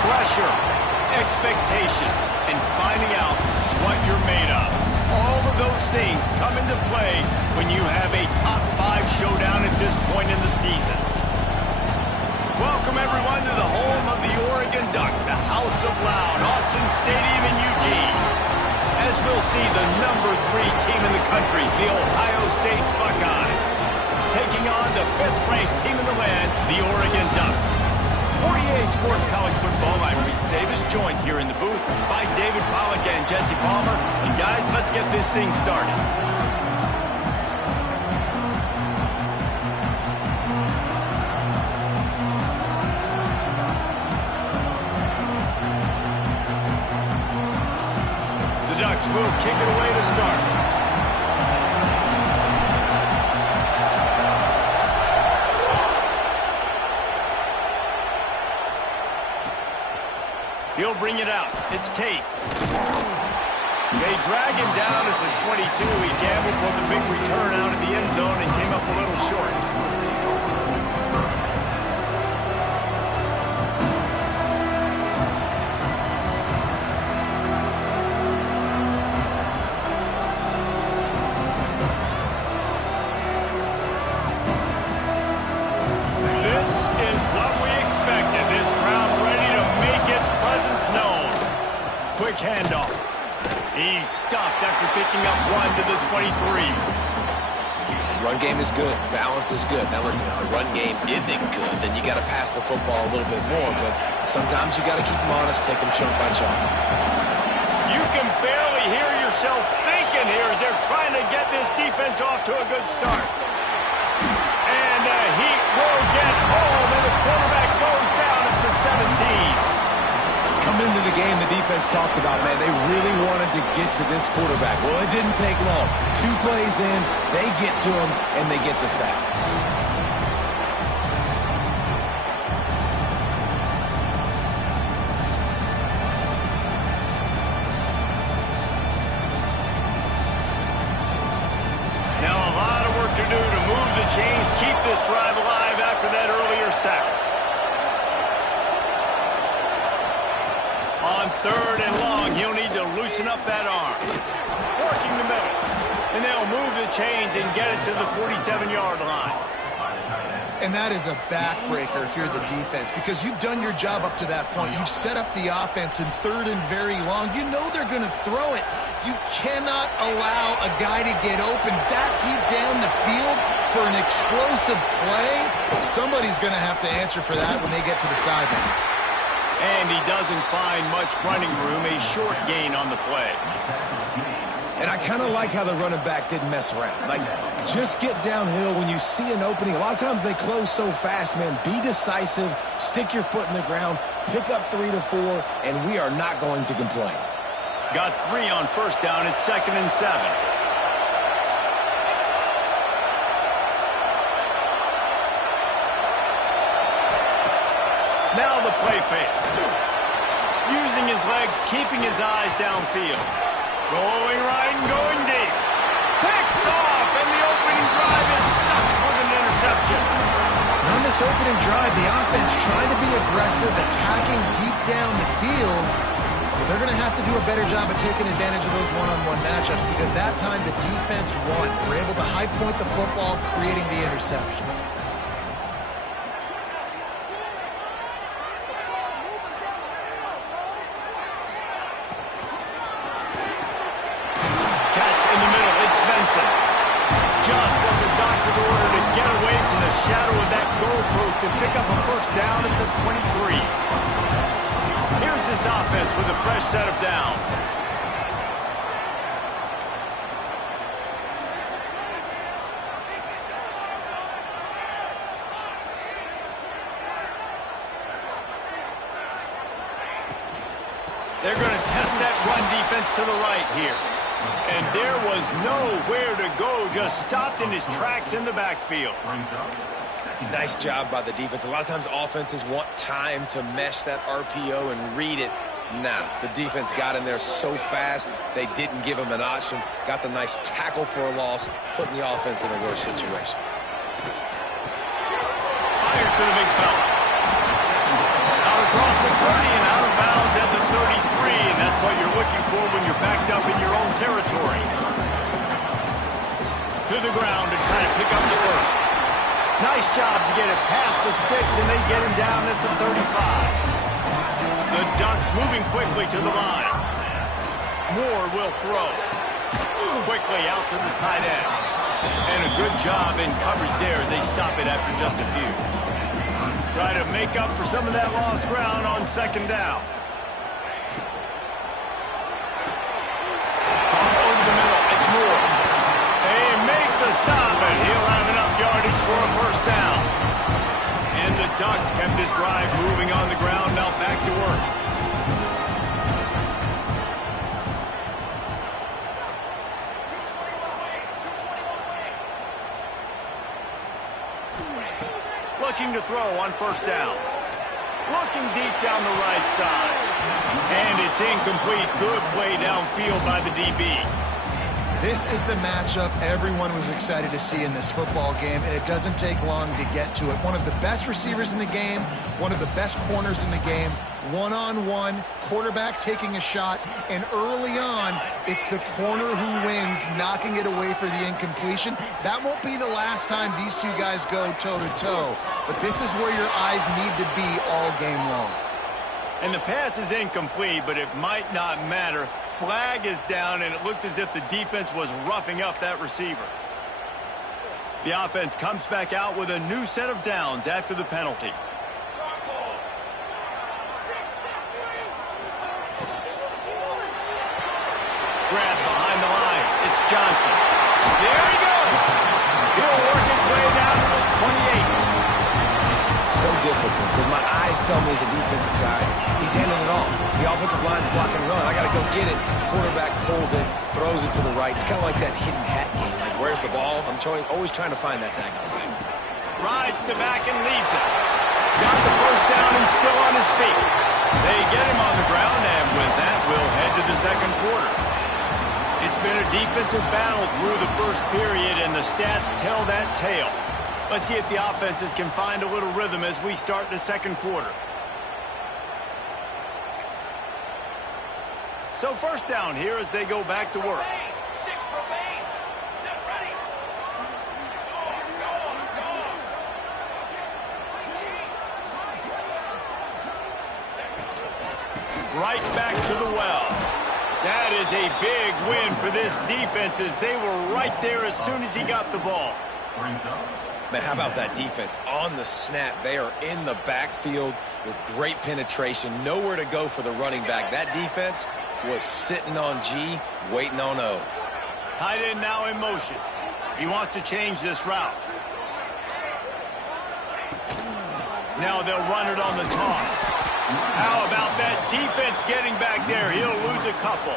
Pressure, expectations, and finding out what you're made of. All of those things come into play when you have a top 5 showdown at this point in the season. Welcome, everyone, to the home of the Oregon Ducks, the House of Loud, Autzen Stadium in Eugene. As we'll see the number 3 team in the country, the Ohio State Buckeyes, taking on the 5th-ranked team in the land, the Oregon Ducks. For EA Sports College Football, I'm Reese Davis, joined here in the booth by David Pollack and Jesse Palmer. And guys, let's get this thing started. The Ducks will kick it away to start. He'll bring it out. It's Tate. They drag him down at the 22. He gambled for the big return out of the end zone and came up a little short. This is what we expected. This crowd ready to make its presence known. Quick handoff. He's stuffed after picking up 1 to the 23. Run game is good. Balance is good. Now listen, if the run game isn't good, then you got to pass the football a little bit more. But sometimes you got to keep them honest, take them chunk by chunk. You can barely hear yourself thinking here as they're trying to get this defense off to a good start. And he will get home, and the quarterback goes down at the 17. Coming into the game, the defense talked about, man, they really wanted to get to this quarterback. Well, it didn't take long. 2 plays in, they get to him, and they get the sack. Now a lot of work to do to move the chains, keep this drive alive after that earlier sack. On 3rd and long, he'll need to loosen up that arm. Working the middle. And they'll move the chains and get it to the 47-yard line. And that is a backbreaker if you're the defense, because you've done your job up to that point. You've set up the offense in 3rd and very long. You know they're going to throw it. You cannot allow a guy to get open that deep down the field for an explosive play. Somebody's going to have to answer for that when they get to the sideline. And he doesn't find much running room, a short gain on the play. And I kind of like how the running back didn't mess around. Like, just get downhill when you see an opening. A lot of times they close so fast, man. Be decisive, stick your foot in the ground, pick up 3 to 4, and we are not going to complain. Got 3 on first down. It's 2nd and 7. Now the play fake. Using his legs, keeping his eyes downfield. Going right and going deep. Picked off, and the opening drive is stuck with an interception. On this opening drive, the offense trying to be aggressive, attacking deep down the field. They're going to have to do a better job of taking advantage of those one-on-one matchups because that time the defense won. We're able to high point the football, creating the interception. Just what the doctor ordered to get away from the shadow of that goalpost and pick up a first down at the 23. Here's this offense with a fresh set of downs. They're going to test that run defense to the right here. And there was nowhere to go, just stopped in his tracks in the backfield. Nice job by the defense. A lot of times offenses want time to mesh that RPO and read it. Nah, the defense got in there so fast, they didn't give him an option. Got the nice tackle for a loss, putting the offense in a worse situation. Fires to the big fella. Out across the 30 and out of bounds at the 33, and that's what you're looking for when you're backed up in your own territory. To the ground to try to pick up the first. Nice job to get it past the sticks, and they get him down at the 35. The Ducks moving quickly to the line. Moore will throw. Quickly out to the tight end. And a good job in coverage there as they stop it after just a few. Try to make up for some of that lost ground on 2nd down. Over the middle, it's Moore. They make the stop, and he'll have enough yardage for a first down. And the Ducks kept this drive moving on the ground, now back to work. Looking to throw on first down. Looking deep down the right side. And it's incomplete. Good play downfield by the DB. This is the matchup everyone was excited to see in this football game, and it doesn't take long to get to it. One of the best receivers in the game, one of the best corners in the game, one-on-one, quarterback taking a shot, and early on, it's the corner who wins, knocking it away for the incompletion. That won't be the last time these two guys go toe-to-toe, but this is where your eyes need to be all game long. And the pass is incomplete, but it might not matter. Flag is down, and it looked as if the defense was roughing up that receiver. The offense comes back out with a new set of downs after the penalty. Grab behind the line. It's Johnson. There he goes. He'll work his way down to the 28. So difficult because my eyes tell me as a defensive guy, he's handing it off. The offensive line's block and run. I got to go get it. Quarterback pulls it, throws it to the right. It's kind of like that hidden hat game. Like, where's the ball? I'm always trying to find that thing. Rides the back and leaves it. Got the first down and still on his feet. They get him on the ground, and with that, we'll head to the second quarter. It's been a defensive battle through the first period, and the stats tell that tale. Let's see if the offenses can find a little rhythm as we start the second quarter. So first down here as they go back to work. Right back to the well. That is a big win for this defense as they were right there as soon as he got the ball. Man, how about that defense? On the snap, they are in the backfield with great penetration. Nowhere to go for the running back. That defense was sitting on G, waiting on O. Tight end now in motion. He wants to change this route. Now they'll run it on the toss. How about that defense getting back there? He'll lose a couple.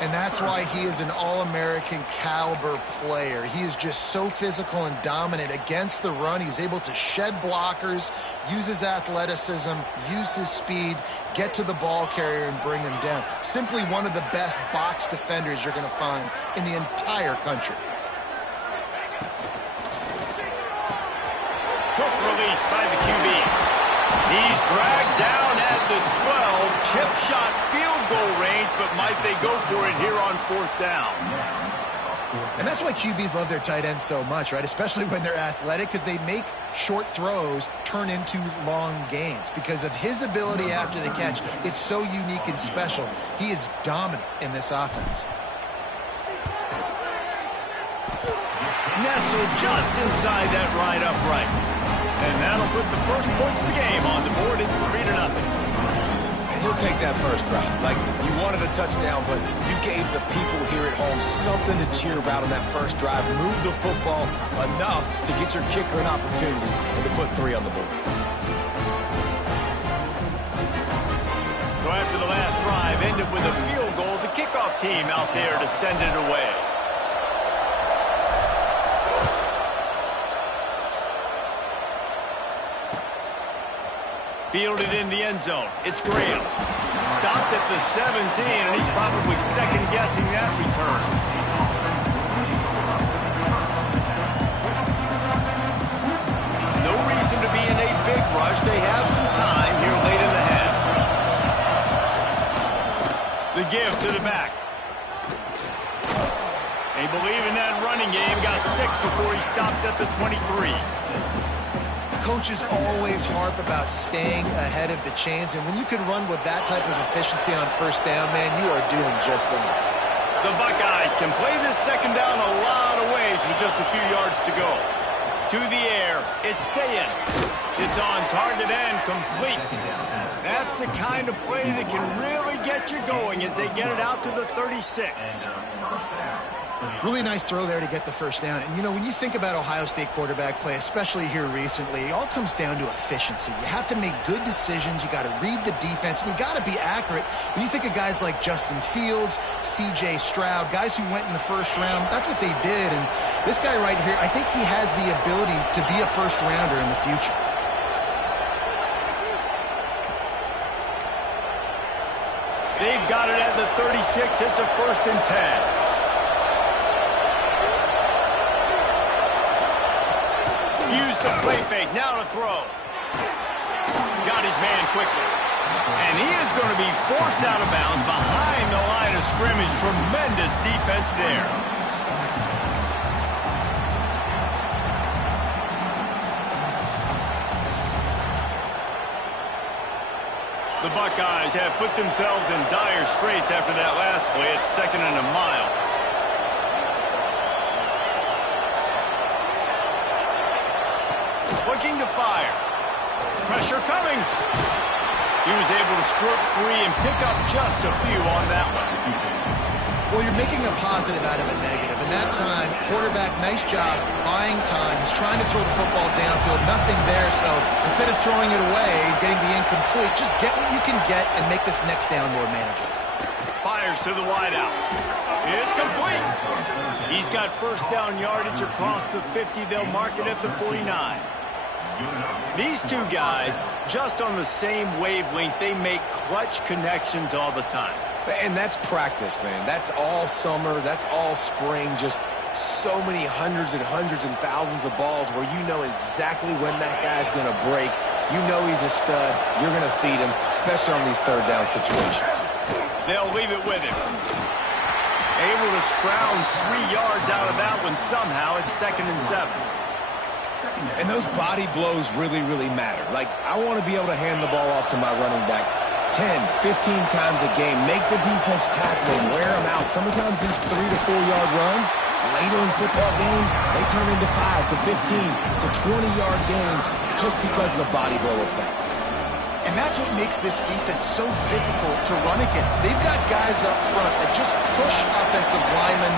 And that's why he is an All-American caliber player. He is just so physical and dominant against the run. He's able to shed blockers, use his athleticism, use his speed, get to the ball carrier and bring him down. Simply one of the best box defenders you're going to find in the entire country. Quick release by the QB. He's dragged down at the 12. Chip shot field goal range, but might they go for it here on 4th down? And that's why QBs love their tight ends so much, right? Especially when they're athletic, because they make short throws turn into long gains. Because of his ability after the catch, it's so unique and special. He is dominant in this offense. Nestled just inside that right upright. And that'll put the first points of the game on the board. It's 3-0. And he'll take that first drive. Like, you wanted a touchdown, but you gave the people here at home something to cheer about on that first drive. Move the football enough to get your kicker an opportunity and to put 3 on the board. So after the last drive ended with a field goal, the kickoff team out there to send it away. Fielded in the end zone. It's Graham. Stopped at the 17, and he's probably second-guessing that return. No reason to be in a big rush. They have some time here late in the half. The give to the back. They believe in that running game. Got 6 before he stopped at the 23. Coaches always harp about staying ahead of the chains, and when you can run with that type of efficiency on first down, man, you are doing just that. The Buckeyes can play this second down a lot of ways with just a few yards to go. To the air, it's Sayin. It's on target and complete. That's the kind of play that can really get you going as they get it out to the 36. Really nice throw there to get the first down. And, you know, when you think about Ohio State quarterback play, especially here recently, it all comes down to efficiency. You have to make good decisions. You got to read the defense, and you got to be accurate. When you think of guys like Justin Fields, C.J. Stroud, guys who went in the first round, that's what they did. And this guy right here, I think he has the ability to be a first-rounder in the future. They've got it at the 36. It's a 1st and 10. Use the play fake. Now to throw. Got his man quickly. And he is going to be forced out of bounds behind the line of scrimmage. Tremendous defense there. The Buckeyes have put themselves in dire straits after that last play. It's 2nd and a mile. Looking to fire. Pressure coming. He was able to squirt free and pick up just a few on that one. Well, you're making a positive out of a negative. And that time, quarterback, nice job, buying time. He's trying to throw the football downfield. Nothing there, so instead of throwing it away, getting the incomplete, just get what you can get and make this next down more manageable. Fires to the wideout. It's complete. He's got first down yardage across the 50. They'll mark it at the 49. These two guys, just on the same wavelength, they make clutch connections all the time. And that's practice, man. That's all summer. That's all spring. Just so many hundreds and thousands of balls where you know exactly when that guy's going to break. You know he's a stud. You're going to feed him, especially on these 3rd down situations. They'll leave it with him. Able to scrounge 3 yards out of that one somehow. It's 2nd and 7. And those body blows really, really matter. Like, I want to be able to hand the ball off to my running back 10, 15 times a game. Make the defense tackle and wear them out. Sometimes these 3 to 4 yard runs, later in football games, they turn into 5 to 15 to 20 yard games just because of the body blow effect. And that's what makes this defense so difficult to run against. They've got guys up front that just push offensive linemen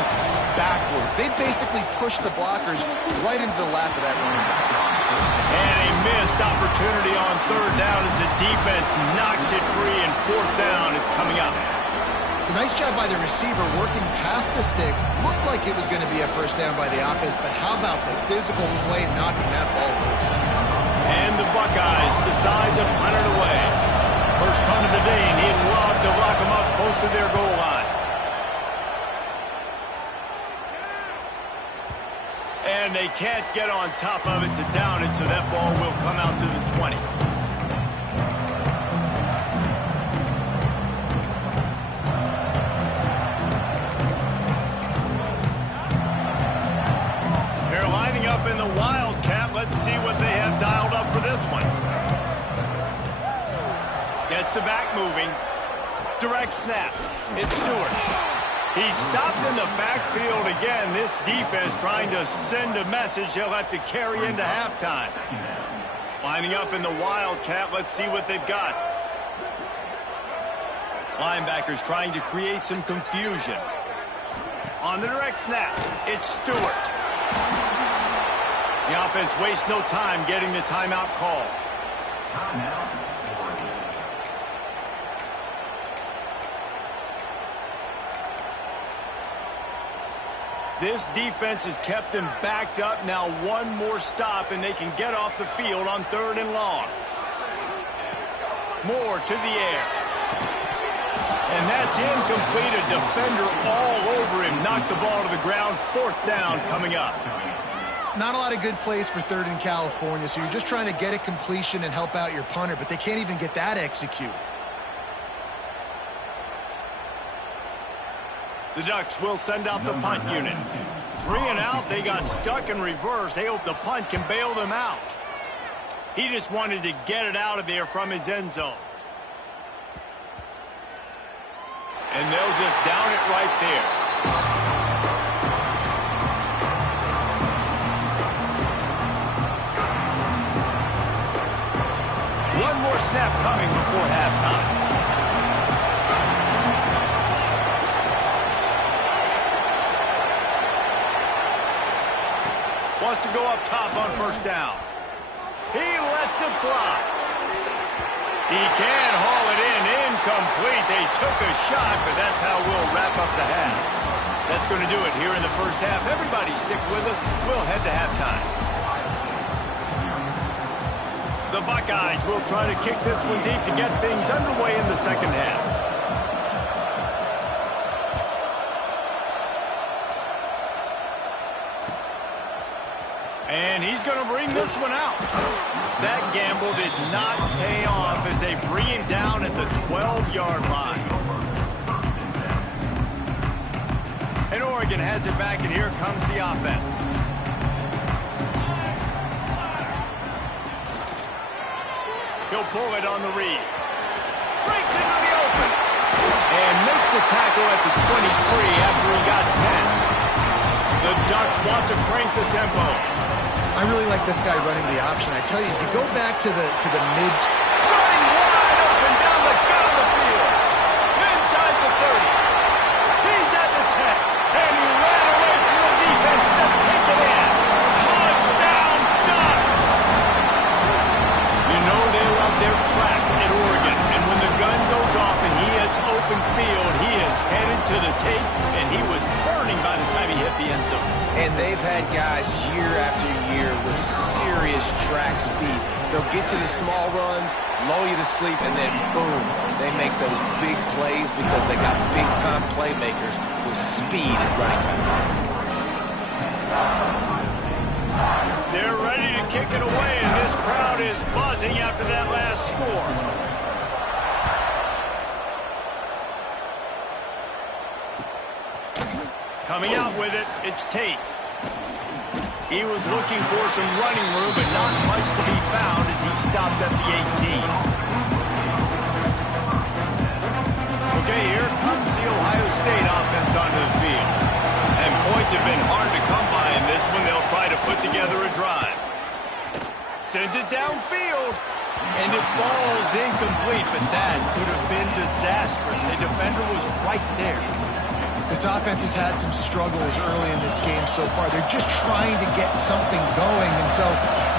backwards. They basically push the blockers right into the lap of that running back. And a missed opportunity on third down as the defense knocks it free, and fourth down is coming up. It's a nice job by the receiver working past the sticks. Looked like it was going to be a first down by the offense, but how about the physical play knocking that ball loose? And the Buckeyes decide to punt it away. First punt of the day, and he'd love to lock them up close to their goal line. And they can't get on top of it to down it, so that ball will come out to the 20. They're lining up in the Wildcat. Let's see what they have dialed up for this one. Gets the back moving. Direct snap. It's Stewart. He's stopped in the backfield again. This defense trying to send a message they'll have to carry into halftime. Lining up in the Wildcat. Let's see what they've got. Linebackers trying to create some confusion. On the direct snap, it's Stewart. The offense wastes no time getting the timeout call. This defense has kept them backed up. Now one more stop, and they can get off the field on third and long. Moore to the air. And that's incomplete. A defender all over him. Knocked the ball to the ground. Fourth down coming up. Not a lot of good plays for third in California, so you're just trying to get a completion and help out your punter, but they can't even get that executed. The Ducks will send out the punt unit. 3 and out. They got stuck in reverse. They hope the punt can bail them out. He just wanted to get it out of there from his end zone. And they'll just down it right there. One more snap coming before halftime. Wants to go up top on first down. He lets it fly. He can haul it in. Incomplete. They took a shot, but that's how we'll wrap up the half. That's going to do it here in the first half. Everybody stick with us. We'll head to halftime. The Buckeyes will try to kick this one deep to get things underway in the second half. And he's going to bring this one out. That gamble did not pay off as they bring him down at the 12-yard line. And Oregon has it back, and here comes the offense. He'll pull it on the read. Breaks into the open. And makes the tackle at the 23 after he got 10. The Ducks want to crank the tempo. I really like this guy running the option. I tell you, if you go back to the mid... Running wide open down the gut of the field. Inside the 30. He's at the 10. And he ran away from the defense to take it in. Touchdown, Ducks! You know they love their track at Oregon. And when the gun goes off and he hits open field, he is headed to the tape, and he was burning by the time he hit the end zone. And they've had guys year after year with serious track speed. They'll get to the small runs, lull you to sleep, and then boom, they make those big plays because they got big-time playmakers with speed at running back. They're ready to kick it away, and this crowd is buzzing after that last score. Coming out with it, it's Tate. He was looking for some running room, but not much to be found as he stopped at the 18. Okay, here comes the Ohio State offense onto the field. And points have been hard to come by in this one. They'll try to put together a drive. Sends it downfield. And it falls incomplete, but that could have been disastrous. A defender was right there. This offense has had some struggles early in this game so far. They're just trying to get something going, and so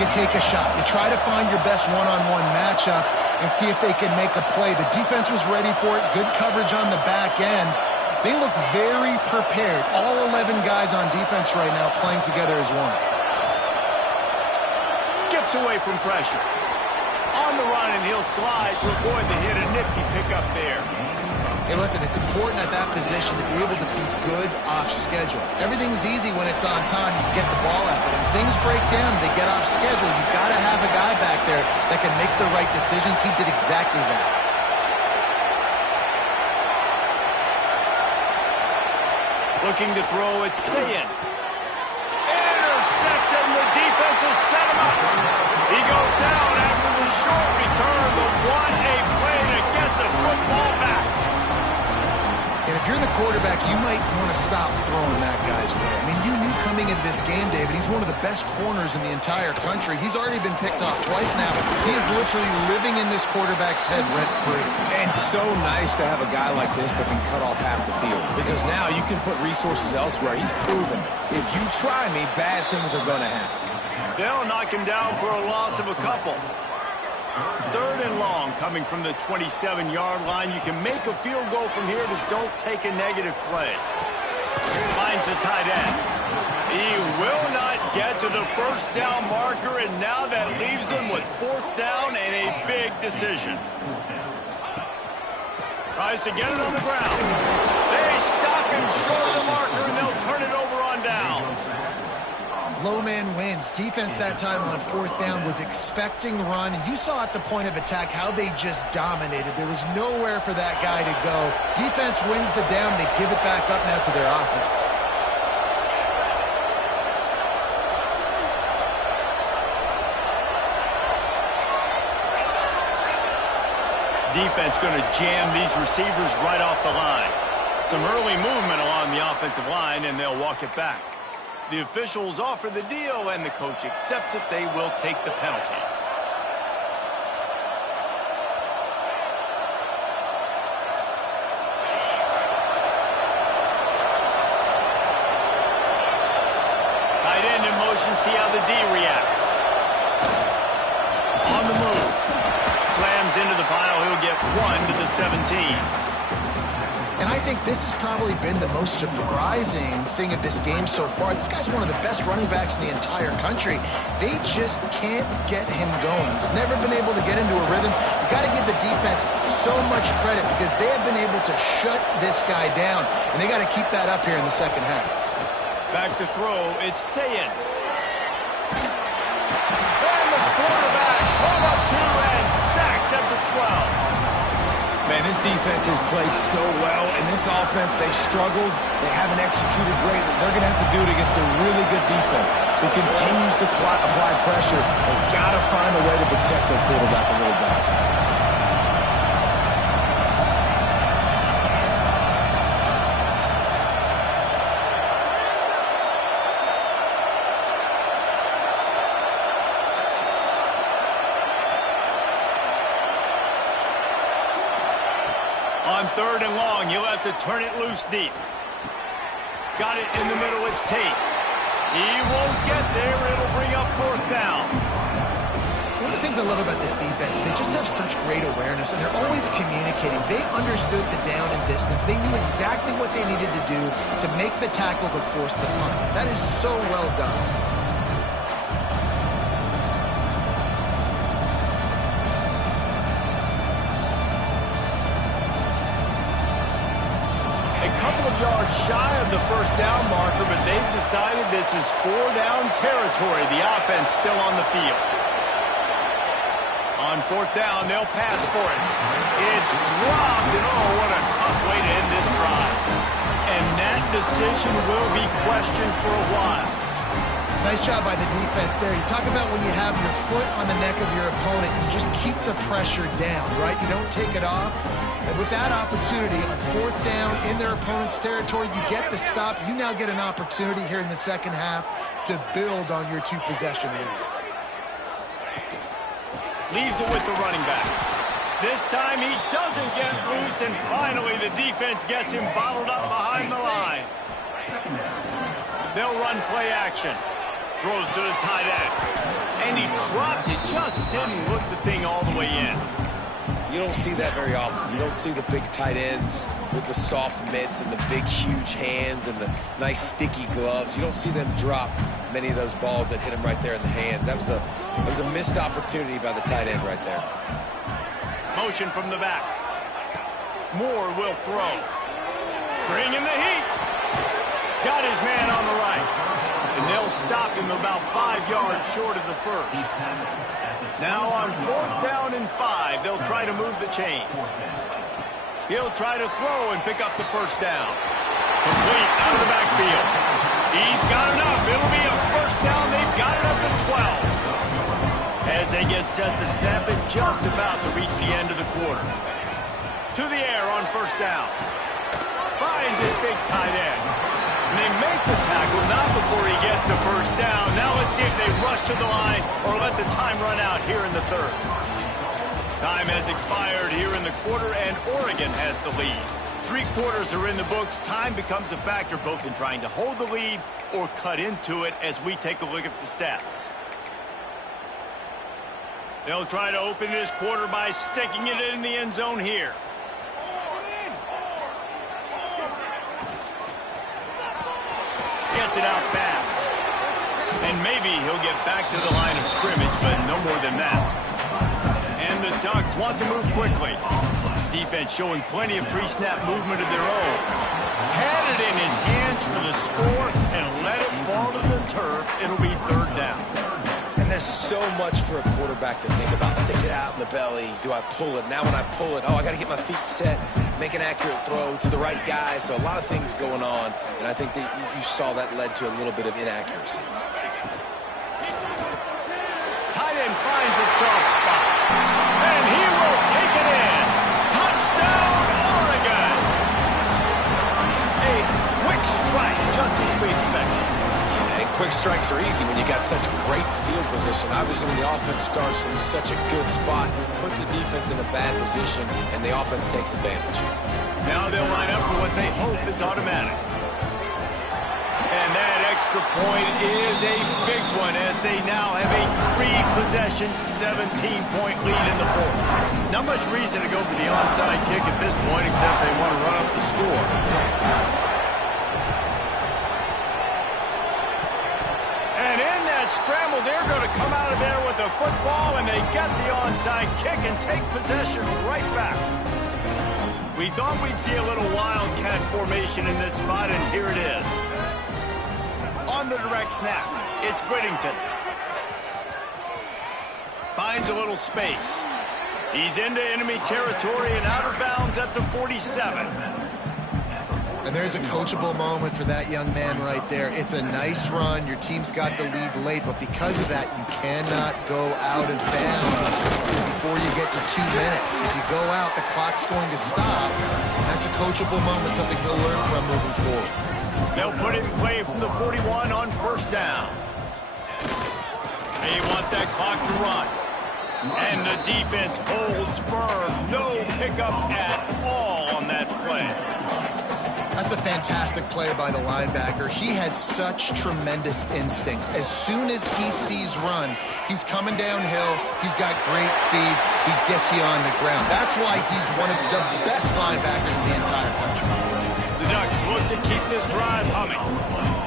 you take a shot. You try to find your best one-on-one matchup and see if they can make a play. The defense was ready for it. Good coverage on the back end. They look very prepared. All 11 guys on defense right now playing together as one. Skips away from pressure. On the run, and he'll slide to avoid the hit. A nifty pickup there. Hey, listen, it's important at that position to be able to be good off schedule. Everything's easy when it's on time. You can get the ball out. But when things break down, they get off schedule. You've got to have a guy back there that can make the right decisions. He did exactly that. Looking to throw, it's Sayin. Intercepted, and the defense has set him up. He goes down after the short return, but what a play to get the football back. And if you're the quarterback, you might want to stop throwing that guy's way. I mean, you knew coming into this game, David, he's one of the best corners in the entire country. He's already been picked off twice now. He is literally living in this quarterback's head rent-free. And so nice to have a guy like this that can cut off half the field, because now you can put resources elsewhere. He's proven, if you try me, bad things are going to happen. They'll knock him down for a loss of a couple. 3rd and long coming from the 27-yard line. You can make a field goal from here. Just don't take a negative play. Finds the tight end. He will not get to the first down marker, and now that leaves him with 4th down and a big decision. Tries to get it on the ground. They stop him short of the marker, and they'll turn it over on downs. Low man wins. Defense that time on 4th down was expecting run. You saw at the point of attack how they just dominated. There was nowhere for that guy to go. Defense wins the down. They give it back up now to their offense. Defense going to jam these receivers right off the line. Some early movement along the offensive line, and they'll walk it back. The officials offer the deal, and the coach accepts it. They will take the penalty. Tight end in motion, see how the D reacts. On the move. Slams into the pile. He'll get 1 to the 17. And I think this has probably been the most surprising thing of this game so far. This guy's one of the best running backs in the entire country. They just can't get him going. He's never been able to get into a rhythm. You got to give the defense so much credit because they have been able to shut this guy down, and they got to keep that up here in the second half. Back to throw, it's Sayin. And the quarterback pulled up 2 and sacked at the 12. Man, this defense has played so well, and this offense, they've struggled. They haven't executed great. They're going to have to do it against a really good defense who continues to apply pressure. They've got to find a way to protect their quarterback a little better. On 3rd and long, you'll have to turn it loose deep. Got it in the middle, it's Tate. He won't get there, it'll bring up 4th down. One of the things I love about this defense, they just have such great awareness, and they're always communicating. They understood the down and distance. They knew exactly what they needed to do to make the tackle to force the punt. That is so well done. Yards shy of the first down marker, but they've decided this is 4-down territory. The offense still on the field. On 4th down, they'll pass for it. It's dropped, and oh, what a tough way to end this drive. And that decision will be questioned for a while. Nice job by the defense there. You talk about when you have your foot on the neck of your opponent, you just keep the pressure down, right? You don't take it off. And with that opportunity on 4th down in their opponent's territory, you get the stop. You now get an opportunity here in the second half to build on your 2-possession lead. Leaves it with the running back. This time he doesn't get loose, and finally the defense gets him bottled up behind the line. They'll run play action. Throws to the tight end. And he dropped it, just didn't look the thing all the way in. You don't see that very often. You don't see the big tight ends with the soft mitts and the big, huge hands and the nice, sticky gloves. You don't see them drop many of those balls that hit him right there in the hands. That was a missed opportunity by the tight end right there. Motion from the back. Moore will throw. Bring in the heat. Got his man on the right. And they'll stop him about 5 yards short of the first. Now on 4th down and 5, they'll try to move the chains. He'll try to throw and pick up the first down. Complete out of the backfield. He's got enough. It'll be a first down. They've got it up to 12. As they get set to snap it, just about to reach the end of the quarter. To the air on first down. Finds his big tight end. And they make the tackle, not before he gets the first down. Now let's see if they rush to the line or let the time run out here in the third. Time has expired here in the quarter, and Oregon has the lead. 3 quarters are in the books. Time becomes a factor both in trying to hold the lead or cut into it as we take a look at the stats. They'll try to open this quarter by sticking it in the end zone here. Gets it out fast. And maybe he'll get back to the line of scrimmage, but no more than that. And the Ducks want to move quickly. Defense showing plenty of pre-snap movement of their own. Had it in his hands for the score and let it fall to the turf. It'll be 3rd down. And there's so much for a quarterback to think about. Stick it out in the belly. Do I pull it? Now when I pull it, I got to get my feet set. Make an accurate throw to the right guy. So a lot of things going on. And I think that you saw that led to a little bit of inaccuracy. Tight end finds a soft spot. And he will take it in. Touchdown, Oregon! A quick strike, just as we expected. And quick strikes are easy when you got such great field position. Obviously, when the offense starts in such a good spot, puts the defense in a bad position, and the offense takes advantage. Now they'll line up for what they hope is automatic. And that extra point is a big one as they now have a 3-possession, 17-point lead in the 4th. Not much reason to go for the onside kick at this point except they want to run up the score. And in that scramble, they're going to come out of there with the football, and they get the onside kick and take possession right back. We thought we'd see a little wildcat formation in this spot, and here it is. On the direct snap, it's Whittington. Finds a little space. He's into enemy territory and out of bounds at the 47. And there's a coachable moment for that young man right there. It's a nice run. Your team's got the lead late, but because of that, you cannot go out of bounds before you get to 2 minutes. If you go out, the clock's going to stop. That's a coachable moment, something he'll learn from moving forward. They'll put it in play from the 41 on first down. They want that clock to run. And the defense holds firm. No pickup at all on that play. That's a fantastic play by the linebacker. He has such tremendous instincts. As soon as he sees run, he's coming downhill. He's got great speed. He gets you on the ground. That's why he's one of the best linebackers in the entire country. The Ducks look to keep this drive humming.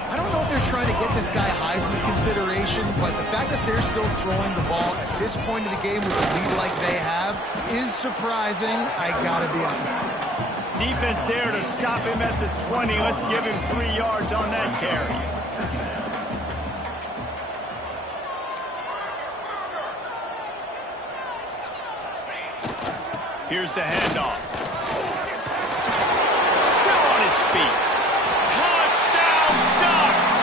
I don't know if they're trying to get this guy Heisman consideration, but the fact that they're still throwing the ball at this point of the game with a lead like they have is surprising. I gotta be honest. Defense there to stop him at the 20. Let's give him 3 yards on that carry. Here's the handoff. Still on his feet. Touchdown, Ducks!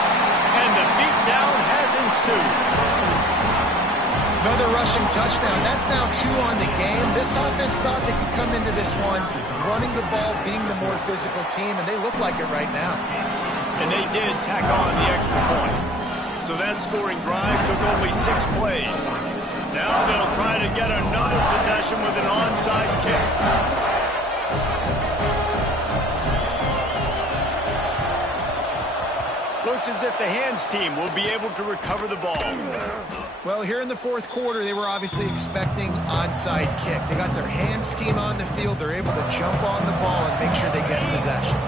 And the beatdown has ensued. Another rushing touchdown. That's now 2 on the game. This offense thought they could come into this one running the ball, being the more physical team, and they look like it right now. And they did tack on the extra point. So that scoring drive took only 6 plays. Now they'll try to get another possession with an onside kick. Looks as if the hands team will be able to recover the ball. Well, here in the fourth quarter, they were obviously expecting onside kick. They got their hands team on the field. They're able to jump on the ball and make sure they get possession.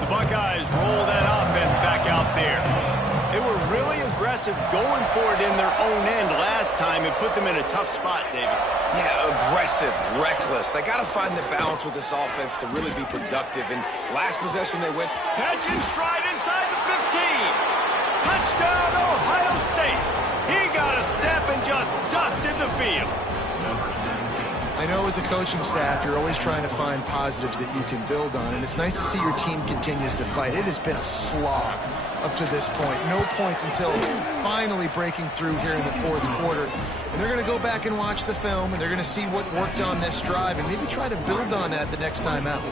The Buckeyes roll that offense back out there. They were really aggressive going for it in their own end last time. It put them in a tough spot, David. Yeah, aggressive, reckless. They got to find the balance with this offense to really be productive. And last possession, they went catch and stride inside the 15. Touchdown, Ohio State. He got a step and just dusted the field. I know as a coaching staff, you're always trying to find positives that you can build on, and it's nice to see your team continues to fight. It has been a slog up to this point. No points until finally breaking through here in the fourth quarter. And they're going to go back and watch the film, and they're going to see what worked on this drive and maybe try to build on that the next time out.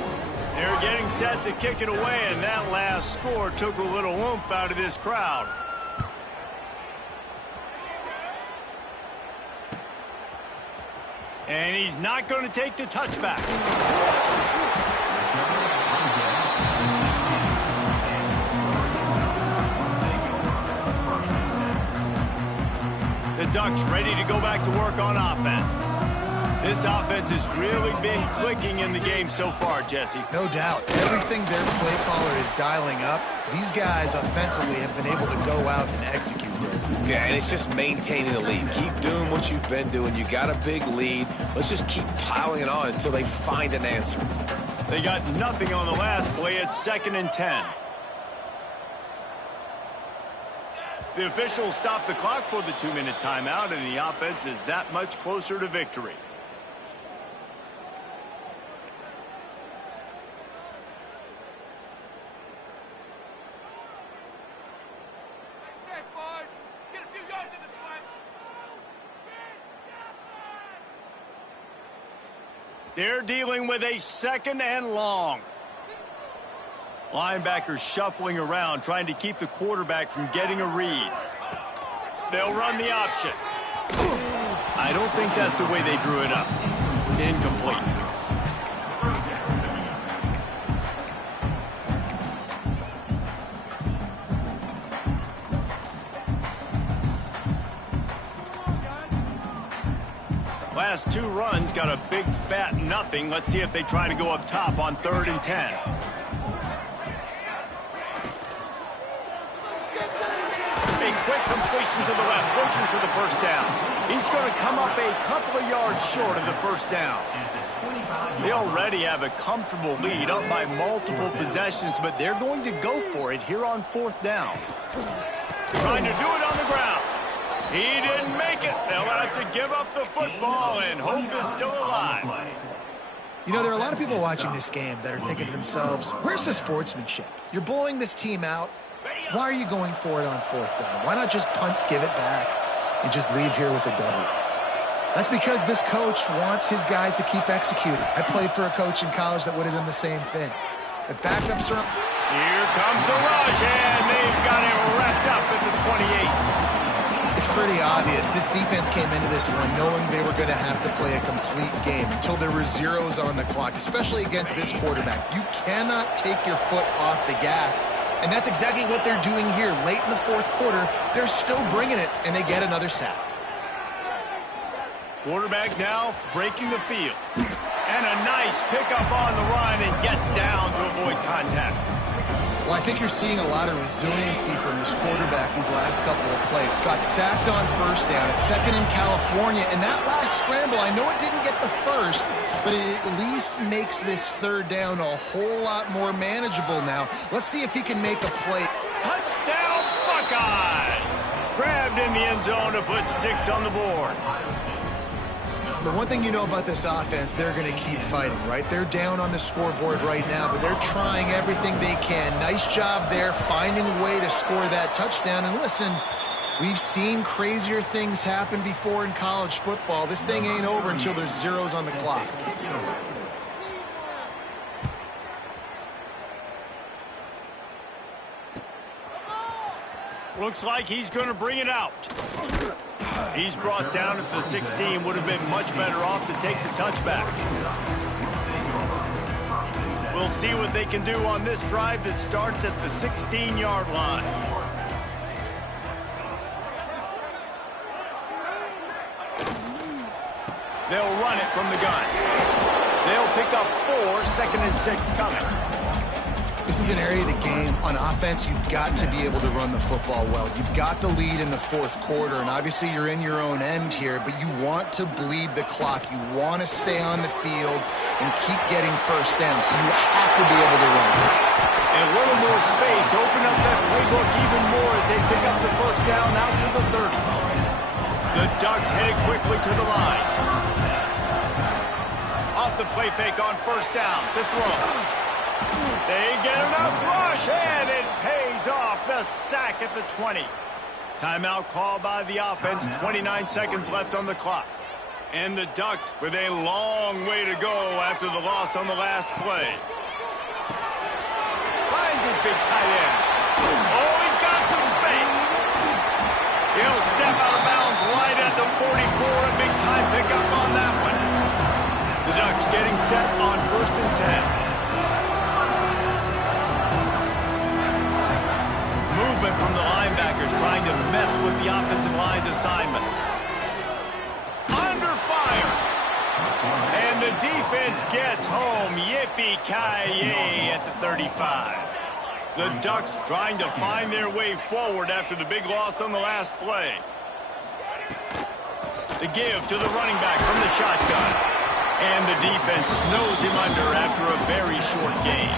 They're getting set to kick it away, and that last score took a little oomph out of this crowd. And he's not going to take the touchback. The Ducks ready to go back to work on offense. This offense has really been clicking in the game so far, Jesse. No doubt. Everything their play caller is dialing up, these guys offensively have been able to go out and execute. Yeah, and it's just maintaining the lead. Keep doing what you've been doing. You got a big lead. Let's just keep piling it on until they find an answer. They got nothing on the last play. It's 2nd and 10. The officials stopped the clock for the 2-minute timeout, and the offense is that much closer to victory. They're dealing with a 2nd and long. Linebackers shuffling around, trying to keep the quarterback from getting a read. They'll run the option. I don't think that's the way they drew it up. Incomplete. Last 2 runs got a big fat nothing. Let's see if they try to go up top on 3rd and 10. A quick completion to the left, looking for the first down. He's going to come up a couple of yards short of the first down. They already have a comfortable lead, up by multiple possessions, but they're going to go for it here on 4th down. Trying to do it on the ground. He didn't make it. They'll have to give up the football, and hope is still alive. You know, there are a lot of people watching this game that are thinking to themselves, where's the sportsmanship? You're blowing this team out. Why are you going for it on 4th down? Why not just punt, give it back, and just leave here with a W? That's because this coach wants his guys to keep executing. I played for a coach in college that would have done the same thing. If backups are... Here comes the rush, and they've got him wrapped up at the 28. It's pretty obvious. This defense came into this one knowing they were going to have to play a complete game until there were zeros on the clock, especially against this quarterback. You cannot take your foot off the gas, and that's exactly what they're doing here. Late in the fourth quarter, they're still bringing it, and they get another sack. Quarterback now breaking the field. And a nice pickup on the run, and gets down to avoid contact. Well, I think you're seeing a lot of resiliency from this quarterback these last couple of plays. Got sacked on 1st down. It's 2nd in California. And that last scramble, I know it didn't get the first, but it at least makes this 3rd down a whole lot more manageable now. Let's see if he can make a play. Touchdown, Buckeyes! Grabbed in the end zone to put 6 on the board. The one thing you know about this offense, they're going to keep fighting, right? They're down on the scoreboard right now, but they're trying everything they can. Nice job there, finding a way to score that touchdown. And listen, we've seen crazier things happen before in college football. This thing ain't over until there's zeros on the clock. Looks like he's going to bring it out. He's brought down at the 16. Would have been much better off to take the touchback. We'll see what they can do on this drive that starts at the 16-yard line. They'll run it from the gun. They'll pick up 4, 2nd and 6 coming. This is an area of the game. On offense, you've got to be able to run the football well. You've got the lead in the 4th quarter, and obviously you're in your own end here, but you want to bleed the clock. You want to stay on the field and keep getting first down, so you have to be able to run. And a little more space. Open up that playbook even more as they pick up the first down out to the 30. The Ducks headed quickly to the line. Off the play fake on first down to throw. They get enough rush, and it pays off. The sack at the 20. Timeout called by the offense. 29 seconds left on the clock. And the Ducks with a long way to go after the loss on the last play. Finds his big tight end. Oh, he's got some space. He'll step out of bounds right at the 44. A big time pickup on that one. The Ducks getting set on 1st and 10. Movement from the linebackers trying to mess with the offensive line's assignments. Under fire. And the defense gets home. Yippee-ki-yay at the 35. The Ducks trying to find their way forward after the big loss on the last play. The give to the running back from the shotgun. And the defense snows him under after a very short game.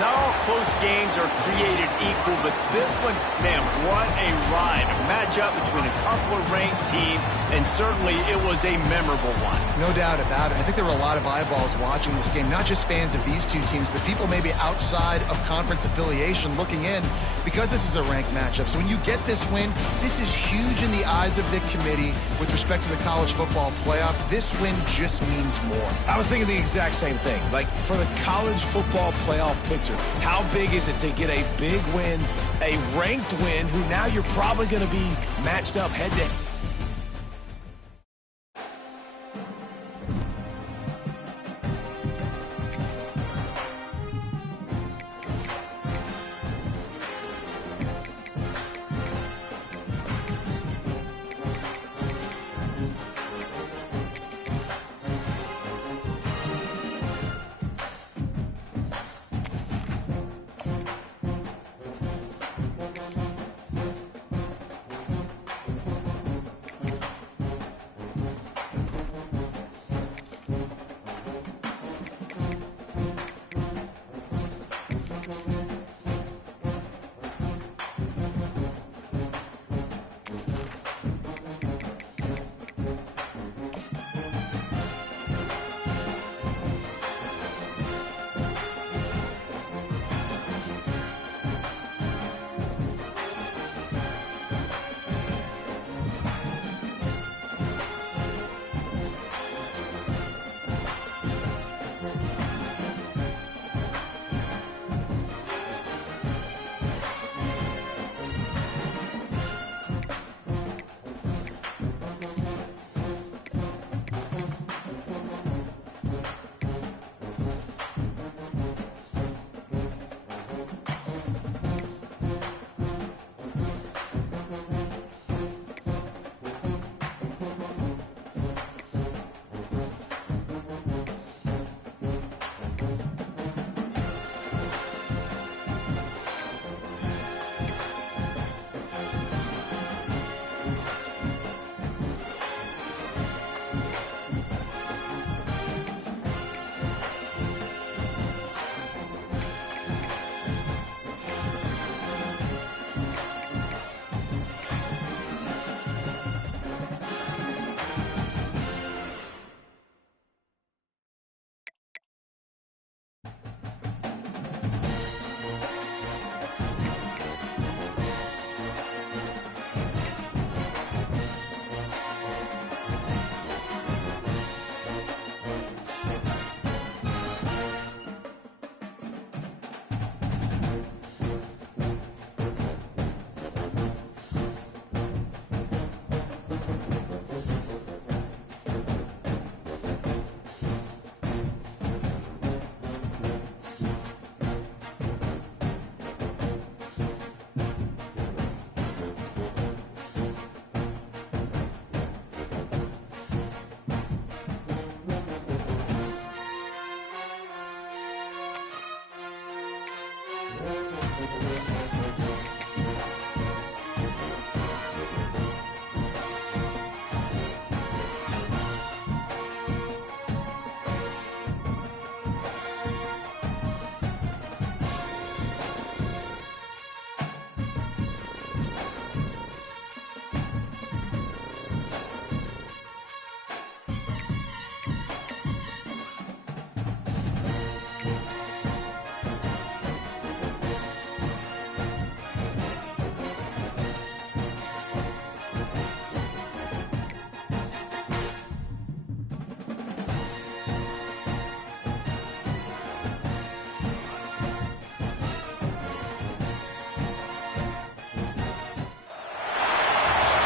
Not all close games are created equal, but this one, man, what a ride. A matchup between a couple of ranked teams, and certainly it was a memorable one. No doubt about it. I think there were a lot of eyeballs watching this game, not just fans of these two teams, but people maybe outside of conference affiliation looking in because this is a ranked matchup. So when you get this win, this is huge in the eyes of the committee with respect to the college football playoff. This win just means more. I was thinking the exact same thing. Like, for the college football playoff picture, how big is it to get a big win, a ranked win, who now you're probably going to be matched up head-to-head?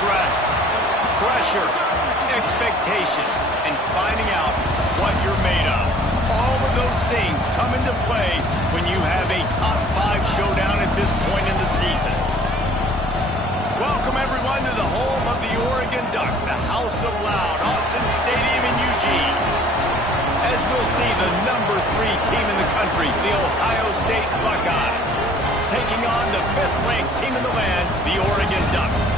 Stress, pressure, expectations, and finding out what you're made of. All of those things come into play when you have a top 5 showdown at this point in the season. Welcome, everyone, to the home of the Oregon Ducks, the House of Loud, Autzen Stadium in Eugene. As we'll see the number 3 team in the country, the Ohio State Buckeyes, taking on the 5th-ranked team in the land, the Oregon Ducks.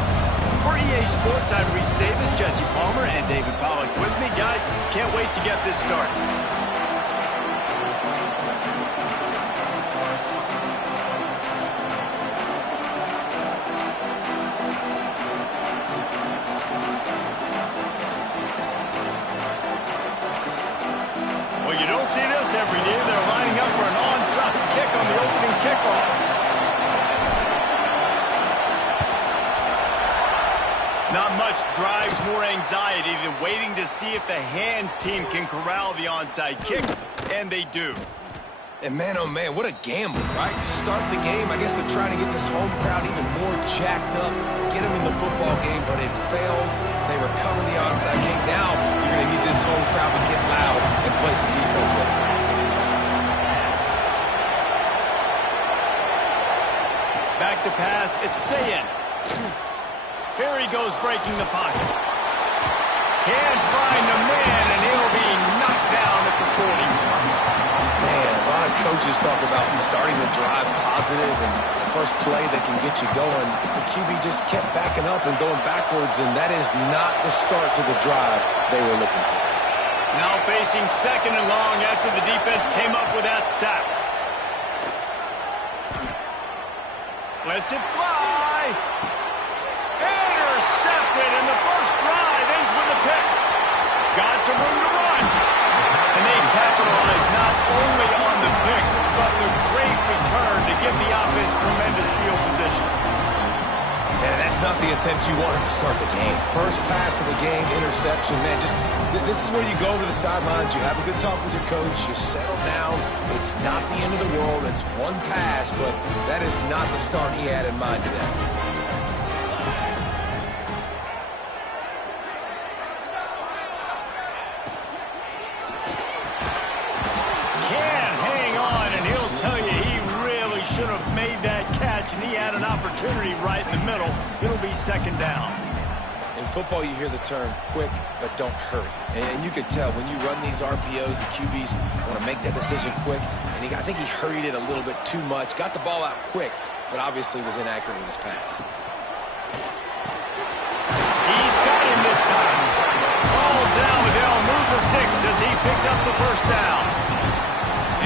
For EA Sports, I'm Reese Davis, Jesse Palmer, and David Pollack with me. Guys, can't wait to get this started. Well, you don't see this every day. They're lining up for an onside kick on the opening kickoff. Not much drives more anxiety than waiting to see if the hands team can corral the onside kick, and they do. And man, oh man, what a gamble, right? To start the game, I guess they're trying to get this home crowd even more jacked up, get them in the football game, but it fails. They recover the onside kick. Now you're going to need this home crowd to get loud and play some defense with it. Back to pass, it's Sayin. Here he goes, breaking the pocket. Can't find the man, and he'll be knocked down at the 40. Man, a lot of coaches talk about starting the drive positive and the first play that can get you going. The QB just kept backing up and going backwards, and that is not the start to the drive they were looking for. Now facing 2nd and long after the defense came up with that sack. Lets it fly. Intercepted, and the first drive ends with a pick. Got some room to run. And they capitalize not only on the pick, but the great return to give the offense tremendous field position. And that's not the attempt you wanted to start the game. First pass of the game, interception. Man, this is where you go to the sidelines. You have a good talk with your coach. You settle down. It's not the end of the world. It's one pass, but that is not the start he had in mind today. Should have made that catch, and he had an opportunity right in the middle. It'll be 2nd down. In football, you hear the term quick, but don't hurry. And you can tell when you run these RPOs, the QBs want to make that decision quick. And I think he hurried it a little bit too much. Got the ball out quick, but obviously was inaccurate with his pass. He's got him this time. Ball down, but they'll move the sticks as he picks up the first down.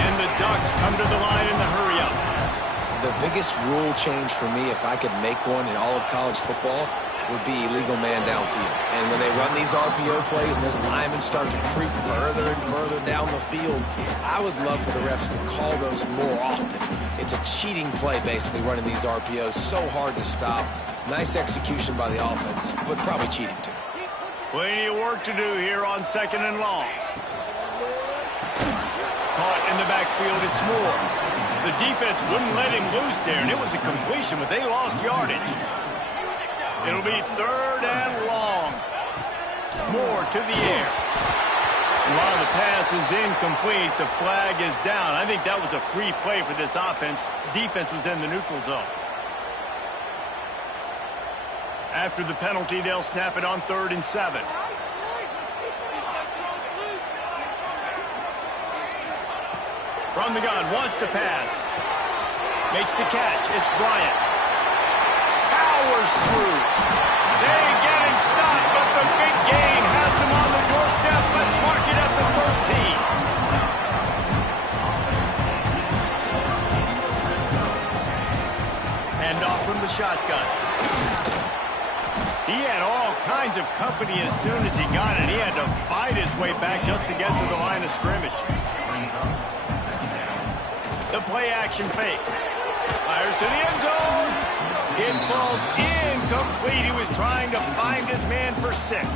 And the Ducks come to the line in the hurry-up. The biggest rule change for me, if I could make one in all of college football, would be illegal man downfield. And when they run these RPO plays and those linemen start to creep further and further down the field, I would love for the refs to call those more often. It's a cheating play, basically, running these RPOs. So hard to stop. Nice execution by the offense, but probably cheating too. Plenty of work to do here on 2nd and long. Caught in the backfield, it's Moore. The defense wouldn't let him loose there, and it was a completion, but they lost yardage. It'll be 3rd and long. Moore to the air. And while the pass is incomplete, the flag is down. I think that was a free play for this offense. Defense was in the neutral zone. After the penalty, they'll snap it on 3rd and 7. From the gun, wants to pass. Makes the catch. It's Bryant. Powers through. They get him stopped, but the big gain has them on the doorstep. Let's mark it at the 13. Hand off from the shotgun. He had all kinds of company as soon as he got it. He had to fight his way back just to get to the line of scrimmage. The play action fake. Fires to the end zone. It falls incomplete. He was trying to find his man for 6.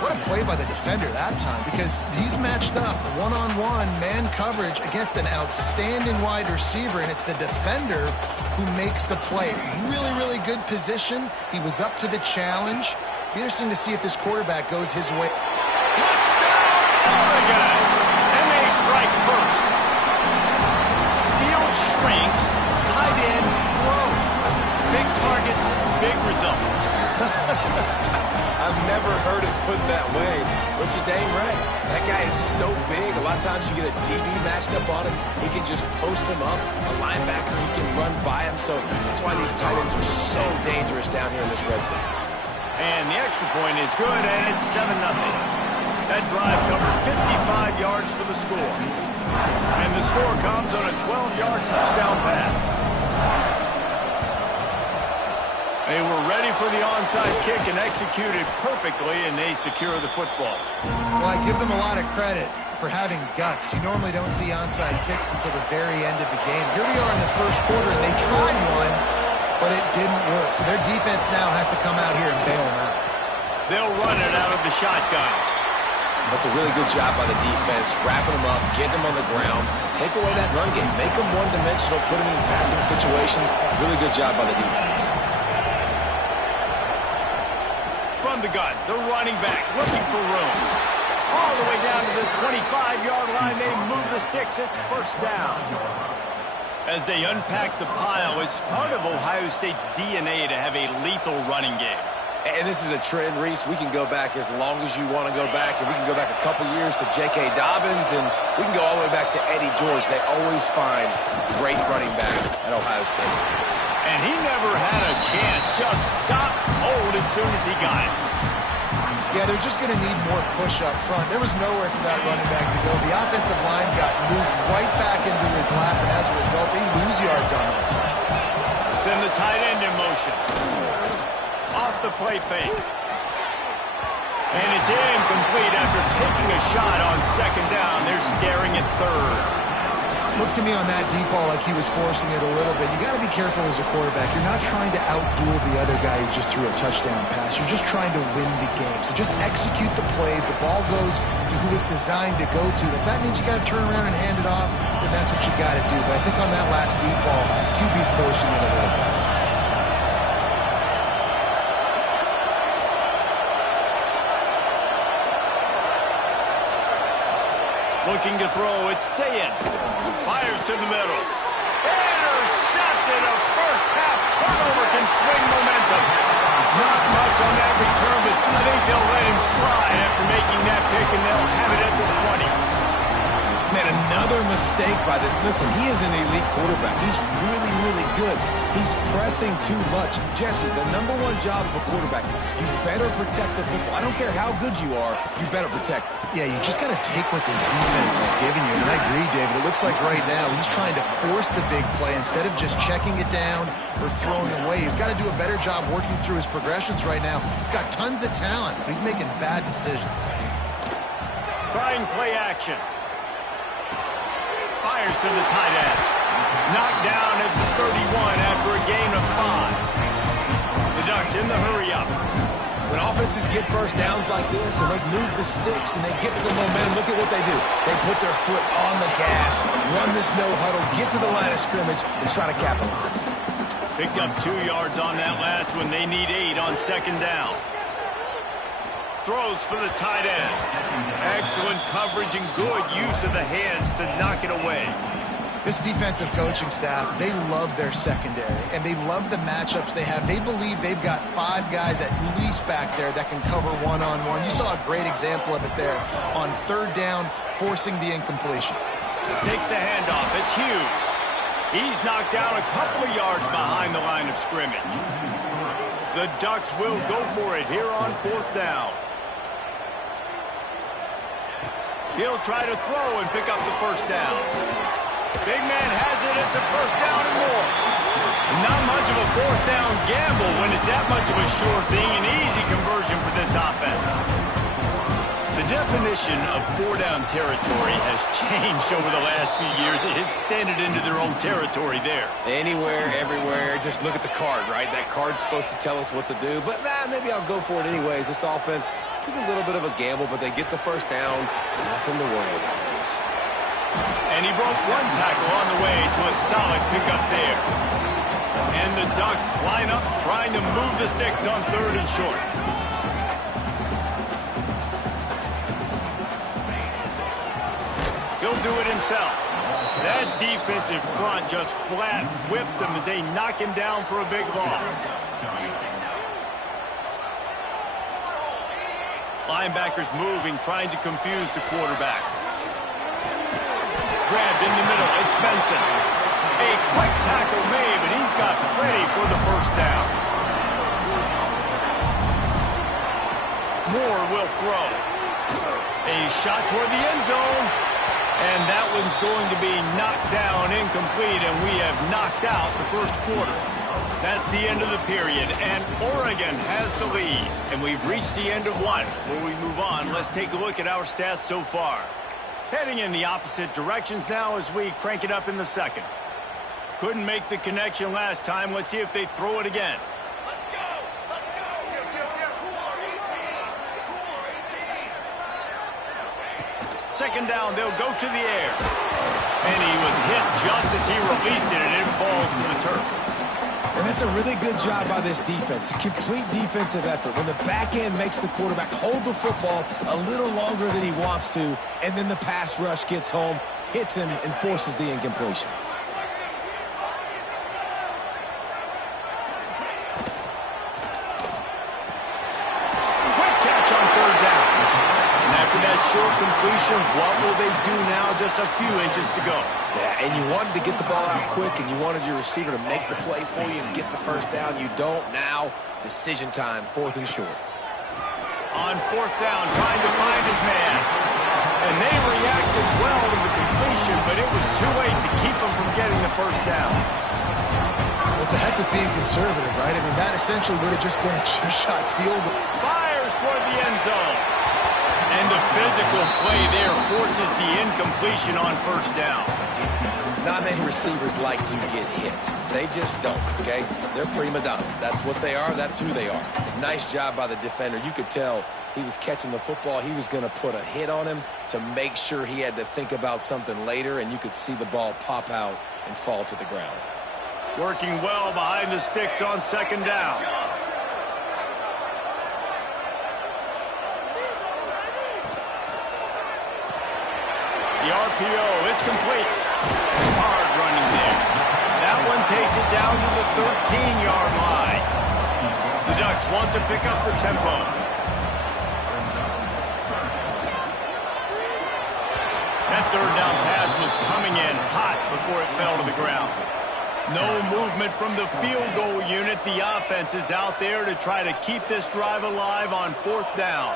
What a play by the defender that time, because he's matched up one-on-one man coverage against an outstanding wide receiver, and it's the defender who makes the play. Really, really good position. He was up to the challenge. Be interesting to see if this quarterback goes his way. Touchdown, Oregon! And they strike first. Field shrinks, tight end grows. Big targets, big results. I've never heard it put that way, but you're dang right. That guy is so big. A lot of times you get a DB matched up on him. He can just post him up. A linebacker, he can run by him. So that's why these tight ends are so dangerous down here in this red zone. And the extra point is good, and it's 7-0. That drive covered 55 yards for the score. And the score comes on a 12-yard touchdown pass. They were ready for the onside kick and executed perfectly, and they secure the football. Well, I give them a lot of credit for having guts. You normally don't see onside kicks until the very end of the game. Here we are in the first quarter, and they tried one, but it didn't work. So their defense now has to come out here and bail them out. They'll run it out of the shotgun. That's a really good job by the defense, wrapping them up, getting them on the ground, take away that run game, make them one-dimensional, put them in passing situations. Really good job by the defense. From the gun, the running back looking for room. All the way down to the 25-yard line, they move the sticks. It's first down. As they unpack the pile, it's part of Ohio State's DNA to have a lethal running game. And this is a trend, Reese. We can go back as long as you want to go back, and we can go back a couple years to J.K. Dobbins, and we can go all the way back to Eddie George. They always find great running backs at Ohio State. And he never had a chance. Just stopped cold as soon as he got it. Yeah, they're just going to need more push up front. There was nowhere for that running back to go. The offensive line got moved right back into his lap, and as a result, they lose yards on him. Send the tight end in motion. Off the play fake. And it's incomplete after taking a shot on second down. They're staring at third. Looked to me on that deep ball like he was forcing it a little bit. You got to be careful as a quarterback. You're not trying to outduel the other guy who just threw a touchdown pass. You're just trying to win the game. So just execute the plays. The ball goes to who it's designed to go to. If that means you got to turn around and hand it off, then that's what you got to do. But I think on that last deep ball, QB forcing it a little bit. Looking to throw, it's Sayin. Fires to the middle. Intercepted. A first half turnover can swing momentum. Not much on that return, but I think they'll let him slide after making that pick, and they'll have it at the 20. Man, another mistake by this. Listen, he is an elite quarterback. He's really, really good. He's pressing too much. Jesse, the number one job of a quarterback, you better protect the football. I don't care how good you are, you better protect it. Yeah, you just got to take what the defense is giving you. And I agree, David. It looks like right now he's trying to force the big play instead of just checking it down or throwing away. He's got to do a better job working through his progressions right now. He's got tons of talent, but he's making bad decisions. Trying play action. Fires to the tight end. Knocked down at the 31 after a gain of 5. The Ducks in the hurry-up. When offenses get first downs like this and they move the sticks and they get some momentum, look at what they do. They put their foot on the gas, run this no-huddle, get to the line of scrimmage, and try to capitalize. Picked up 2 yards on that last one. They need 8 on second down. Throws for the tight end. Excellent coverage and good use of the hands to knock it away. This defensive coaching staff, they love their secondary, and they love the matchups they have. They believe they've got 5 guys at least back there that can cover one-on-one. You saw a great example of it there on third down, forcing the incompletion. Takes the handoff. It's Hughes. He's knocked down a couple of yards behind the line of scrimmage. The Ducks will go for it here on 4th down. He'll try to throw and pick up the first down. Big man has it. It's a first down and more. Not much of a 4th down gamble when it's that much of a sure thing. An easy conversion for this offense. The definition of 4-down territory has changed over the last few years. It extended into their own territory there. Anywhere, everywhere. Just look at the card, right? That card's supposed to tell us what to do. But maybe I'll go for it anyways. This offense took a little bit of a gamble, but they get the first down. Nothing to worry about, Reese. And he broke one tackle on the way to a solid pickup there. And the Ducks line up trying to move the sticks on 3rd and short. He'll do it himself. That defensive front just flat whipped him as they knock him down for a big loss. Linebackers moving, trying to confuse the quarterback. Grabbed in the middle, it's Benson. A quick tackle made, but he's got plenty for the first down. Moore will throw. A shot toward the end zone. And that one's going to be knocked down incomplete, and we have knocked out the first quarter. That's the end of the period, and Oregon has the lead. And we've reached the end of one. Before we move on, let's take a look at our stats so far. Heading in the opposite directions now as we crank it up in the second. Couldn't make the connection last time. Let's see if they throw it again. Second down, they'll go to the air. And he was hit just as he released it, and it falls to the turf. And that's a really good job by this defense. A complete defensive effort. When the back end makes the quarterback hold the football a little longer than he wants to, and then the pass rush gets home, hits him, and forces the incompletion. Quick catch on 3rd down. After that short completion, what will they do now? Just a few inches to go. Yeah, and you wanted to get the ball out quick, and you wanted your receiver to make the play for you and get the first down. You don't now. Decision time, 4th and short. On 4th down, trying to find his man. And they reacted well to the completion, but it was too late to keep him from getting the first down. Well, it's a heck of being conservative, right? I mean, that essentially would have just been a two-shot field goal. Fires toward the end zone. And the physical play there forces the incompletion on 1st down. Not many receivers like to get hit. They just don't, okay? They're prima donnas. That's what they are. That's who they are. Nice job by the defender. You could tell he was catching the football. He was going to put a hit on him to make sure he had to think about something later, and you could see the ball pop out and fall to the ground. Working well behind the sticks on 2nd down. The RPO, it's complete. Hard running there. That one takes it down to the 13-yard line. The Ducks want to pick up the tempo. That 3rd down pass was coming in hot before it fell to the ground. No movement from the field goal unit. The offense is out there to try to keep this drive alive on 4th down.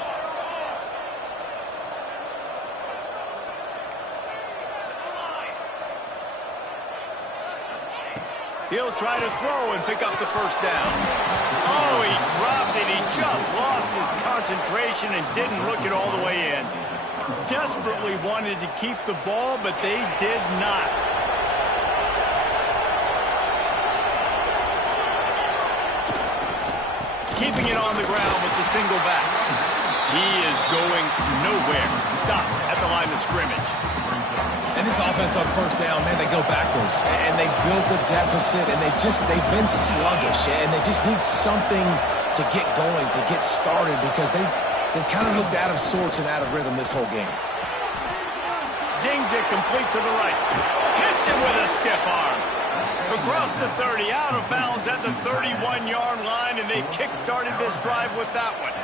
He'll try to throw and pick up the first down. Oh, he dropped it. He just lost his concentration and didn't look it all the way in. Desperately wanted to keep the ball, but they did not. Keeping it on the ground with the single back. He is going nowhere. Stop at the line of scrimmage. And this offense on 1st down, man, they go backwards. And they built a deficit, and they've been sluggish, and they just need something to get going, to get started, because they've kind of looked out of sorts and out of rhythm this whole game. Zings it complete to the right. Hits it with a stiff arm. Across the 30, out of bounds at the 31-yard line, and they kick-started this drive with that one.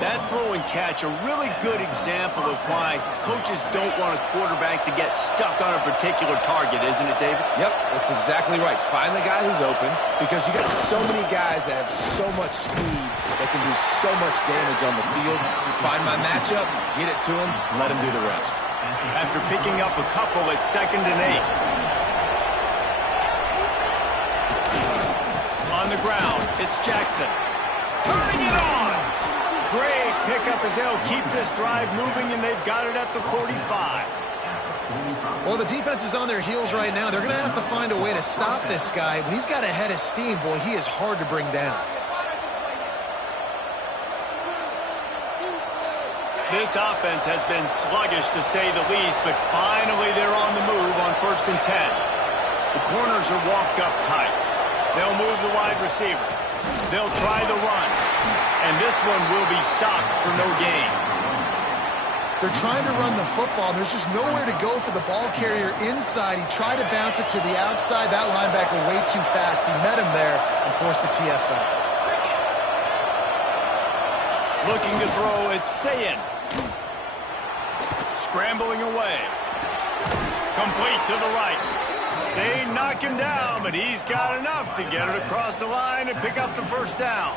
That throw and catch, a really good example of why coaches don't want a quarterback to get stuck on a particular target, isn't it, David? Yep, that's exactly right. Find the guy who's open, because you got so many guys that have so much speed that can do so much damage on the field. Find my matchup, get it to him, let him do the rest. After picking up a couple at 2nd and 8. On the ground, it's Jackson. Turning it on! Great pickup as they'll keep this drive moving, and they've got it at the 45. Well, the defense is on their heels right now. They're going to have to find a way to stop this guy. When he's got a head of steam, boy, he is hard to bring down. This offense has been sluggish, to say the least, but finally they're on the move on 1st and 10. The corners are walked up tight. They'll move the wide receiver. They'll try the run. And this one will be stopped for no gain. They're trying to run the football. There's just nowhere to go for the ball carrier inside. He tried to bounce it to the outside. That linebacker way too fast. He met him there and forced the TFL. Looking to throw, it's Sayin. Scrambling away. Complete to the right. They knock him down, but he's got enough to get it across the line and pick up the 1st down.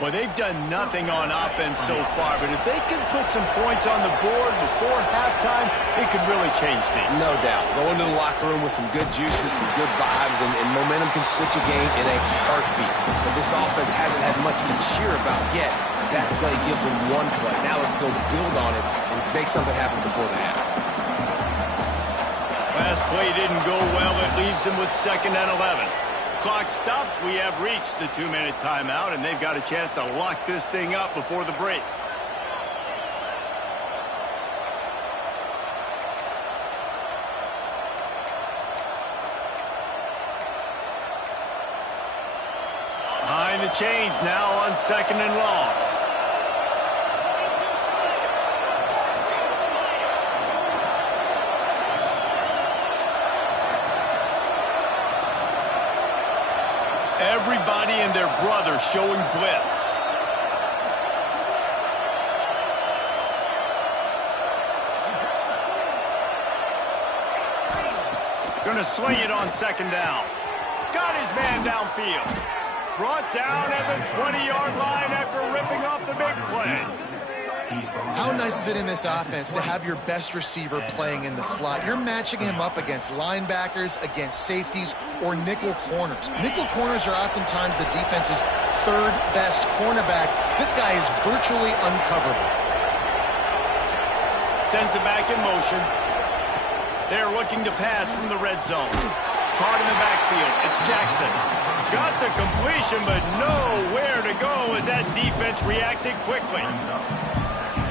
Well, they've done nothing on offense so far, but if they can put some points on the board before halftime, it could really change things. No doubt. Go into the locker room with some good juices, some good vibes, and momentum can switch a game in a heartbeat. But this offense hasn't had much to cheer about yet. That play gives them one play. Now let's go build on it and make something happen before the half. Last play didn't go well. It leaves them with 2nd and 11. Clock stops. We have reached the 2-minute timeout, and they've got a chance to lock this thing up before the break. Behind the chains now on 2nd and long. Everybody and their brother showing blitz. Gonna swing it on 2nd down. Got his man downfield. Brought down at the 20-yard line after ripping off the big play. How nice is it in this offense to have your best receiver playing in the slot? You're matching him up against linebackers, against safeties, or nickel corners. Nickel corners are oftentimes the defense's 3rd best cornerback. This guy is virtually uncoverable. Sends it back in motion. They're looking to pass from the red zone. Caught in the backfield. It's Jackson. Got the completion, but nowhere to go as that defense reacted quickly.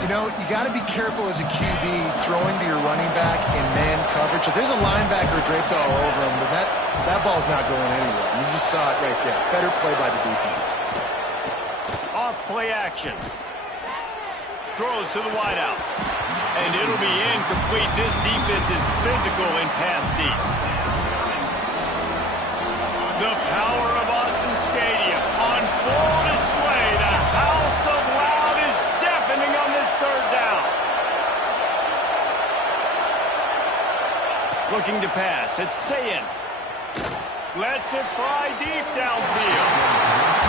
You know, you got to be careful as a QB throwing to your running back in man coverage. If there's a linebacker draped all over him, then that ball's not going anywhere. And you just saw it right there. Better play by the defense. Off play action. Throws to the wideout. And it'll be incomplete. This defense is physical and pass deep. The power of Austin Stadium on full display. The house of loud is deafening on this 3rd down. Looking to pass. It's Sayin. Lets it fly deep downfield.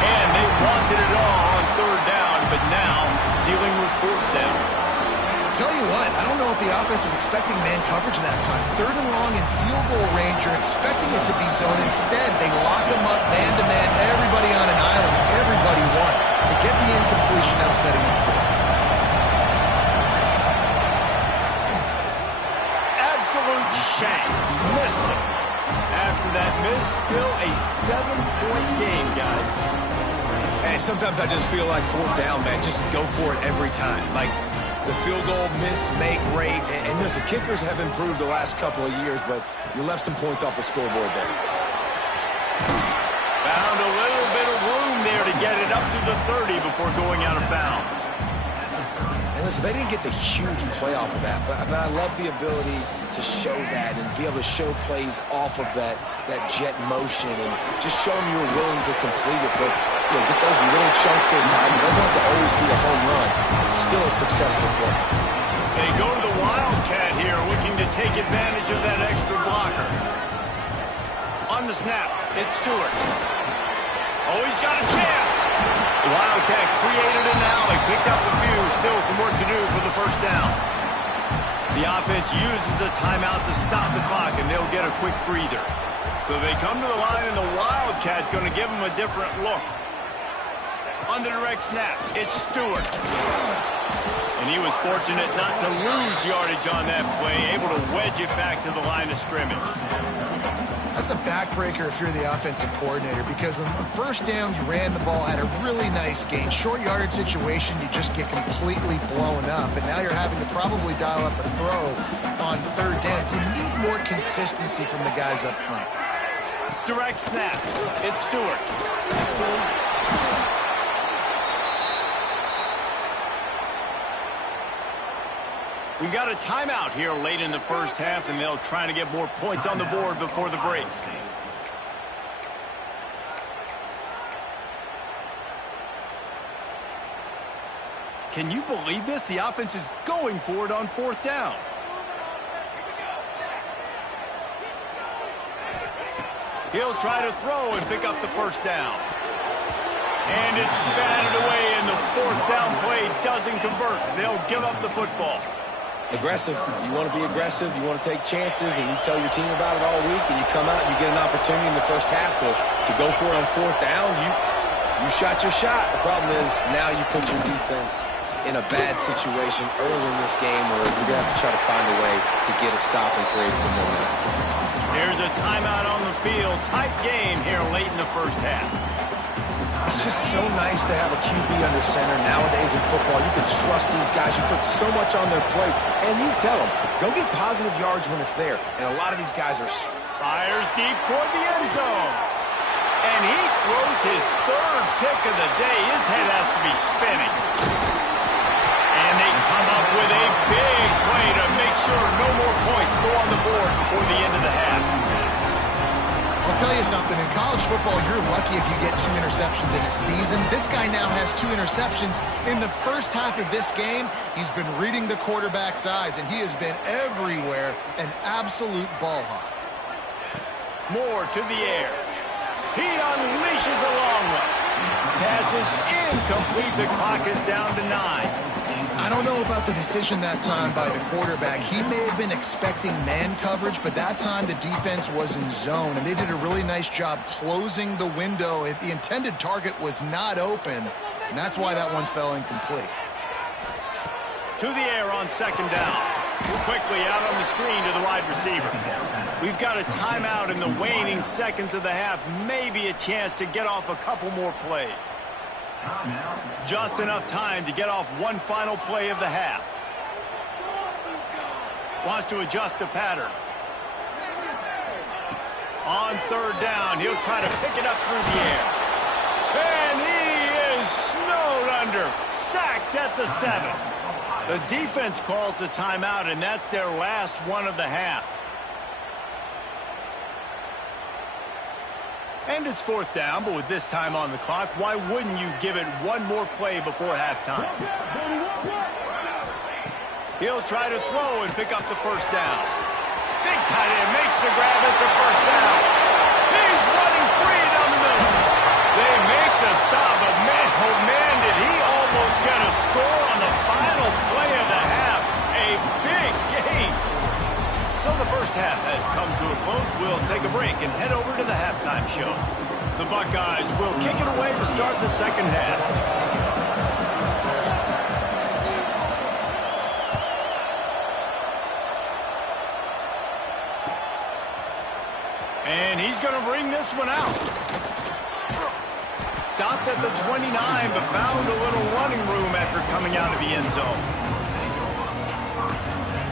And they wanted it all on 3rd down, but now dealing with 4th down. Tell you what, I don't know if the offense was expecting man coverage that time. 3rd and long in field goal range, you're expecting it to be zone. Instead, they lock him up man-to-man, everybody on an island, everybody won. They get the incompletion, now setting up for it. Absolute shame. Missed it. After that miss, still a 7-point game, guys. And sometimes I just feel like 4th down, man. Just go for it every time. Like, the field goal miss, make rate. And listen, kickers have improved the last couple of years, but you left some points off the scoreboard there. Found a little bit of room there to get it up to the 30 before going out of bounds. And listen, they didn't get the huge play off of that, but I love the ability to show that and be able to show plays off of that jet motion and just show them you're willing to complete it. But get those little chunks at a time. It doesn't have to always be a home run. It's still a successful play. They go to the Wildcat here, looking to take advantage of that extra blocker. On the snap, it's Stewart. Oh, he's got a chance. The Wildcat created an alley, picked up a few, still some work to do for the first down. The offense uses a timeout to stop the clock, and they'll get a quick breather. So they come to the line, and the Wildcat going to give them a different look. On the direct snap, it's Stewart. And he was fortunate not to lose yardage on that play, able to wedge it back to the line of scrimmage. That's a backbreaker if you're the offensive coordinator, because on the first down, you ran the ball, had a really nice gain. Short yardage situation, you just get completely blown up, and now you're having to probably dial up a throw on third down. You need more consistency from the guys up front. Direct snap, it's Stewart. We've got a timeout here late in the first half, and they'll try to get more points on the board before the break. Can you believe this? The offense is going for it on fourth down. He'll try to throw and pick up the first down. And it's batted away, and the fourth down play doesn't convert. They'll give up the football. Aggressive. You want to be aggressive. You want to take chances, and you tell your team about it all week, and you come out and you get an opportunity in the first half to go for it on fourth down. You shot your shot. The problem is now you put your defense in a bad situation early in this game where you're going to have to try to find a way to get a stop and create some momentum. There's a timeout on the field. Tight game here late in the first half. It's just so nice to have a QB under center. Nowadays in football, you can trust these guys. You put so much on their plate, and you tell them, go get positive yards when it's there. And a lot of these guys are... Fires deep toward the end zone. And he throws his third pick of the day. His head has to be spinning. And they come up with a big play to make sure no more points go on the board before the end of the half. I'll tell you something, in college football, you're lucky if you get 2 interceptions in a season. This guy now has 2 interceptions. In the first half of this game, he's been reading the quarterback's eyes, and he has been everywhere, an absolute ball hawk. Moore to the air. He unleashes a long one. Pass is incomplete. The clock is down to 9. I don't know about the decision that time by the quarterback. He may have been expecting man coverage, but that time the defense was in zone, and they did a really nice job closing the window. The intended target was not open, and that's why that one fell incomplete. To the air on second down. Quickly out on the screen to the wide receiver. We've got a timeout in the waning seconds of the half. Maybe a chance to get off a couple more plays. Just enough time to get off one final play of the half. Wants to adjust the pattern. On third down, he'll try to pick it up through the air. And he is snowed under. Sacked at the 7. The defense calls the timeout, and that's their last one of the half. And it's fourth down, but with this time on the clock, why wouldn't you give it one more play before halftime? He'll try to throw and pick up the first down. Big tight end makes the grab. It's a first down. He's running free down the middle. They make the stop, but man, oh man, did he almost get a score on the final play of the half. A big game. So the first half has come to a close. We'll take a break and head over to the halftime show. The Buckeyes will kick it away to start the second half. And he's going to bring this one out. Stopped at the 29, but found a little running room after coming out of the end zone.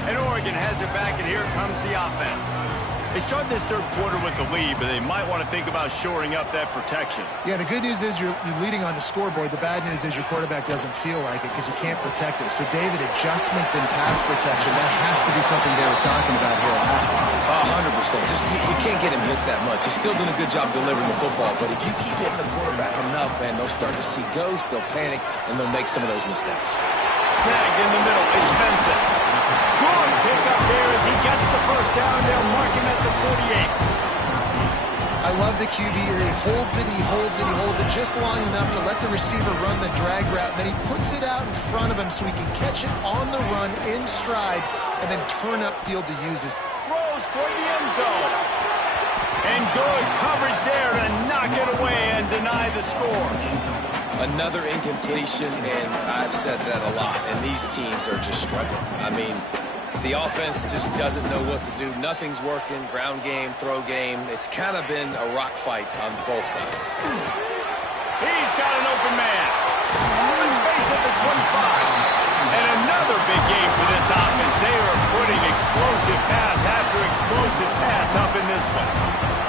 And Oregon has it back, and here comes the offense. They start this third quarter with the lead, but they might want to think about shoring up that protection. Yeah, the good news is you're leading on the scoreboard. The bad news is your quarterback doesn't feel like it because you can't protect him. So, David, adjustments in pass protection, that has to be something they were talking about here at halftime. 100%. Just you can't get him hit that much. He's still doing a good job delivering the football, but if you keep hitting the quarterback enough, man, they'll start to see ghosts, they'll panic, and they'll make some of those mistakes. Snagged in the middle. It's Benson. Good pick up there as he gets the first down. They'll mark him at the 48. I love the QB here. He holds it, he holds it, he holds it just long enough to let the receiver run the drag route, and then he puts it out in front of him so he can catch it on the run in stride and then turn upfield to use his... Throws toward the end zone. And good coverage there to knock it away and deny the score. Another incompletion, and I've said that a lot, and these teams are just struggling. I mean, the offense just doesn't know what to do. Nothing's working. Ground game, throw game. It's kind of been a rock fight on both sides. He's got an open man. Open space at the 25. And another big game for this offense. They are putting explosive pass after explosive pass up in this one.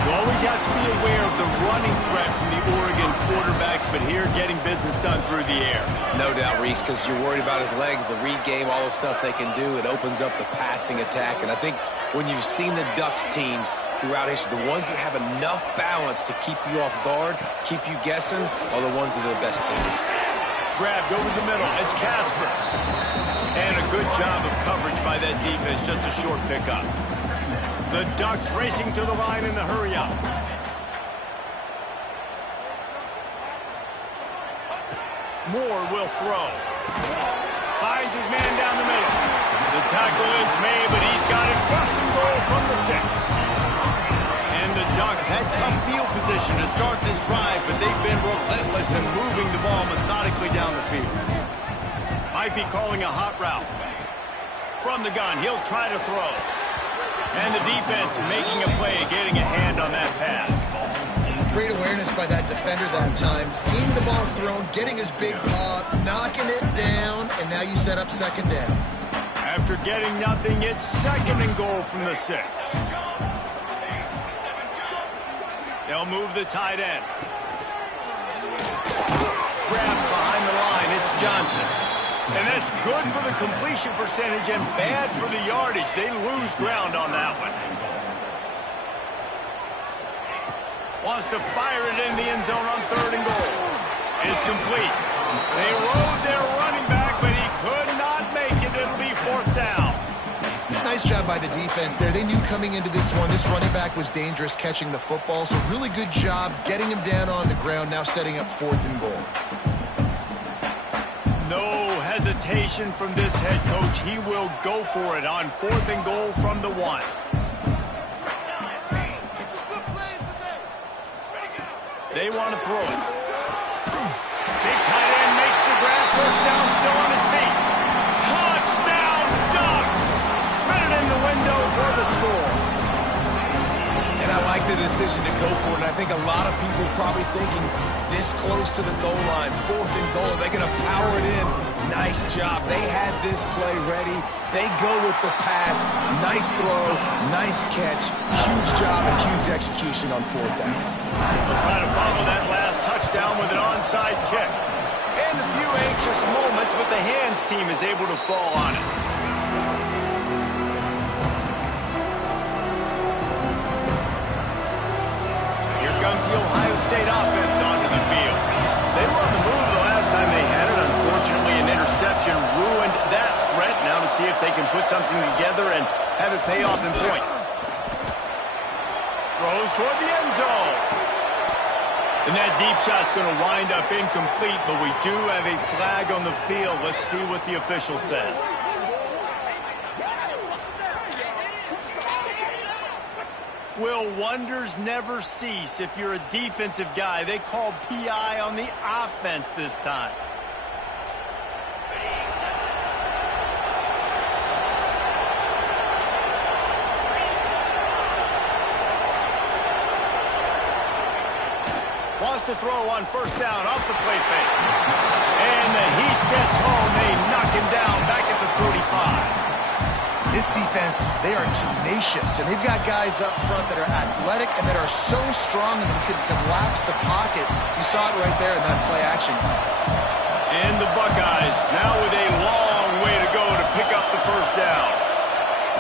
You always have to be aware of the running threat from the Oregon quarterbacks, but here getting business done through the air. No doubt, Reese, because you're worried about his legs, the read game, all the stuff they can do. It opens up the passing attack. And I think when you've seen the Ducks teams throughout history, the ones that have enough balance to keep you off guard, keep you guessing, are the ones that are the best teams. Grabbed over the middle. It's Casper. And a good job of coverage by that defense. Just a short pickup. The Ducks racing to the line in the hurry-up. Moore will throw. Finds his man down the middle. The tackle is made, but he's got it. First and goal from the 6. And the Ducks had tough field position to start this drive, but they've been relentless in moving the ball methodically down the field. Might be calling a hot route. From the gun, he'll try to throw. And the defense making a play, getting a hand on that pass. Great awareness by that defender that time. Seeing the ball thrown, getting his big paw, knocking it down, and now you set up second down. After getting nothing, it's second and goal from the 6. They'll move the tight end. Grabbed behind the line, it's Johnson. And that's good for the completion percentage and bad for the yardage. They lose ground on that one. Wants to fire it in the end zone on third and goal. It's complete. They rode their running back, but he could not make it. It'll be fourth down. Nice job by the defense there. They knew coming into this one, this running back was dangerous catching the football, so really good job getting him down on the ground, now setting up fourth and goal. No hesitation from this head coach. He will go for it on fourth and goal from the 1. They want to throw it. Big tight end makes the grab. First down, still on his feet. Touchdown, Ducks! Fit it in the window for the score. And I like the decision to go for it. And I think a lot of people probably thinking this close to the goal line, fourth and goal, they're going to power it in. Nice job. They had this play ready. They go with the pass. Nice throw, nice catch. Huge job and huge execution on fourth down. We'll try to follow that last touchdown with an onside kick. And a few anxious moments, but the hands team is able to fall on it. Here comes the Ohio State offense onto the field. They were on the move the last time they had it. Unfortunately, an interception ruined that threat. Now to see if they can put something together and have it pay off in points. Throws toward the end zone. And that deep shot's going to wind up incomplete, but we do have a flag on the field. Let's see what the official says. Will wonders never cease if you're a defensive guy? They called PI on the offense this time. Wants to throw on first down off the play fake. And the heat gets home. They knock him down back at the 45. This defense, they are tenacious, and they've got guys up front that are athletic and that are so strong and can collapse the pocket. You saw it right there in that play action. And the Buckeyes now with a long way to go to pick up the first down.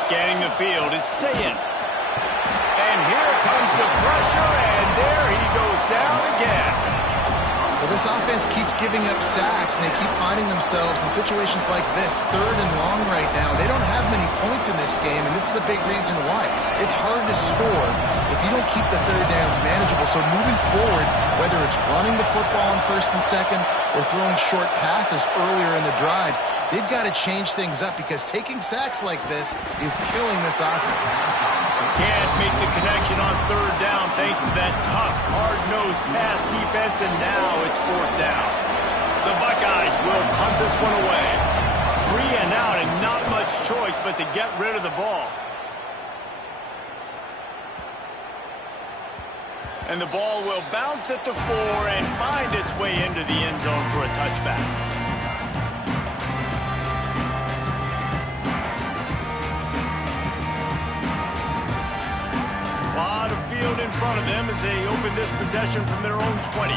Scanning the field, it's Sayin. And here comes the pressure, and there he goes down again. Well, this offense keeps giving up sacks, and they keep finding themselves in situations like this, 3rd and long right now. They don't have many points in this game, and this is a big reason why. It's hard to score if you don't keep the 3rd downs manageable. So moving forward, whether it's running the football on 1st and 2nd or throwing short passes earlier in the drives, they've got to change things up because taking sacks like this is killing this offense. Can't make the connection on 3rd down thanks to that tough, hard-nosed pass defense, and now it's 4th down. The Buckeyes will punt this one away. 3 and out, and not much choice but to get rid of the ball. And the ball will bounce at the 4 and find its way into the end zone for a touchback. A lot of field in front of them as they open this possession from their own 20.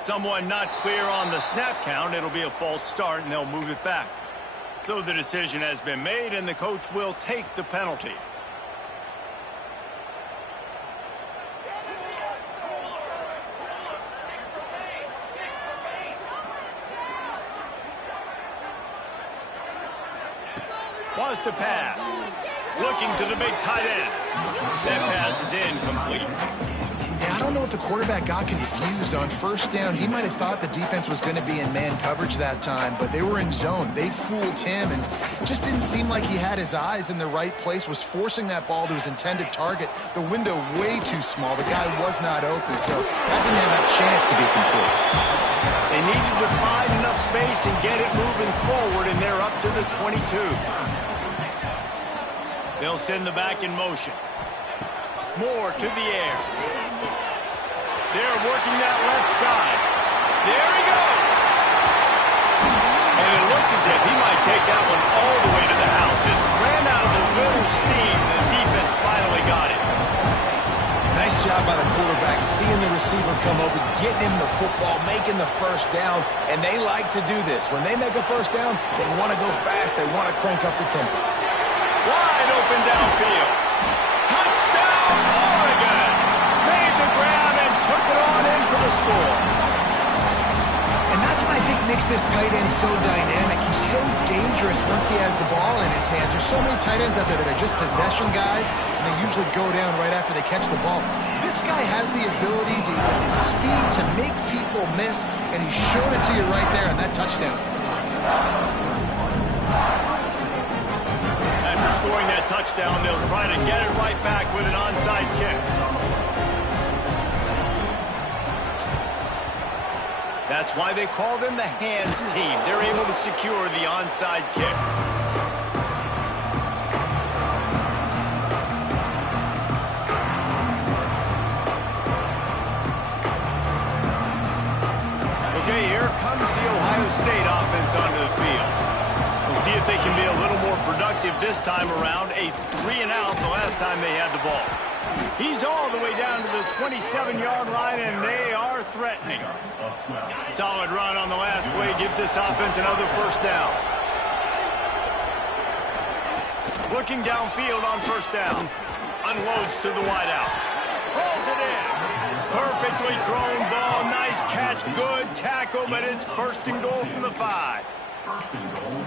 Someone not clear on the snap count. It'll be a false start, and they'll move it back. So the decision has been made, and the coach will take the penalty. Wants to pass. Looking to the big tight end. That pass is incomplete. Yeah, I don't know if the quarterback got confused on 1st down. He might have thought the defense was going to be in man coverage that time, but they were in zone. They fooled him, and just didn't seem like he had his eyes in the right place, was forcing that ball to his intended target. The window way too small. The guy was not open, so that didn't have a chance to be complete. They needed to find enough space and get it moving forward, and they're up to the 22. They'll send the back in motion. More to the air. They're working that left side. There he goes. And it looked as if he might take that one all the way to the house. Just ran out of a little steam. The defense finally got it. Nice job by the quarterback, seeing the receiver come over, getting him the football, making the 1st down, and they like to do this. When they make a 1st down, they want to go fast, they want to crank up the tempo. Wide open downfield. Touchdown, Oregon! Made the grab and took it on in for the score. And that's what I think makes this tight end so dynamic. He's so dangerous once he has the ball in his hands. There's so many tight ends out there that are just possession guys, and they usually go down right after they catch the ball. This guy has the ability to, with his speed, to make people miss, and he showed it to you right there on that touchdown. After scoring that touchdown, they'll try to get it right back with an onside kick. That's why they call them the hands team. They're able to secure the onside kick. Okay, here comes the Ohio State offense onto the field. We'll see if they can be a little more productive this time around. A 3 and out the last time they had the ball. He's all the way down to the 27-yard line, and they are threatening. Solid run on the last play gives this offense another 1st down. Looking downfield on 1st down. Unloads to the wideout. Rolls it in. Perfectly thrown ball. Nice catch. Good tackle, but it's 1st and goal from the 5.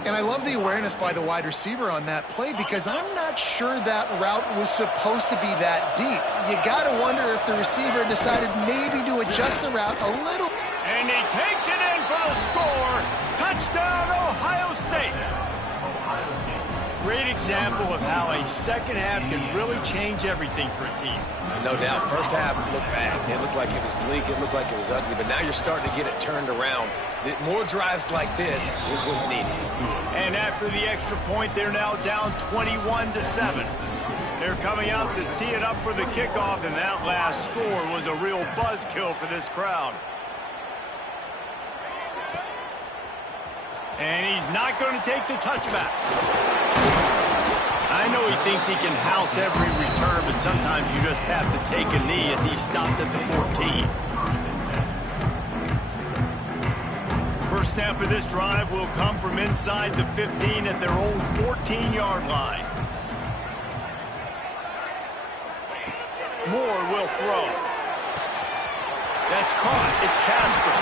And I love the awareness by the wide receiver on that play because I'm not sure that route was supposed to be that deep. You got to wonder if the receiver decided maybe to adjust the route a little. And he takes it in for the score. Touchdown, Ohio State. Great example of how a second half can really change everything for a team. No doubt. 1st half looked bad. It looked like it was bleak. It looked like it was ugly. But now you're starting to get it turned around. More drives like this is what's needed. And after the extra point, they're now down 21-7. They're coming out to tee it up for the kickoff, and that last score was a real buzzkill for this crowd. And he's not going to take the touchback. I know he thinks he can house every return, but sometimes you just have to take a knee as he stopped at the 14. First snap of this drive will come from inside the 15 at their own 14-yard line. Moore will throw. That's caught. It's Casper.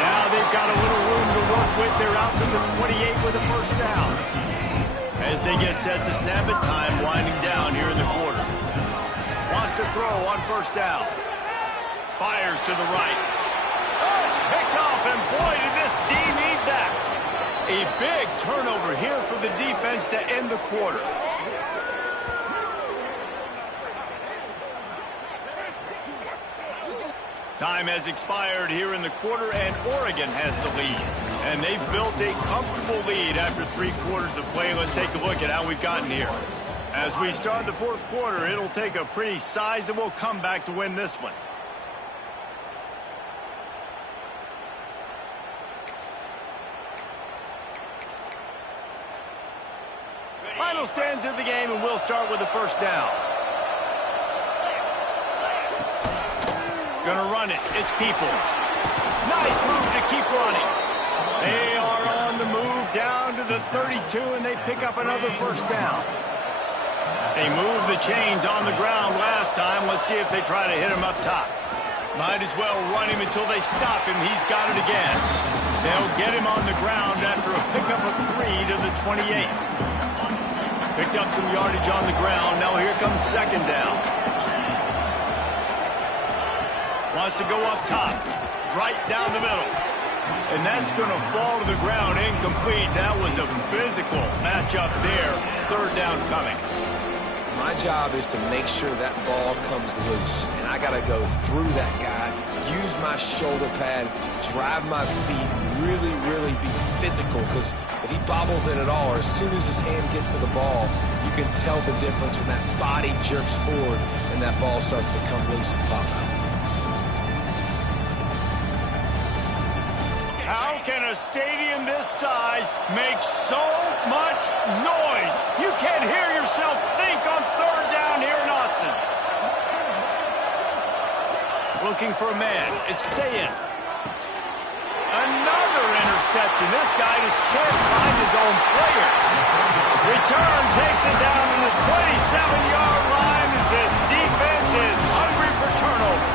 Now they've got a little room to work with. They're out to the 28 with a first down. As they get set to snap it, time winding down here in the quarter. Wants to throw on first down. Fires to the right. Oh, it's picked off, and boy, did this D need that. A big turnover here for the defense to end the quarter. Time has expired here in the quarter, and Oregon has the lead. And they've built a comfortable lead after 3 quarters of play. Let's take a look at how we've gotten here. As we start the 4th quarter, it'll take a pretty sizable comeback to win this one. Final stands of the game, and we'll start with the first down. Gonna run it. It's Peoples. Nice move to keep running. They are on the move down to the 32, and they pick up another first down. They moved the chains on the ground last time. Let's see if they try to hit him up top. Might as well run him until they stop him. He's got it again. They'll get him on the ground after a pickup of 3 to the 28. Picked up some yardage on the ground. Now here comes second down. Wants to go up top, right down the middle. And that's going to fall to the ground incomplete. That was a physical matchup there. Third down coming. My job is to make sure that ball comes loose. And I got to go through that guy, use my shoulder pad, drive my feet, really be physical. Because if he bobbles it at all, or as soon as his hand gets to the ball, you can tell the difference when that body jerks forward and that ball starts to come loose and pop out. How can a stadium this size make so much noise? You can't hear yourself think on third down here in Autzen. Looking for a man. It's Sayin. Another interception. This guy just can't find his own players. Return takes it down to the 27-yard line as this defense is hungry for turnover.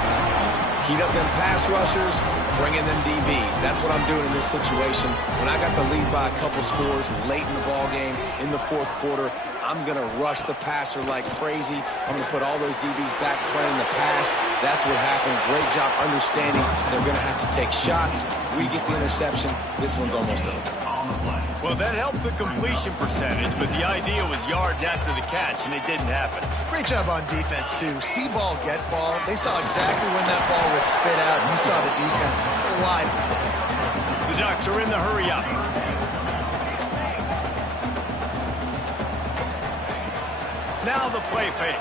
Heat up them pass rushers, bring in them DBs. That's what I'm doing in this situation. When I got the lead by a couple scores late in the ball game, in the 4th quarter, I'm going to rush the passer like crazy. I'm going to put all those DBs back playing the pass. That's what happened. Great job understanding they're going to have to take shots. We get the interception. This one's almost over. Well, that helped the completion percentage, but the idea was yards after the catch, and it didn't happen. Great job on defense, too. See ball, get ball. They saw exactly when that ball was spit out, and you saw the defense fly. The Ducks are in the hurry up. Now the play fake.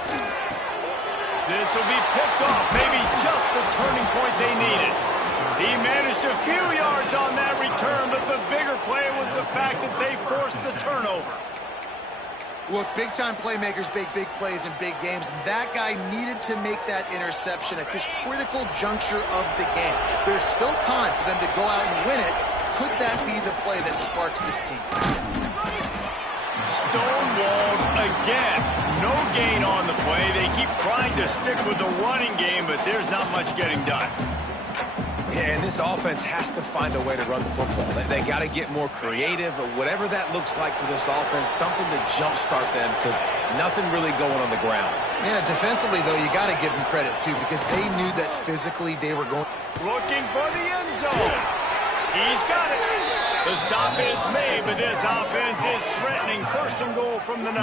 This will be picked off, maybe just the turning point they needed. He managed a few yards on that return, but the bigger play was the fact that they forced the turnover. Look, big-time playmakers make big plays in big games, and that guy needed to make that interception at this critical juncture of the game. There's still time for them to go out and win it. Could that be the play that sparks this team? Stonewalled again. No gain on the play. They keep trying to stick with the running game, but there's not much getting done. Yeah, and this offense has to find a way to run the football. They got to get more creative, or whatever that looks like for this offense, something to jumpstart them, because nothing really going on the ground. Yeah, defensively, though, you got to give them credit, too, because they knew that physically they were going. Looking for the end zone. He's got it. The stop is made, but this offense is threatening. First and goal from the 9.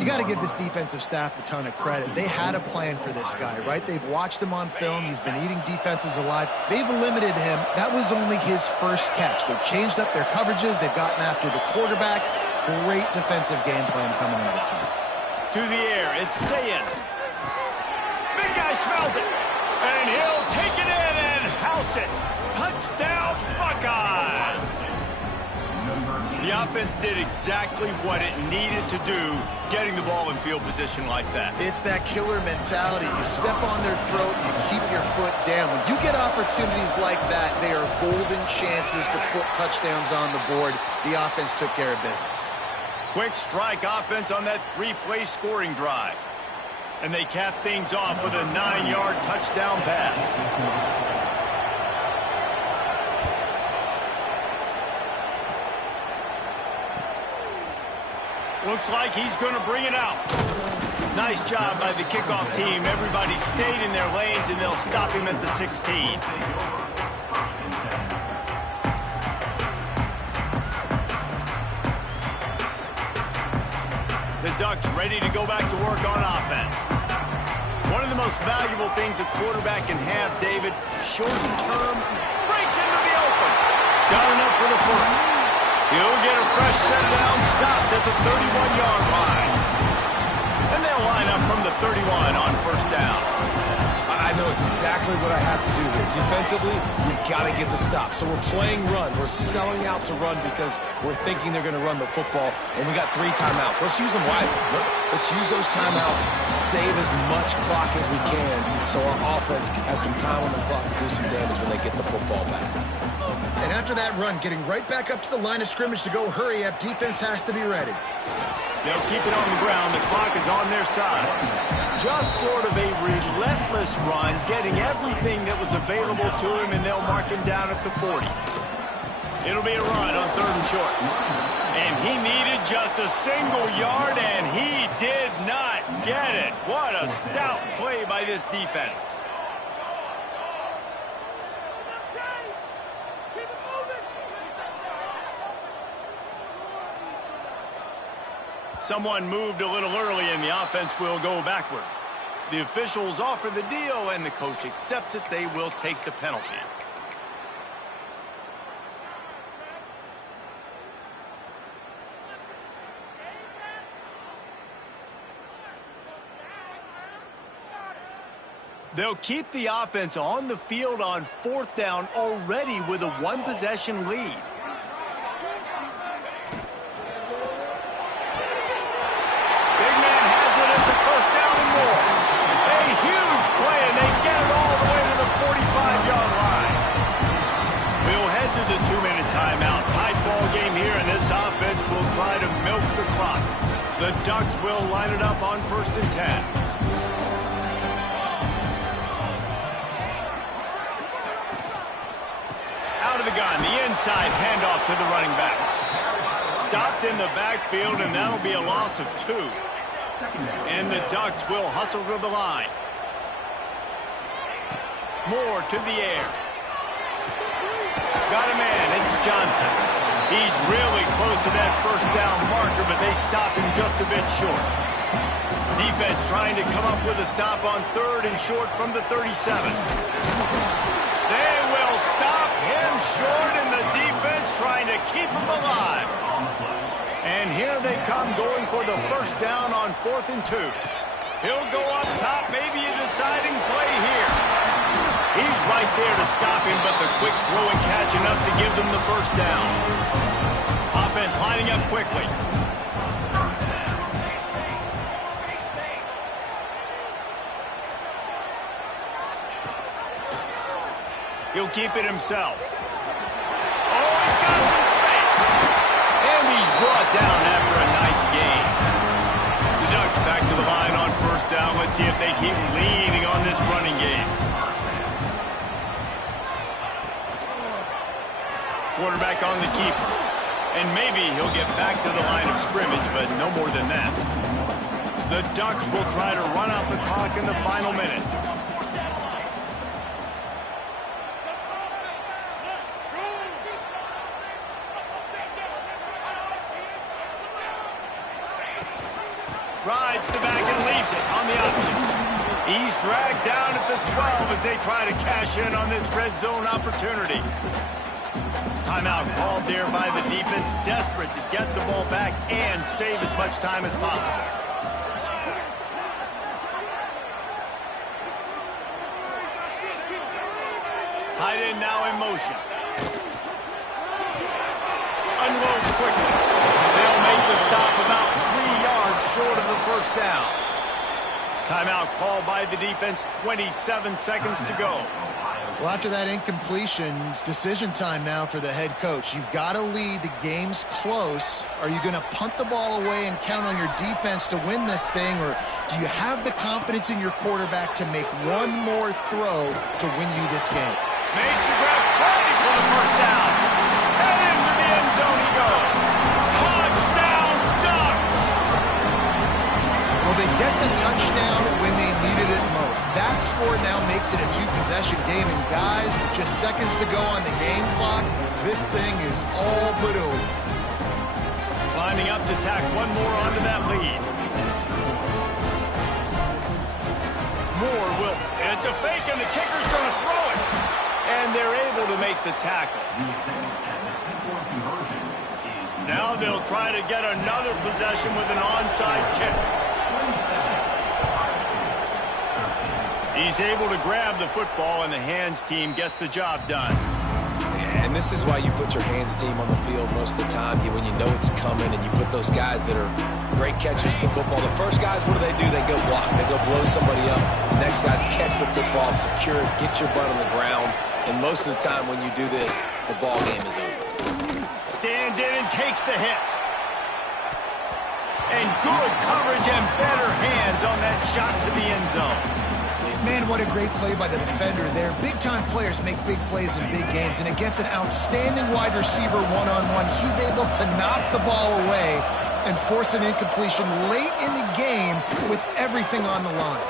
You got to give this defensive staff a ton of credit. They had a plan for this guy, right? They've watched him on film. He's been eating defenses alive. They've limited him. That was only his first catch. They've changed up their coverages. They've gotten after the quarterback. Great defensive game plan coming into this one. To the air, it's Sayin. Big guy smells it. And he'll take it in and house it. Touchdown, Buckeyes. The offense did exactly what it needed to do, getting the ball in field position like that. It's that killer mentality. You step on their throat, you keep your foot down. When you get opportunities like that, they are golden chances to put touchdowns on the board. The offense took care of business. Quick strike offense on that 3-play scoring drive. And they cap things off with a 9-yard touchdown pass. Looks like he's going to bring it out. Nice job by the kickoff team. Everybody stayed in their lanes, and they'll stop him at the 16. The Ducks ready to go back to work on offense. One of the most valuable things a quarterback can have, David, shortened term, breaks into the open. Got enough for the first. He'll get a fresh set down, stopped at the 31-yard line. And they'll line up from the 31 on first down. I know exactly what I have to do here. Defensively, we've got to get the stop. So we're playing run. We're selling out to run because we're thinking they're going to run the football, and we got 3 timeouts. Let's use them wisely. Let's use those timeouts, save as much clock as we can so our offense has some time on the clock to do some damage when they get the football back. And after that run, getting right back up to the line of scrimmage to go hurry up, defense has to be ready. They'll keep it on the ground. The clock is on their side. Just sort of a relentless run, getting everything that was available to him, and they'll mark him down at the 40. It'll be a run on 3rd and short. And he needed just a single yard, and he did not get it. What a stout play by this defense. Someone moved a little early, and the offense will go backward. The officials offer the deal, and the coach accepts it. They will take the penalty. They'll keep the offense on the field on 4th down already with a 1-possession lead. The 2-minute timeout. Tight ball game here, and this offense will try to milk the clock. The Ducks will line it up on 1st and 10. Out of the gun, the inside handoff to the running back. Stopped in the backfield, and that'll be a loss of 2. And the Ducks will hustle to the line. Moore to the air. Got a man, it's Johnson. He's really close to that first down marker, but they stop him just a bit short. Defense trying to come up with a stop on 3rd and short from the 37. They will stop him short, and the defense trying to keep him alive. And here they come going for the first down on 4th and 2. He'll go up top, maybe a deciding play here. He's right there to stop him, but the quick throw and catch enough to give them the first down. Offense lining up quickly. He'll keep it himself. Oh, he's got some space. And he's brought down after a nice gain. The Ducks back to the line on first down. Let's see if they keep leaning on this running game. Quarterback on the keeper. And maybe he'll get back to the line of scrimmage, but no more than that. The Ducks will try to run out the clock in the final minute. Rides the back and leaves it on the option. He's dragged down at the 12 as they try to cash in on this red zone opportunity. Timeout called there by the defense, desperate to get the ball back and save as much time as possible. Tight end now in motion. Unloads quickly. They'll make the stop about 3 yards short of the first down. Timeout called by the defense, 27 seconds to go. Well, after that incompletion, it's decision time now for the head coach. You've got to lead. The game's close. Are you going to punt the ball away and count on your defense to win this thing, or do you have the confidence in your quarterback to make one more throw to win you this game? Makes the grab play for the first down. And into the end zone he goes. Touchdown, Ducks! Well, they get the touchdown when they needed it most. That score now makes it a two-possession game. And guys, with just seconds to go on the game clock, this thing is all but over. Lining up to tack one more onto that lead. Moore will. It's a fake, and the kicker's going to throw it. And they're able to make the tackle. Now they'll try to get another possession with an onside kick. He's able to grab the football, and the hands team gets the job done. And this is why you put your hands team on the field most of the time, when you know it's coming, and you put those guys that are great catchers of the football. The first guys, what do? They go block. They go blow somebody up. The next guys catch the football, secure it, get your butt on the ground. And most of the time when you do this, the ball game is over. Stands in and takes the hit. And good coverage and better hands on that shot to the end zone. Man, what a great play by the defender there. Big-time players make big plays in big games, and against an outstanding wide receiver one-on-one, he's able to knock the ball away and force an incompletion late in the game with everything on the line.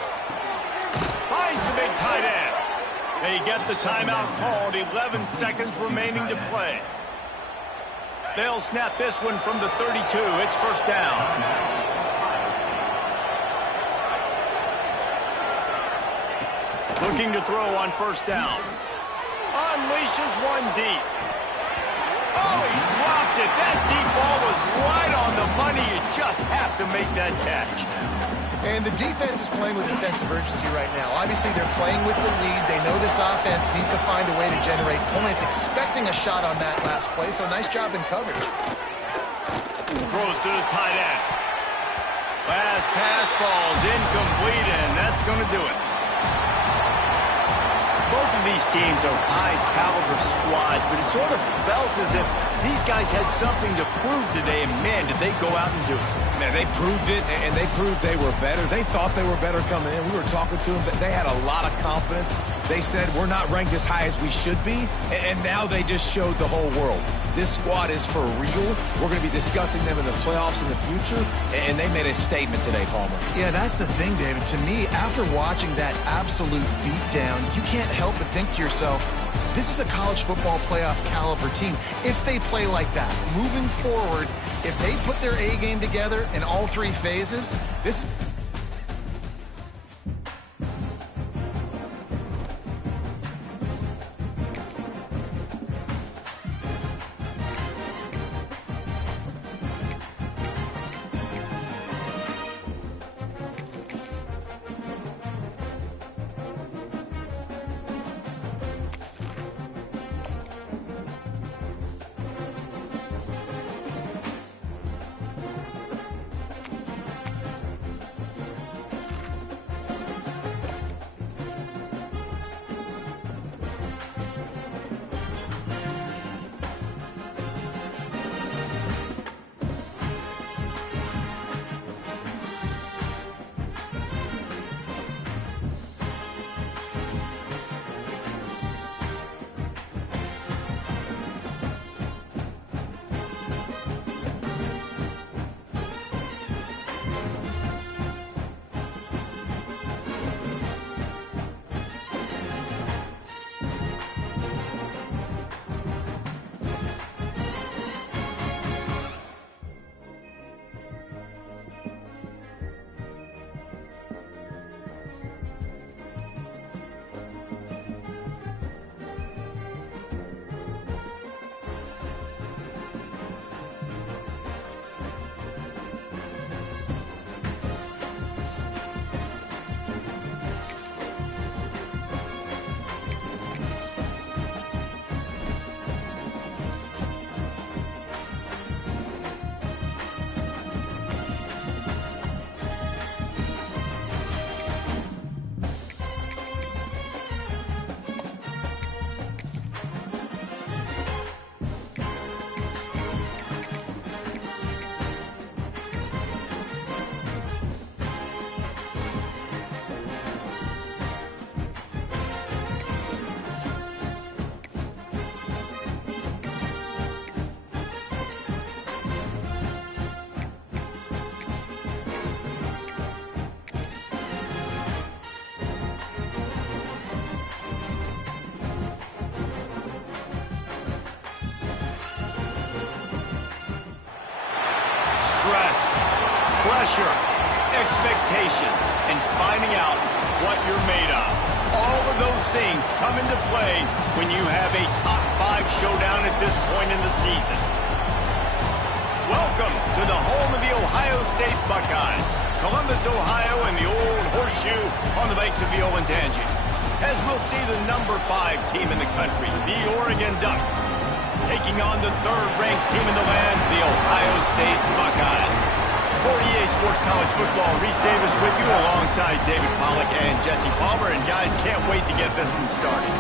Finds the big tight end. They get the timeout called, 11 seconds remaining to play. They'll snap this one from the 32. It's first down. Looking to throw on first down. Unleashes one deep. Oh, he dropped it. That deep ball was right on the money. You just have to make that catch. And the defense is playing with a sense of urgency right now. Obviously, they're playing with the lead. They know this offense needs to find a way to generate points, expecting a shot on that last play, so nice job in coverage. Throws to the tight end. Last pass falls incomplete, and that's going to do it. Both of these teams are high-caliber squads, but it sort of felt as if these guys had something to prove today, and man, did they go out and do it. Man, they proved it, and they proved they were better. They thought they were better coming in. We were talking to them, but they had a lot of confidence. They said, we're not ranked as high as we should be, and now they just showed the whole world. This squad is for real. We're going to be discussing them in the playoffs in the future, and they made a statement today, Palmer. Yeah, that's the thing, David. To me, after watching that absolute beatdown, you can't help but think to yourself, this is a college football playoff caliber team. If they play like that, moving forward, if they put their A game together in all three phases, this pressure, expectation, and finding out what you're made of. All of those things come into play when you have a top 5 showdown at this point in the season. Welcome to the home of the Ohio State Buckeyes, Columbus, Ohio, and the old horseshoe on the banks of the Olentangy. As we'll see the number 5 team in the country, the Oregon Ducks, taking on the 3rd-ranked team in the land, the Ohio State Buckeyes. For EA Sports College Football, Reese Davis with you alongside David Pollack and Jesse Palmer. And guys, can't wait to get this one started.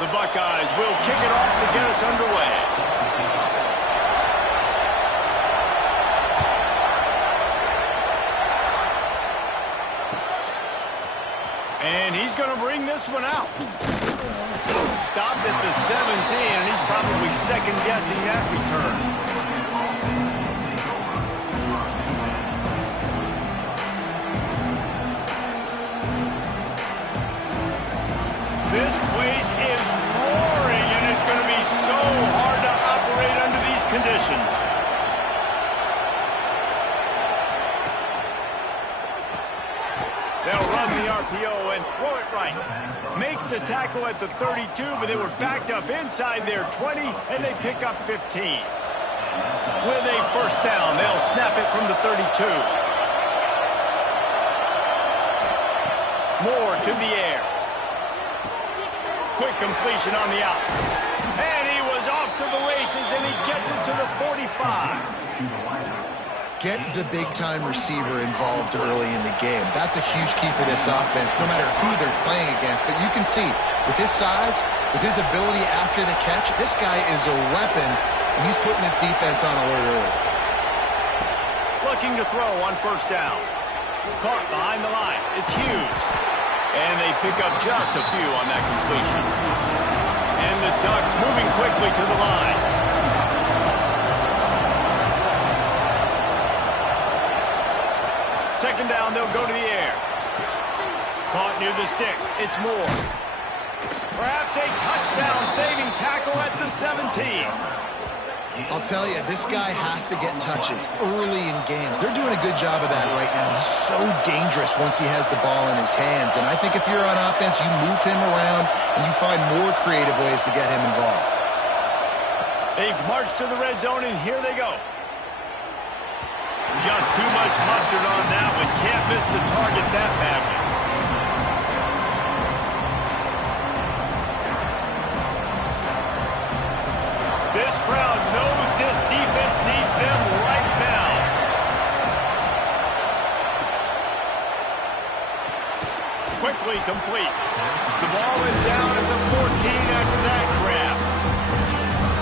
The Buckeyes will kick it off to get us underway. And he's going to bring this one out. Stopped at the 17, and he's probably second-guessing that return. This place is roaring, and it's going to be so hard to operate under these conditions. They'll run the RPO and throw it right. Makes the tackle at the 32, but they were backed up inside their 20, and they pick up 15. With a first down, they'll snap it from the 32. Moore to the air. Quick completion on the out. And he was off to the races, and he gets it to the 45. Get the big-time receiver involved early in the game. That's a huge key for this offense, no matter who they're playing against. But you can see, with his size, with his ability after the catch, this guy is a weapon, and he's putting his defense on alert early. Looking to throw on first down. Caught behind the line. It's Hughes. And they pick up just a few on that completion. And the Ducks moving quickly to the line. Second down, they'll go to the air. Caught near the sticks. It's Moore. Perhaps a touchdown-saving tackle at the 17. I'll tell you, this guy has to get touches early in games. They're doing a good job of that right now. He's so dangerous once he has the ball in his hands. And I think if you're on offense, you move him around and you find more creative ways to get him involved. They've marched to the red zone, and here they go. Just too much mustard on that one. Can't miss the target that badly. This crowd knows this defense needs them right now. Quickly complete. The ball is down at the 14 after that grab.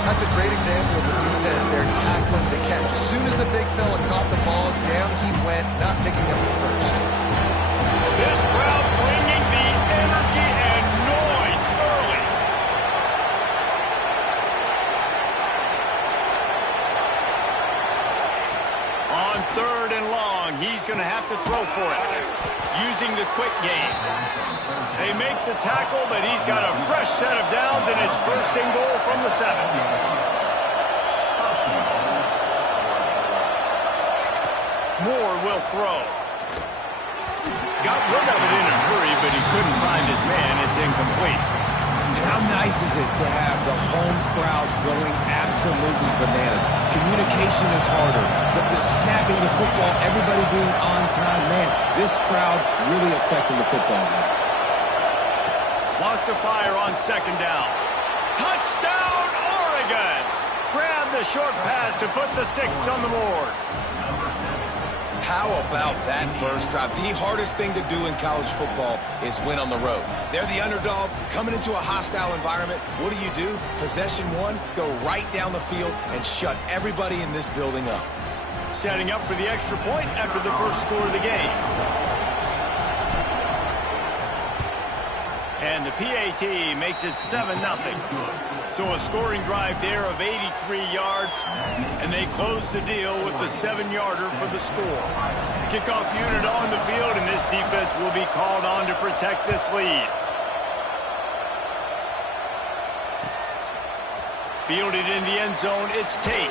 That's a great example of the defense there tackling the catch. As soon as the big fella caught the ball, down he went, not picking up the first. This crowd bringing the energy and noise early. On 3rd and long, he's going to have to throw for it, using the quick game. They make the tackle, but he's got a fresh set of downs, and it's 1st and goal from the 7. Moore will throw. Got rid of it in a hurry, but he couldn't find his man. It's incomplete. And how nice is it to have the home crowd going absolutely bananas? Communication is harder, but the snapping the football, everybody being on time, man, this crowd really affecting the football game. Lost to fire on 2nd down. Touchdown, Oregon! Grab the short pass to put the 6 on the board. How about that first drive? The hardest thing to do in college football is win on the road. They're the underdog, coming into a hostile environment. What do? Possession 1, go right down the field and shut everybody in this building up. Setting up for the extra point after the first score of the game. And the PAT makes it 7-0. So a scoring drive there of 83 yards, and they close the deal with the 7-yarder for the score. Kickoff unit on the field, and this defense will be called on to protect this lead. Fielded in the end zone, it's Tate.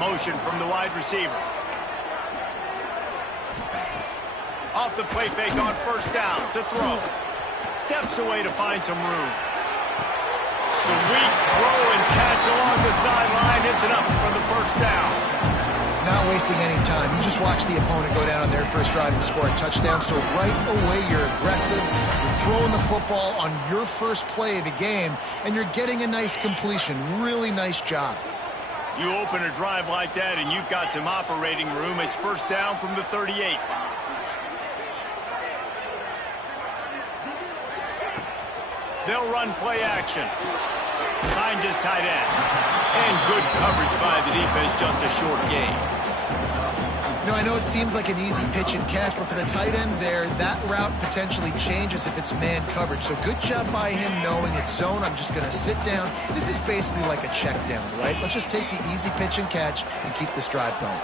Motion from the wide receiver. Off the play fake on first down to throw. Steps away to find some room. Sweet throw and catch along the sideline. It's enough for the first down. Not wasting any time. You just watch the opponent go down on their first drive and score a touchdown. So right away, you're aggressive. You're throwing the football on your first play of the game, and you're getting a nice completion. Really nice job. You open a drive like that, and you've got some operating room. It's first down from the 38. They'll run play action. Finds his tight end. And good coverage by the defense, just a short gain. You know, I know it seems like an easy pitch and catch, but for the tight end there, that route potentially changes if it's man coverage. So good job by him knowing it's zone. I'm just going to sit down. This is basically like a check down, right? Let's just take the easy pitch and catch and keep this drive going.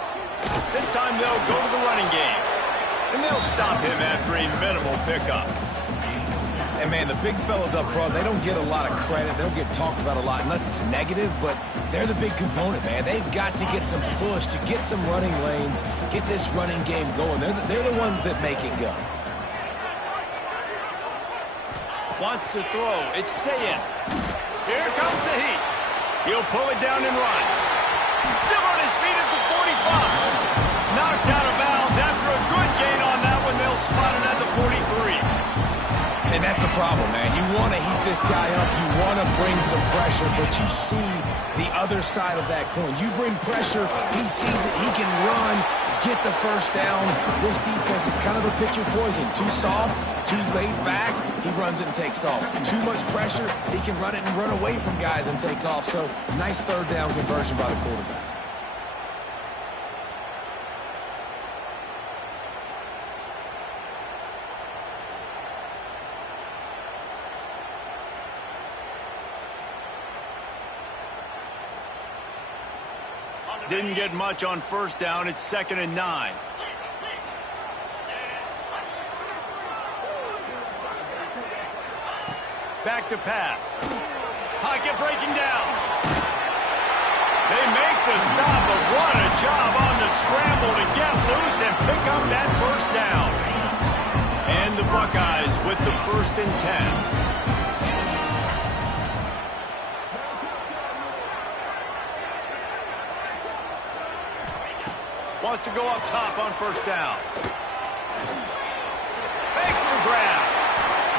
This time they'll go to the running game. And they'll stop him after a minimal pickup. And, man, the big fellas up front, they don't get a lot of credit. They don't get talked about a lot unless it's negative, but they're the big component, man. They've got to get some push, to get some running lanes, get this running game going. They're the ones that make it go. Wants to throw. It's Sayed. Here comes the heat. He'll pull it down and run. Still on his feet at the 45. Knocked out of bounds after a good gain on that one. They'll spot it at the 43. And that's the problem, man. You want to heat this guy up. You want to bring some pressure, but you see the other side of that coin. You bring pressure, he sees it, he can run, get the first down. This defense, it's kind of a picture poison. Too soft, too laid back, he runs it and takes off. Too much pressure, he can run it and run away from guys and take off. So, nice third down conversion by the quarterback. Didn't get much on first down. It's 2nd and 9. Back to pass. Pocket breaking down. They make the stop, but what a job on the scramble to get loose and pick up that first down. And the Buckeyes with the 1st and 10. Wants to go up top on first down. Makes the grab.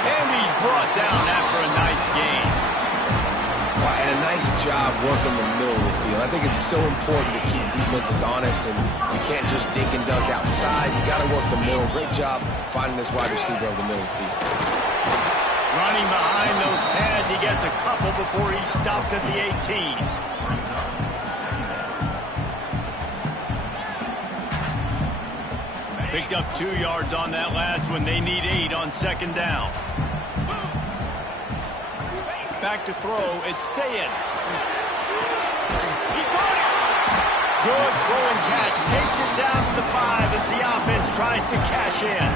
And he's brought down after a nice gain. Well, and a nice job working the middle of the field. I think it's so important to keep defenses honest, and you can't just dink and dunk outside. You got to work the middle. Great job finding this wide receiver over the middle of the field. Running behind those pads, he gets a couple before he's stopped at the 18. Picked up 2 yards on that last one. They need 8 on 2nd down. Back to throw. It's Sayed. He got it. Good throw and catch. Takes it down to the 5 as the offense tries to cash in.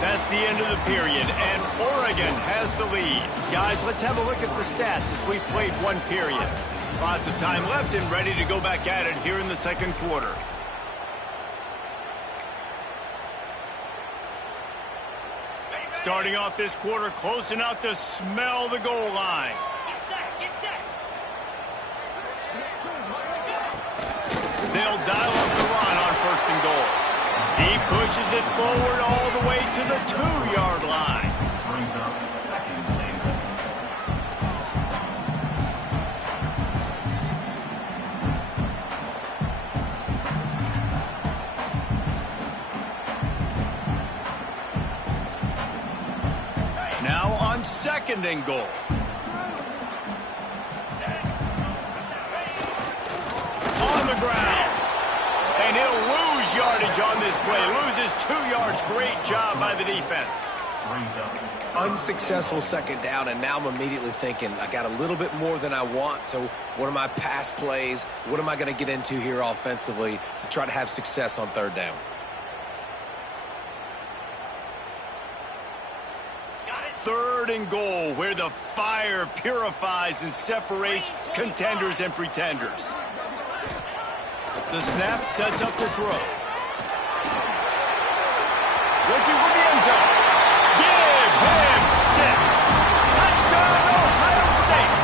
That's the end of the period, and Oregon has the lead. Guys, let's have a look at the stats as we've played one period. Lots of time left and ready to go back at it here in the 2nd quarter. Starting off this quarter close enough to smell the goal line. Get set. They'll dial up the run on 1st and goal. He pushes it forward all the way to the 2-yard line. second and goal. On the ground. And he'll lose yardage on this play. Loses 2 yards. Great job by the defense. Unsuccessful second down, and now I'm immediately thinking, I got a little bit more than I want, so what are my pass plays? What am I going to get into here offensively to try to have success on third down? Third and goal, where the fire purifies and separates contenders and pretenders. The snap sets up the throw. Looking for the end zone. Give him 6. Touchdown, Ohio State.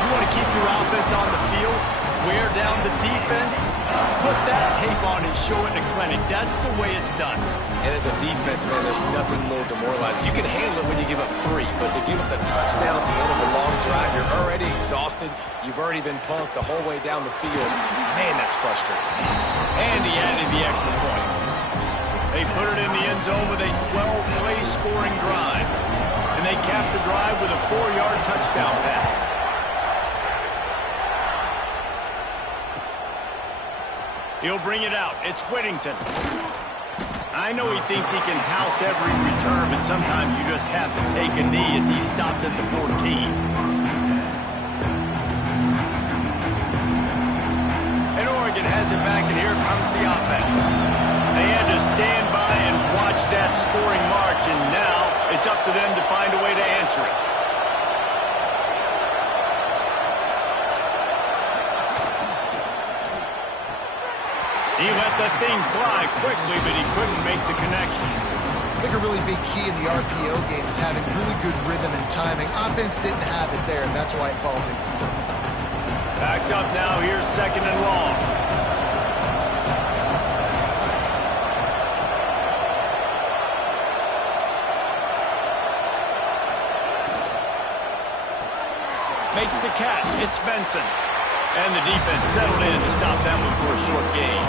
You want to keep your offense on the field, wear down the defense, put that tape on and show it in the clinic. That's the way it's done. And as a defense, man, there's nothing more demoralizing. You can handle it when you give up 3, but to give up the touchdown at the end of a long drive, you're already exhausted. You've already been punked the whole way down the field. Man, that's frustrating. And he added the extra point. They put it in the end zone with a 12-play scoring drive. And they capped the drive with a 4-yard touchdown pass. He'll bring it out. It's Whittington. I know he thinks he can house every return, but sometimes you just have to take a knee as he stopped at the 14. And Oregon has it back, and here comes the offense. They had to stand by and watch that scoring march, and now it's up to them to find a way to answer it. He let the thing fly quickly, but he couldn't make the connection. I think a really big key in the RPO game is having really good rhythm and timing. Offense didn't have it there, and that's why it falls incomplete. Backed up now, here's second and long. Makes the catch. It's Benson. And the defense settled in to stop that one for a short gain.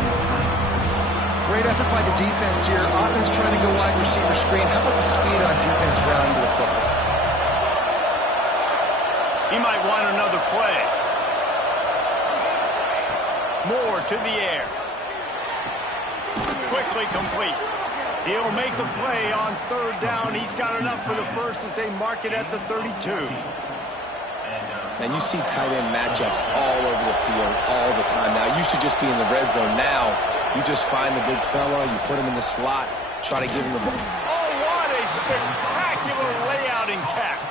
Great effort by the defense here. Offense trying to go wide receiver screen. How about the speed on defense rounding to the football? He might want another play. Moore to the air. Quickly complete. He'll make the play on third down. He's got enough for the first as they mark it at the 32. And you see tight end matchups all over the field all the time. Now, it used to just be in the red zone. Now, you just find the big fella, you put him in the slot, try to give him the ball. Oh, what a spectacular layout and catch.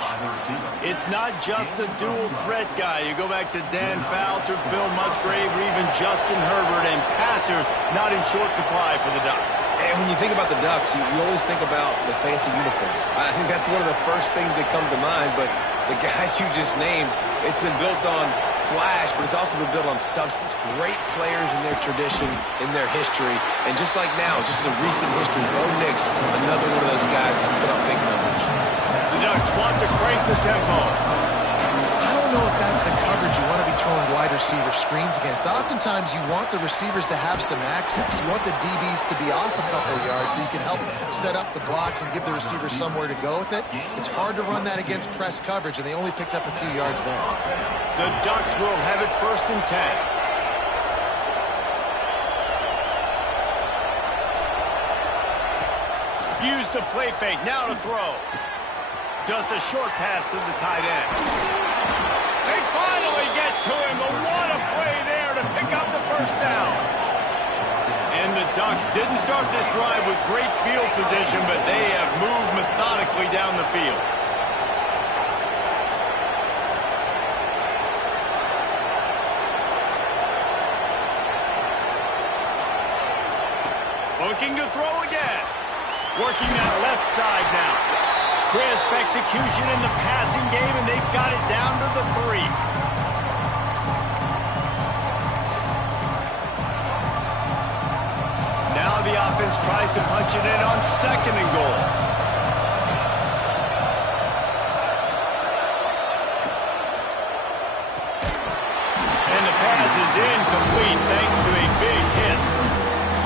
It's not just a dual threat guy. You go back to Dan Fouts, Bill Musgrave, or even Justin Herbert, and passers not in short supply for the Ducks. And when you think about the Ducks, you always think about the fancy uniforms. I think that's one of the first things that come to mind, but the guys you just named, it's been built on flash, but it's also been built on substance. Great players in their tradition, in their history, and just like now, just in the recent history, Bo Nix, another one of those guys that's put up big numbers. The Ducks want to crank the tempo. I don't know if that's the coverage you want to be throwing wide receiver screens against. Oftentimes, you want the receivers to have some access. You want the DBs to be off a couple of yards so you can help set up the blocks and give the receiver somewhere to go with it. It's hard to run that against press coverage, and they only picked up a few yards there. The Ducks will have it first and 10. Use the play fake. Now to throw. Just a short pass to the tight end. They finally get to him. But what a play there to pick up the first down. And the Ducks didn't start this drive with great field position, but they have moved methodically down the field. Looking to throw again. Working that left side now. Crisp execution in the passing game, and they've got it down to the 3. Now the offense tries to punch it in on second and goal. And the pass is incomplete thanks to a big hit.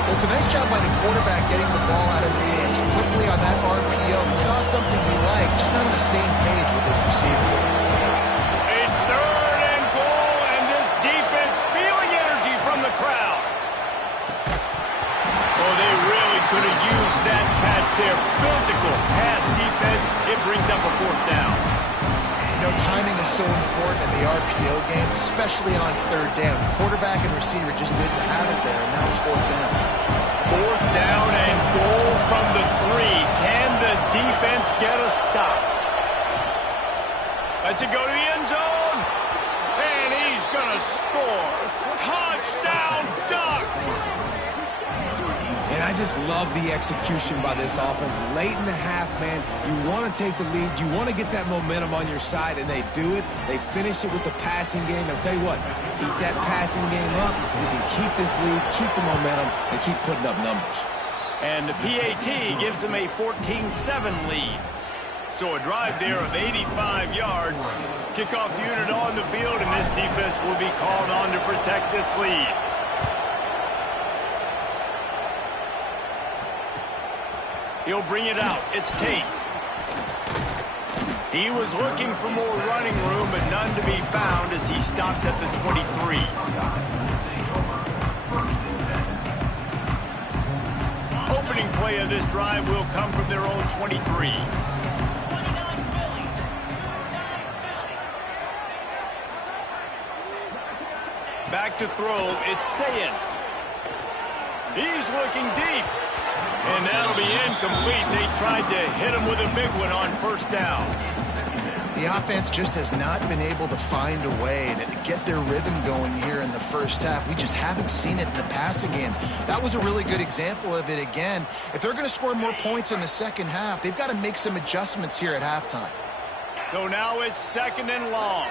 Well, It's a nice job by the quarterback getting the ball out of his hands quickly on that RPO. He saw something he liked, just not on the same page with his receiver. A third and goal, and this defense feeling energy from the crowd. Oh, they really could have used that catch there. Physical pass defense. It brings up a fourth down. You know, timing is so important in the RPO game, especially on third down. Quarterback and receiver just didn't have it there, and now it's fourth down. Fourth down and goal from the 3. Can the defense get a stop? Lets it go to the end zone. And he's going to score. Touchdown, Ducks! And I just love the execution by this offense. Late in the half, man, you want to take the lead. You want to get that momentum on your side, and they do it. They finish it with the passing game. I'll tell you what, keep that passing game up. You can keep this lead, keep the momentum, and keep putting up numbers. And the PAT gives them a 14-7 lead. So a drive there of 85 yards. Kickoff unit on the field, and this defense will be called on to protect this lead. He'll bring it out. It's Tate. He was looking for more running room, but none to be found as he stopped at the 23. Opening play of this drive will come from their own 23. Back to throw. It's Sayin. He's looking deep. And that'll be incomplete. They tried to hit him with a big one on first down. The offense just has not been able to find a way to get their rhythm going here in the first half. We just haven't seen it in the passing game. That was a really good example of it again. If they're going to score more points in the second half, they've got to make some adjustments here at halftime. So now it's second and long.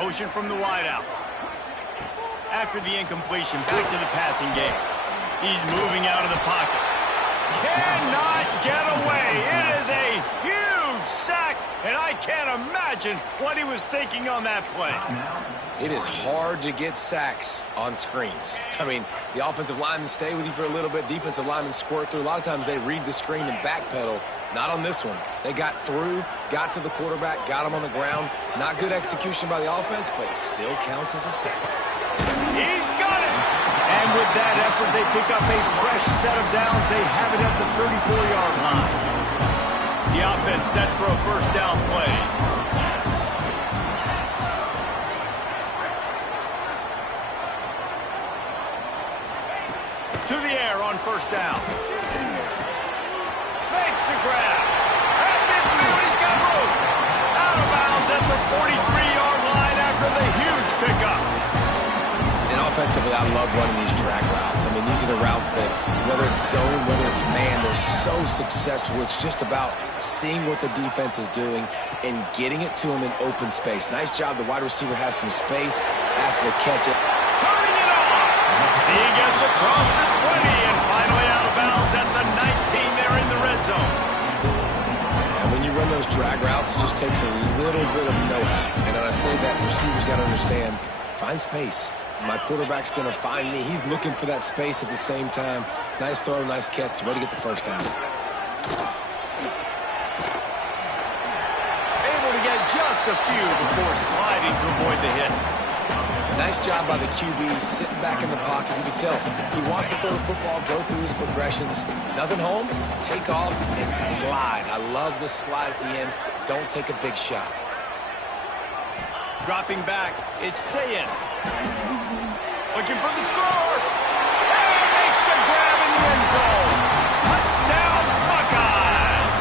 Motion from the wideout. After the incompletion, back to the passing game. He's moving out of the pocket. Cannot get away. It is a huge sack, and I can't imagine what he was thinking on that play. It is hard to get sacks on screens. I mean, the offensive linemen stay with you for a little bit. Defensive linemen squirt through. A lot of times they read the screen and backpedal. Not on this one. They got through, got to the quarterback, got him on the ground. Not good execution by the offense, but it still counts as a sack. He's got it! And with that effort, they pick up a fresh set of downs. They have it at the 34-yard line. The offense set for a first down play. To the air on first down. Makes the grab. At midfield, he's got room. Out of bounds at the 43-yard line after the huge pickup. And offensively, I love running these drag routes. I mean, these are the routes that, whether it's zone, whether it's man, they're so successful. It's just about seeing what the defense is doing and getting it to them in open space. Nice job. The wide receiver has some space after the catch. Turning it on. He gets across the 20 and finally out of bounds at the 19 there in the red zone. And when you run those drag routes, it just takes a little bit of know-how. And when I say that, receivers got to understand, find space. My quarterback's going to find me. He's looking for that space at the same time. Nice throw, nice catch. Way to get the first down. Able to get just a few before sliding to avoid the hits. Nice job by the QB, sitting back in the pocket. You can tell he wants to throw the football, go through his progressions. Nothing home, take off, and slide. I love the slide at the end. Don't take a big shot. Dropping back, it's Sayin. Looking for the score. And makes the grab in the end zone. Touchdown, Buckeyes.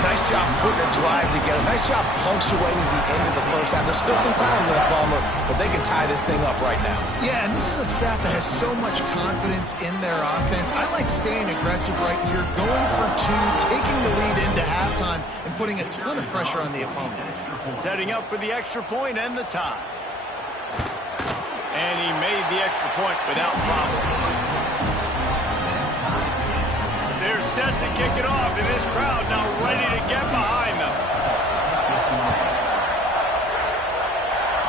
Nice job putting a drive together. Nice job punctuating the end of the first half. There's still some time left, Palmer, but they can tie this thing up right now. Yeah, and this is a staff that has so much confidence in their offense. I like staying aggressive right here, going for two, taking the lead into halftime, and putting a ton of pressure on the opponent. Setting up for the extra point and the tie. And he made the extra point without problem. They're set to kick it off, and this crowd now ready to get behind them.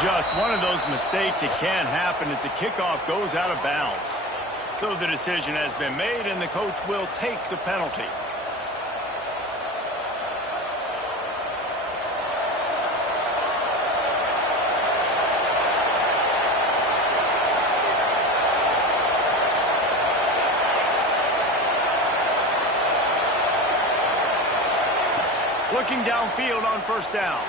Just one of those mistakes that can happen as the kickoff goes out of bounds. So the decision has been made, and the coach will take the penalty. Looking downfield on first down.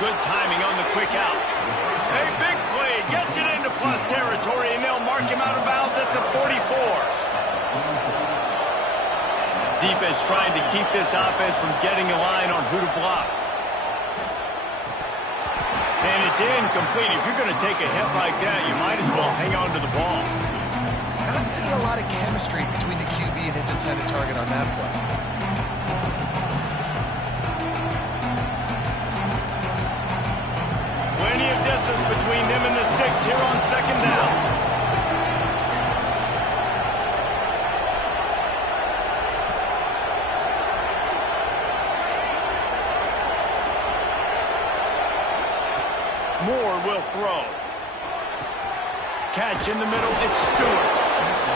Good timing on the quick out. A big play gets it into plus territory, and they'll mark him out of bounds at the 44. Defense trying to keep this offense from getting a line on who to block. And it's incomplete. If you're going to take a hit like that, you might as well hang on to the ball. Not seeing a lot of chemistry between the QB and his intended target on that play. Plenty of distance between them and the sticks here on second down. Moore will throw. Catch in the middle, it's Stewart.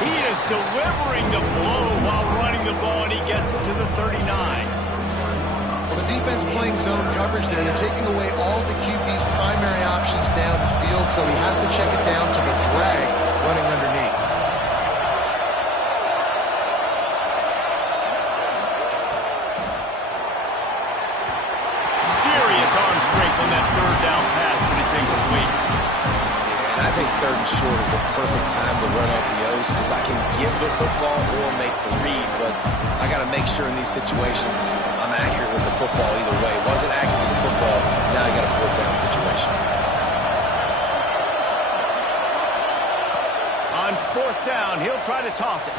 He is delivering the blow while running the ball, and he gets it to the 39. Well, the defense playing zone coverage there. They're taking away all the QB's primary options down the field, so he has to check it down to the drag running underneath. Serious arm strength on that third down pass, but it's incomplete. And I think third and short is the perfect time to run RPOs because I can give the football or make the read, but I got to make sure in these situations I'm accurate with the football either way. Wasn't accurate with the football, now I got a fourth down situation. On fourth down, he'll try to toss it.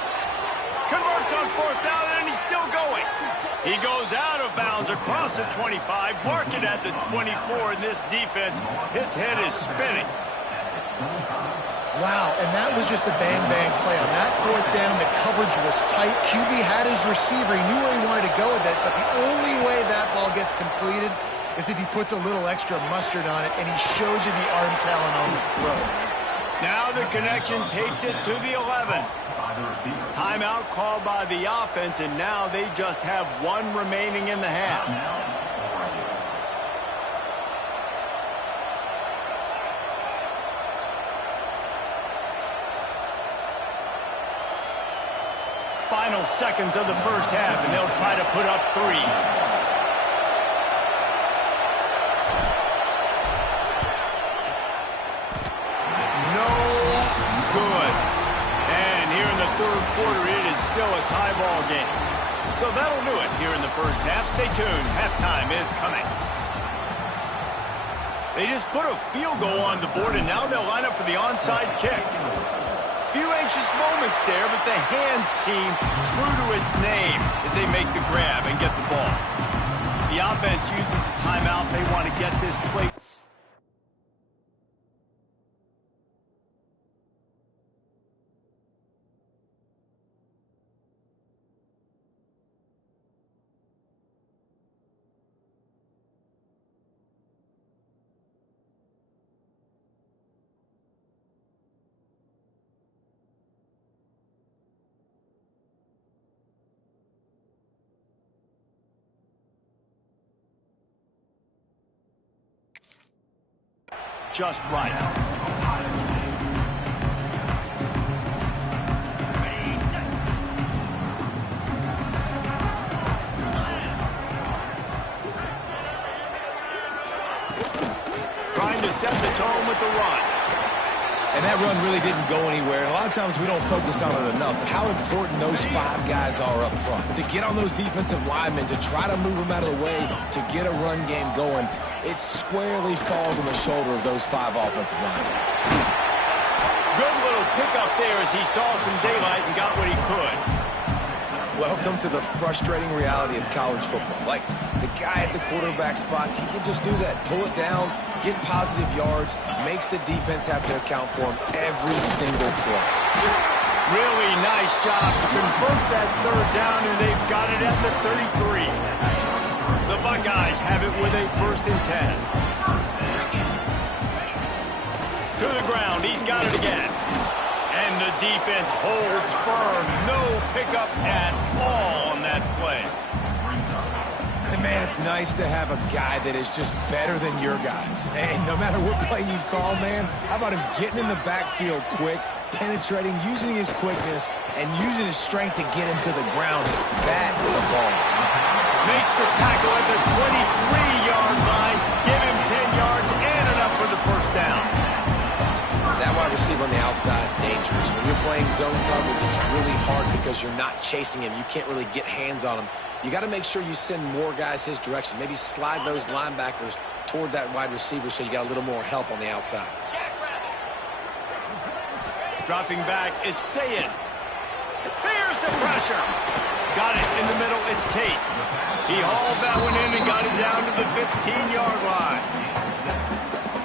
Converts on fourth down, and he's still going. He goes out of bounds across the 25, mark it at the 24, and this defense, its head is spinning. Wow, and that was just a bang-bang play. On that fourth down, the coverage was tight. QB had his receiver. He knew where he wanted to go with it, but the only way that ball gets completed is if he puts a little extra mustard on it, and he shows you the arm talent on the throw. Now the connection takes it to the 11. Timeout called by the offense, and now they just have one remaining in the half. Final seconds of the first half, and they'll try to put up 3. No good. And here in the third quarter, it is still a tie ball game. So that'll do it here in the first half. Stay tuned. Halftime is coming. They just put a field goal on the board, and now they'll line up for the onside kick. Few anxious moments there, but the hands team true to its name as they make the grab and get the ball. The offense uses the timeout. They want to get this play. Just right. Trying to set the tone with the run. And that run really didn't go anywhere. And a lot of times we don't focus on it enough, but how important those 5 guys are up front. To get on those defensive linemen, to try to move them out of the way, to get a run game going, it squarely falls on the shoulder of those 5 offensive linemen. Good little pickup there as he saw some daylight and got what he could. Welcome to the frustrating reality of college football. Like, the guy at the quarterback spot, he can just do that. Pull it down, get positive yards, makes the defense have to account for him every single play. Really nice job to convert that third down, and they've got it at the 33. The Buckeyes have it with a 1st and 10. To the ground. He's got it again. And the defense holds firm. No pickup at all on that play. And man, it's nice to have a guy that is just better than your guys. And no matter what play you call, man, how about him getting in the backfield quick, penetrating, using his quickness, and using his strength to get him to the ground. That is a ball. Makes the tackle at the 23-yard line. Give him 10 yards and enough for the first down. That wide receiver on the outside is dangerous. When you're playing zone coverage, it's really hard because you're not chasing him. You can't really get hands on him. You got to make sure you send more guys his direction. Maybe slide those linebackers toward that wide receiver so you got a little more help on the outside. Dropping back, it's Sayed. There's the pressure. Got it in the middle, it's Tate. He hauled that one in and got it down to the 15-yard line.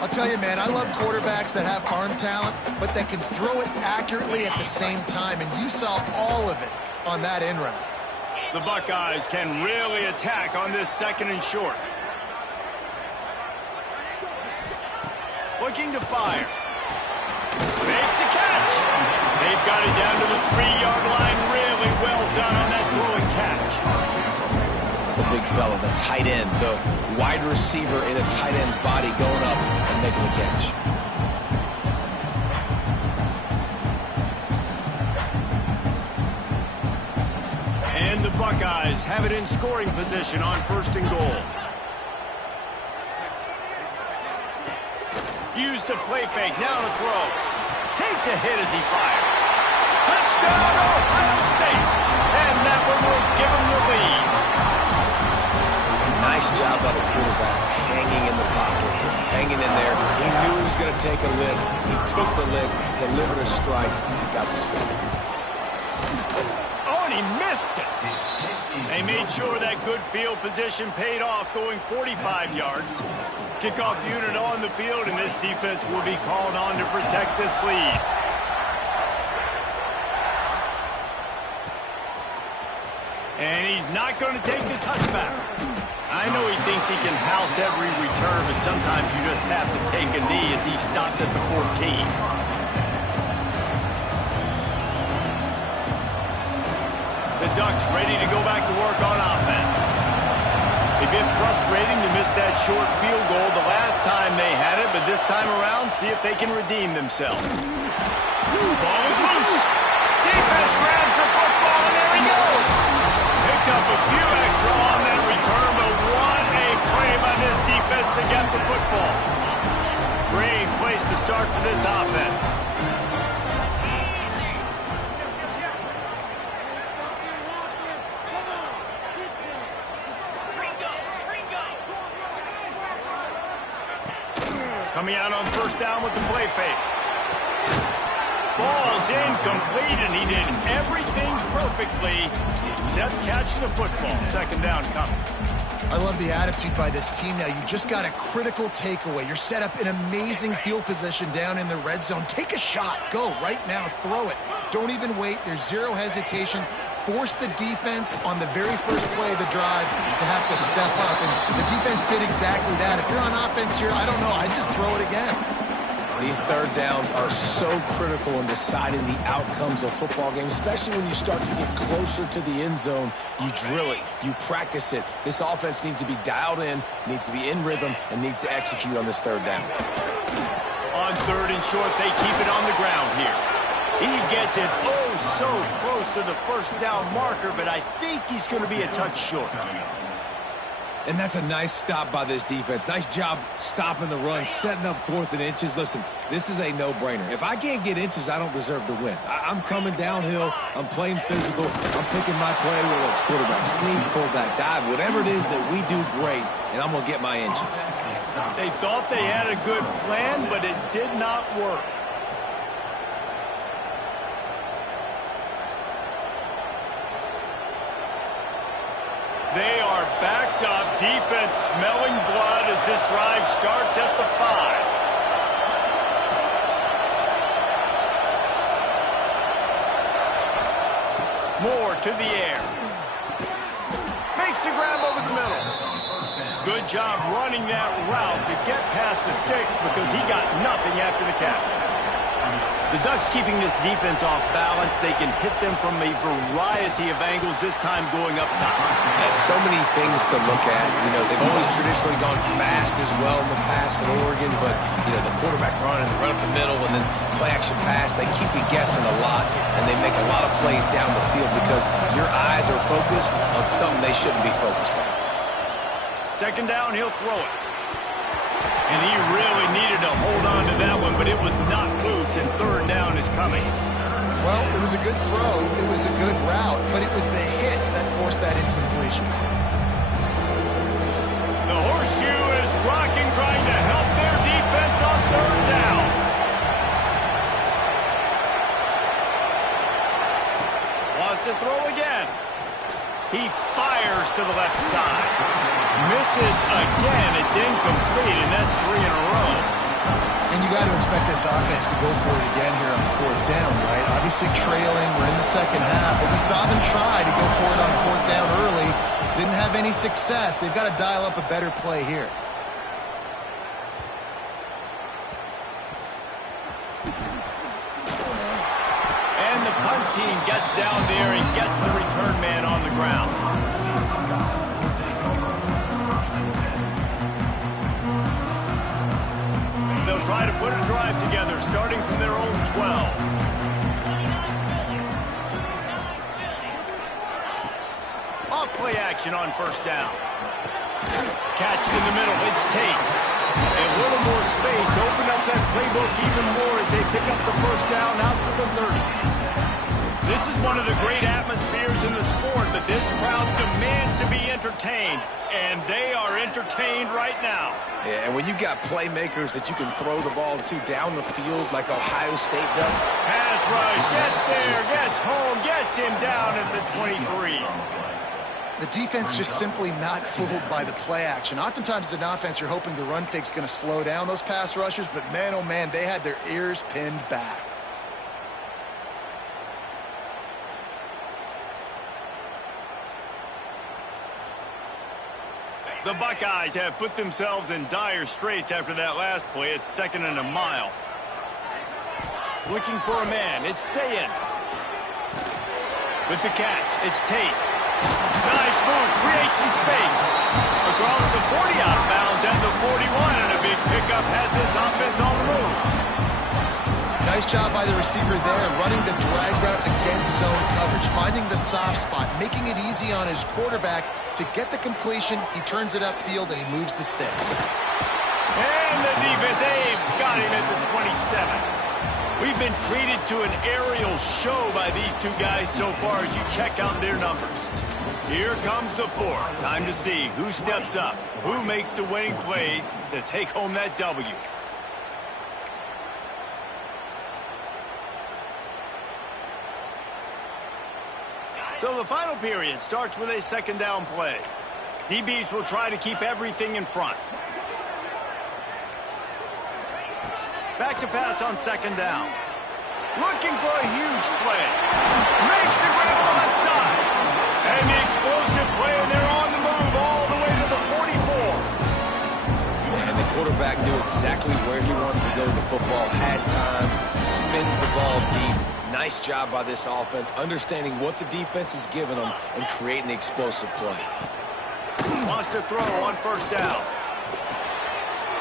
I'll tell you, man, I love quarterbacks that have arm talent, but that can throw it accurately at the same time, and you saw all of it on that end route. The Buckeyes can really attack on this 2nd and short. Looking to fire. Makes the catch. They've got it down to the 3-yard line. Really well done on that throw and catch. The big fella, the tight end, the wide receiver in a tight end's body going up and making the catch. And the Buckeyes have it in scoring position on 1st and goal. Use the play fake, now to throw. Takes a hit as he fires. Touchdown, Ohio State. And that one will give him the lead. Nice job by the quarterback, hanging in the pocket, hanging in there. He knew he was going to take a lick. He took the lick, delivered a strike, and got the score. Oh, and he missed it. They made sure that good field position paid off, going 45 yards. Kickoff unit on the field, and this defense will be called on to protect this lead. And he's not going to take the touchback. I know he thinks he can house every return, but sometimes you just have to take a knee as he stopped at the 14. The Ducks ready to go back to work on offense. They've been frustrating to miss that short field goal the last time they had it, but this time around, see if they can redeem themselves. Ball is loose. Defense grabs the football, and there he goes. Picked up a few extra on that return, but what a play by this defense to get the football. Great place to start for this offense. Coming out on 1st down with the play fake. Falls incomplete, and he did everything perfectly except catch the football. 2nd down coming. I love the attitude by this team now. You just got a critical takeaway. You're set up in amazing field position down in the red zone. Take a shot. Go right now. Throw it. Don't even wait. There's zero hesitation. Force the defense on the very first play of the drive to have to step up. And the defense did exactly that. If you're on offense here, I don't know. I'd just throw it again. These 3rd downs are so critical in deciding the outcomes of football games, especially when you start to get closer to the end zone. You drill it, you practice it. This offense needs to be dialed in, needs to be in rhythm, and needs to execute on this 3rd down. On 3rd and short, they keep it on the ground here. He gets it so close to the 1st down marker, but I think he's going to be a touch short. And that's a nice stop by this defense. Nice job stopping the run, setting up 4th and inches. Listen, this is a no-brainer. If I can't get inches, I don't deserve to win. I'm coming downhill. I'm playing physical. I'm picking my play, whether it's quarterback sneak, fullback dive, whatever it is that we do great, and I'm going to get my inches. They thought they had a good plan, but it did not work. They are backed up, defense smelling blood as this drive starts at the 5. Moore to the air. Makes the grab over the middle. Good job running that route to get past the sticks because he got nothing after the catch. The Ducks keeping this defense off balance. They can hit them from a variety of angles, this time going up top. There's so many things to look at. You know, they've always traditionally gone fast as well in the past at Oregon, but, you know, the quarterback run and the run up the middle and then play-action pass, they keep you guessing a lot, and they make a lot of plays down the field because your eyes are focused on something they shouldn't be focused on. Second down, he'll throw it. And he really needed to hold on to that one, but it was not loose, and third down is coming. Well, it was a good throw. It was a good route, but it was the hit that forced that incompletion. The horseshoe is rocking, trying to help their defense on third down. Wants to throw again. He fires to the left side. Misses again. It's incomplete, and that's 3 in a row. And you got to expect this offense to go for it again here on the fourth down, right? Obviously trailing. We're in the second half, but we saw them try to go for it on fourth down early. Didn't have any success. They've got to dial up a better play here. And the punt team gets down there and gets the return man on the ground. They'll try to put a drive together, starting from their own 12. Off play action on first down. Catch in the middle. It's Tate. A little more space. Open up that playbook even more as they pick up the first down out to the 30. This is one of the great atmospheres in the sport, but this crowd demands to be entertained, and they are entertained right now. Yeah, and when you got playmakers that you can throw the ball to down the field like Ohio State does. Pass rush, gets there, gets home, gets him down at the 23. The defense just simply not fooled by the play action. Oftentimes as an offense, you're hoping the run fake's going to slow down those pass rushers, but man, oh man, they had their ears pinned back. The Buckeyes have put themselves in dire straits after that last play. It's 2nd and a mile. Looking for a man. It's Sayin. With the catch, it's Tate. Nice move. Creates some space. Across the 40 out of bounds and the 41, and a big pickup has this offense on the move. Nice job by the receiver there, running the drag route against zone coverage, finding the soft spot, making it easy on his quarterback to get the completion. He turns it upfield, and he moves the sticks. And the defense, they've got him at the 27. We've been treated to an aerial show by these two guys so far as you check out their numbers. Here comes the fourth. Time to see who steps up, who makes the winning plays to take home that W. So the final period starts with a second down play. DBs will try to keep everything in front. Back to pass on second down. Looking for a huge play. Makes the grab on the left side. And the explosive play, and they're on the move all the way to the 44. And the quarterback knew exactly where he wanted to go with the football, had time, spins the ball deep. Nice job by this offense, understanding what the defense is giving them and creating the explosive play. Wants to throw on first down.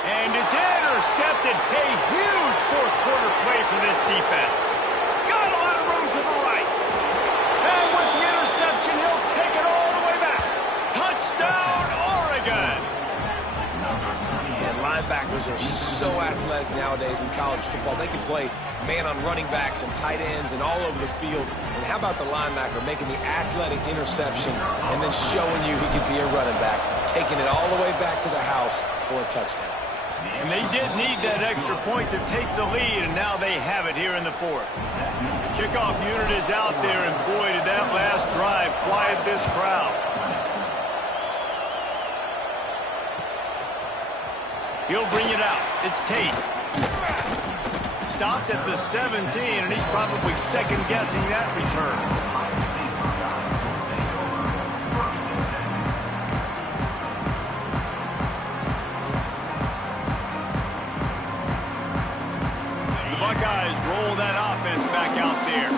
And it's intercepted. A huge fourth quarter play for this defense. Got a lot of room to the right. And with the interception, he'll take it all the way back. Touchdown, Oregon. And linebackers are so athletic nowadays in college football. They can play man on running backs and tight ends and all over the field. And how about the linebacker making the athletic interception and then showing you he could be a running back, taking it all the way back to the house for a touchdown. And they did need that extra point to take the lead, and now they have it here in the fourth. The kickoff unit is out there, and boy, did that last drive quiet this crowd. He'll bring it out. It's Tate. Stopped at the 17, and he's probably second-guessing that return. Buckeyes roll that offense back out there.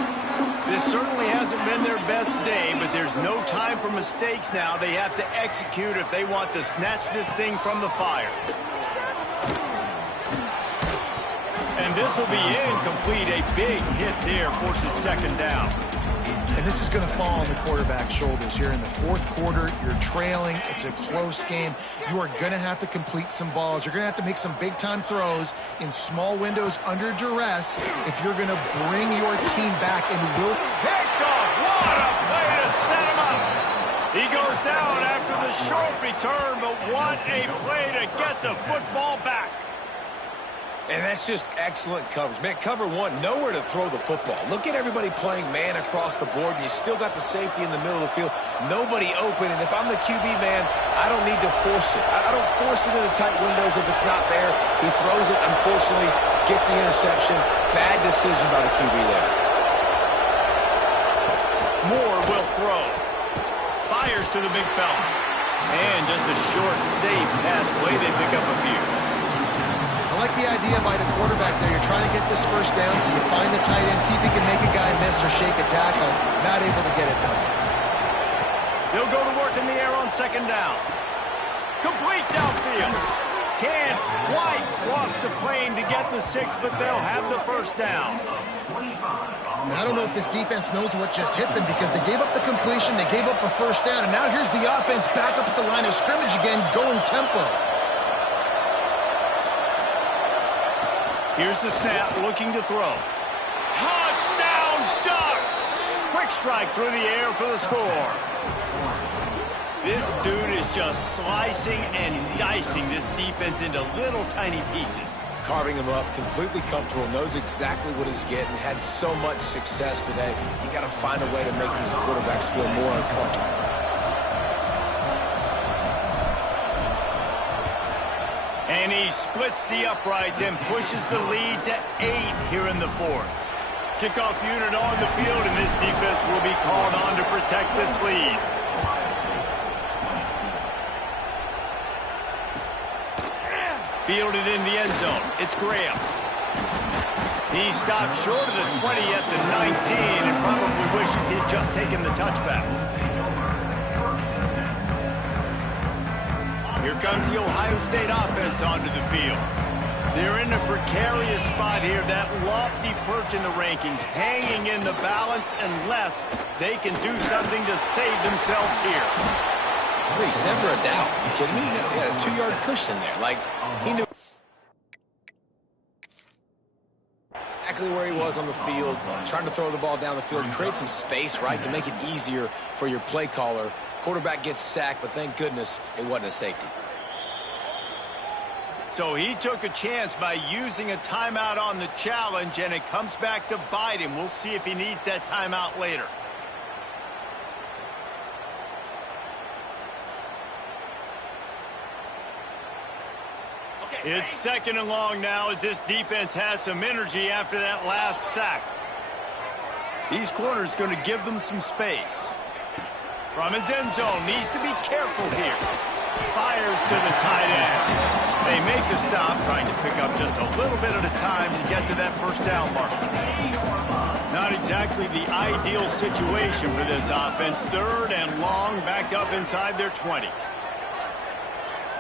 This certainly hasn't been their best day, but there's no time for mistakes now. They have to execute if they want to snatch this thing from the fire. And this will be incomplete. A big hit there forces second down. And this is going to fall on the quarterback's shoulders here in the fourth quarter. You're trailing. It's a close game. You are going to have to complete some balls. You're going to have to make some big-time throws in small windows under duress if you're going to bring your team back and will. Picked off. What a play to set him up. He goes down after the short return, but what a play to get the football back. And that's just excellent coverage. Man, cover one, nowhere to throw the football. Look at everybody playing man across the board, and you still got the safety in the middle of the field. Nobody open, and if I'm the QB, man, I don't need to force it. I don't force it into tight windows if it's not there. He throws it, unfortunately, gets the interception. Bad decision by the QB there. Moore will throw. Fires to the big fella. And just a short, safe pass play. They pick up a few. I like the idea by the quarterback there. You're trying to get this first down, so you find the tight end, see if he can make a guy miss or shake a tackle. Not able to get it done. They'll go to work in the air on second down. Complete downfield. Can't quite cross the plane to get the 6, but they'll have the first down. I don't know if this defense knows what just hit them because they gave up the completion, they gave up a first down, and now here's the offense back up at the line of scrimmage again, going tempo. Here's the snap, looking to throw. Touchdown, Ducks! Quick strike through the air for the score. This dude is just slicing and dicing this defense into little tiny pieces. Carving him up, completely comfortable, knows exactly what he's getting, had so much success today. You got to find a way to make these quarterbacks feel more uncomfortable. And he splits the uprights and pushes the lead to 8 here in the fourth. Kickoff unit on the field, and this defense will be called on to protect this lead. Fielded in the end zone. It's Graham. He stopped short of the 20 at the 19 and probably wishes he had just taken the touchback. Here comes the Ohio State offense onto the field. They're in a precarious spot here, that lofty perch in the rankings, hanging in the balance unless they can do something to save themselves here. He's never a doubt. Are you kidding me? He had a 2-yard cushion there. Like, he knew exactly where he was on the field, trying to throw the ball down the field, create some space, right, to make it easier for your play caller. Quarterback gets sacked, but thank goodness it wasn't a safety. So he took a chance by using a timeout on the challenge, and it comes back to bite him. We'll see if he needs that timeout later. It's second and long now as this defense has some energy after that last sack. These corners going to give them some space. From his end zone, needs to be careful here. Fires to the tight end. They make the stop, trying to pick up just a little bit at a time to get to that first down marker. Not exactly the ideal situation for this offense. Third and long, backed up inside their 20.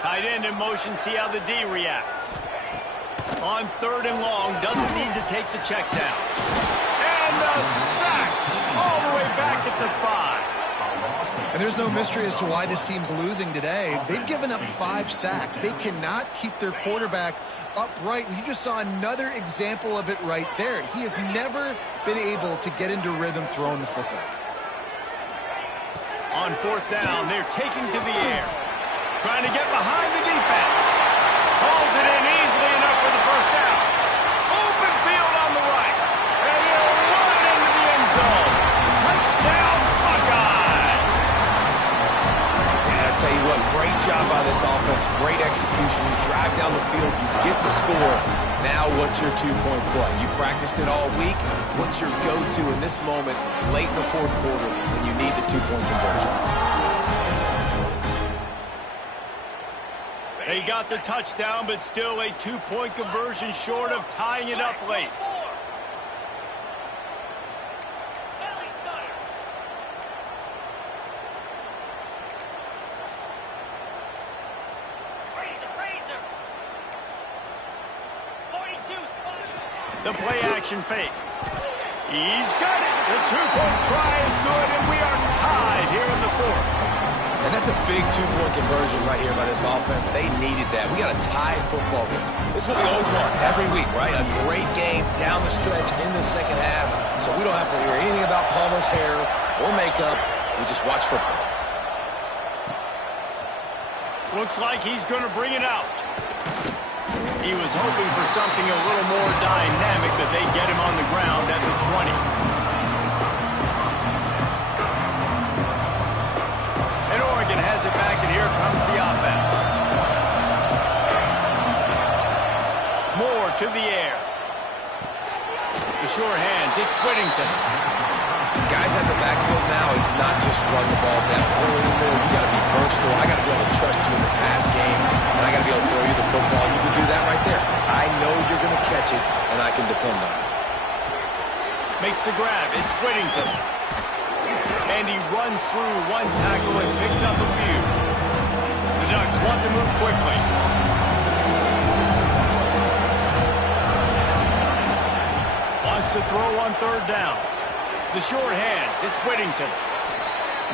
Tight end in motion, see how the D reacts. On third and long, doesn't need to take the check down. And a sack all the way back at the 5. And there's no mystery as to why this team's losing today. They've given up 5 sacks. They cannot keep their quarterback upright. And you just saw another example of it right there. He has never been able to get into rhythm throwing the football. On fourth down, they're taking to the air. Trying to get behind the defense. Hauls it in easily enough for the first down. Open field on the right. And he'll run it into the end zone. Touchdown, Buckeyes. Yeah, I tell you what, great job by this offense. Great execution. You drive down the field, you get the score. Now what's your 2-point play? You practiced it all week. What's your go-to in this moment late in the fourth quarter when you need the 2-point conversion? They got the touchdown, but still a 2-point conversion short of tying it up late. The play action fake. He's got it. The two-point try is good, and we are tied here in the fourth. And that's a big two-point conversion right here by this offense. They needed that. We got a tied football game. This is what we always want every week, right? A great game down the stretch in the second half, so we don't have to hear anything about Palmer's hair or makeup. We just watch football. Looks like he's going to bring it out. He was hoping for something a little more dynamic, that they get him on the ground at the 20. And Oregon has it back, and here comes the offense. Moore to the air. The sure hands, it's Whittington. Guys at the backfield now, it's not just run the ball downhill anymore. You got to be versatile. I got to be able to trust you in the pass game, and I got to be able to throw you the football. You can do that right there. I know you're going to catch it, and I can depend on it. Makes the grab. It's Whittington. And he runs through one tackle and picks up a few. The Ducks want to move quickly. Wants to throw on third down. The short hands, it's Whittington.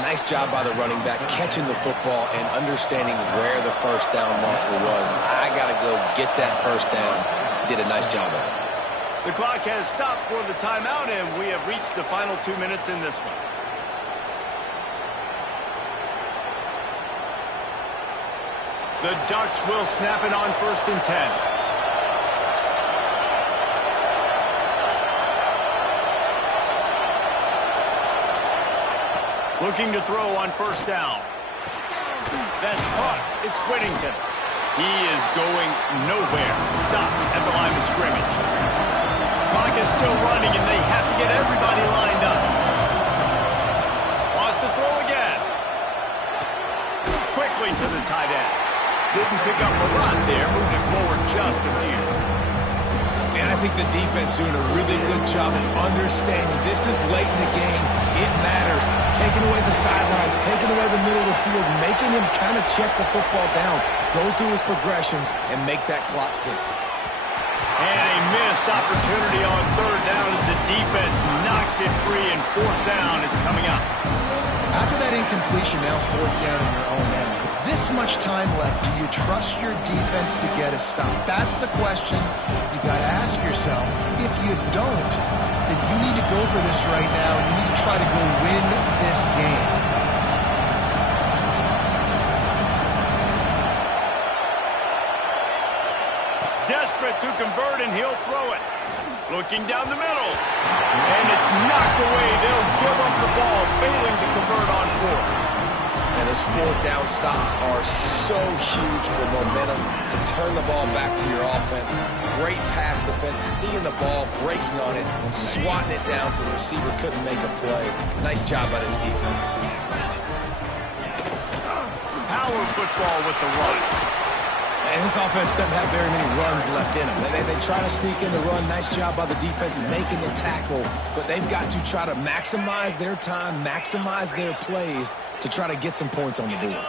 Nice job by the running back, catching the football and understanding where the first down marker was. I got to go get that first down. Did a nice job of it. The clock has stopped for the timeout, and we have reached the final 2 minutes in this one. The Ducks will snap it on 1st and 10. Looking to throw on 1st down. That's caught. It's Whittington. He is going nowhere. Stop at the line of scrimmage. Clock is still running, and they have to get everybody lined up. Wants to throw again. Quickly to the tight end. Didn't pick up a lot there. Moved it forward just a few. And I think the defense doing a really good job of understanding this is late in the game. It matters. Taking away the sidelines, taking away the middle of the field, making him kind of check the football down, go through his progressions, and make that clock tick. And a missed opportunity on 3rd down as the defense knocks it free, and 4th down is coming up. After that incompletion, now 4th down in your own end. With this much time left, do you trust your defense to get a stop? That's the question you got to ask yourself. If you don't, then you need to go for this right now. You need to try to go win this game. Desperate to convert, and he'll throw it. Looking down the middle. And it's knocked away. They'll give up the ball, failing to convert on 4th. And those 4th down stops are so huge for momentum to turn the ball back to your offense. Great pass defense, seeing the ball, breaking on it, swatting it down so the receiver couldn't make a play. Nice job by this defense. Power football with the run. And this offense doesn't have very many runs left in them. They try to sneak in the run. Nice job by the defense making the tackle. But they've got to try to maximize their time, maximize their plays to try to get some points on the board.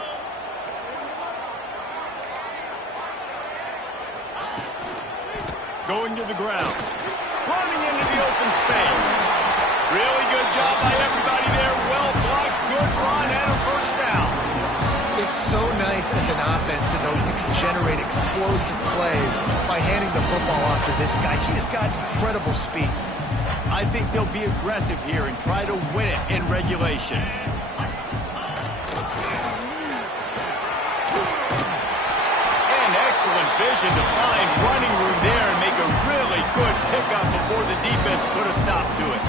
Going to the ground. Running into the open space. Really good job by everybody there. Well blocked, good run, and a 1st down. It's so nice as an offense to know you can generate explosive plays by handing the football off to this guy. He has got incredible speed. I think they'll be aggressive here and try to win it in regulation. And excellent vision to find running room there and make a really good pickup before the defense put a stop to it.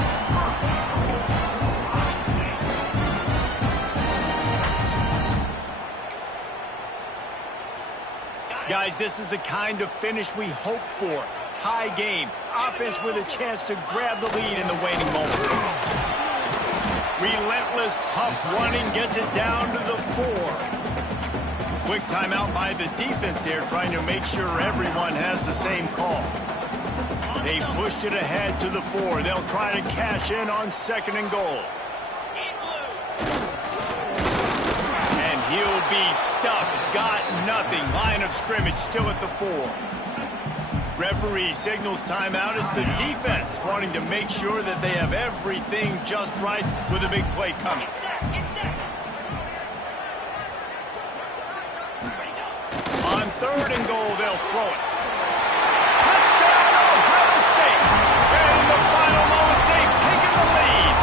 Guys, this is the kind of finish we hoped for. Tie game. Offense with a chance to grab the lead in the waning moments. Relentless, tough running gets it down to the 4. Quick timeout by the defense there, trying to make sure everyone has the same call. They pushed it ahead to the 4. They'll try to cash in on 2nd and goal. He'll be stuffed. Got nothing. Line of scrimmage still at the 4. Referee signals timeout. It's the defense wanting to make sure that they have everything just right with a big play coming. On 3rd and goal, they'll throw it. Touchdown, Ohio State! And in the final moments, they've taken the lead.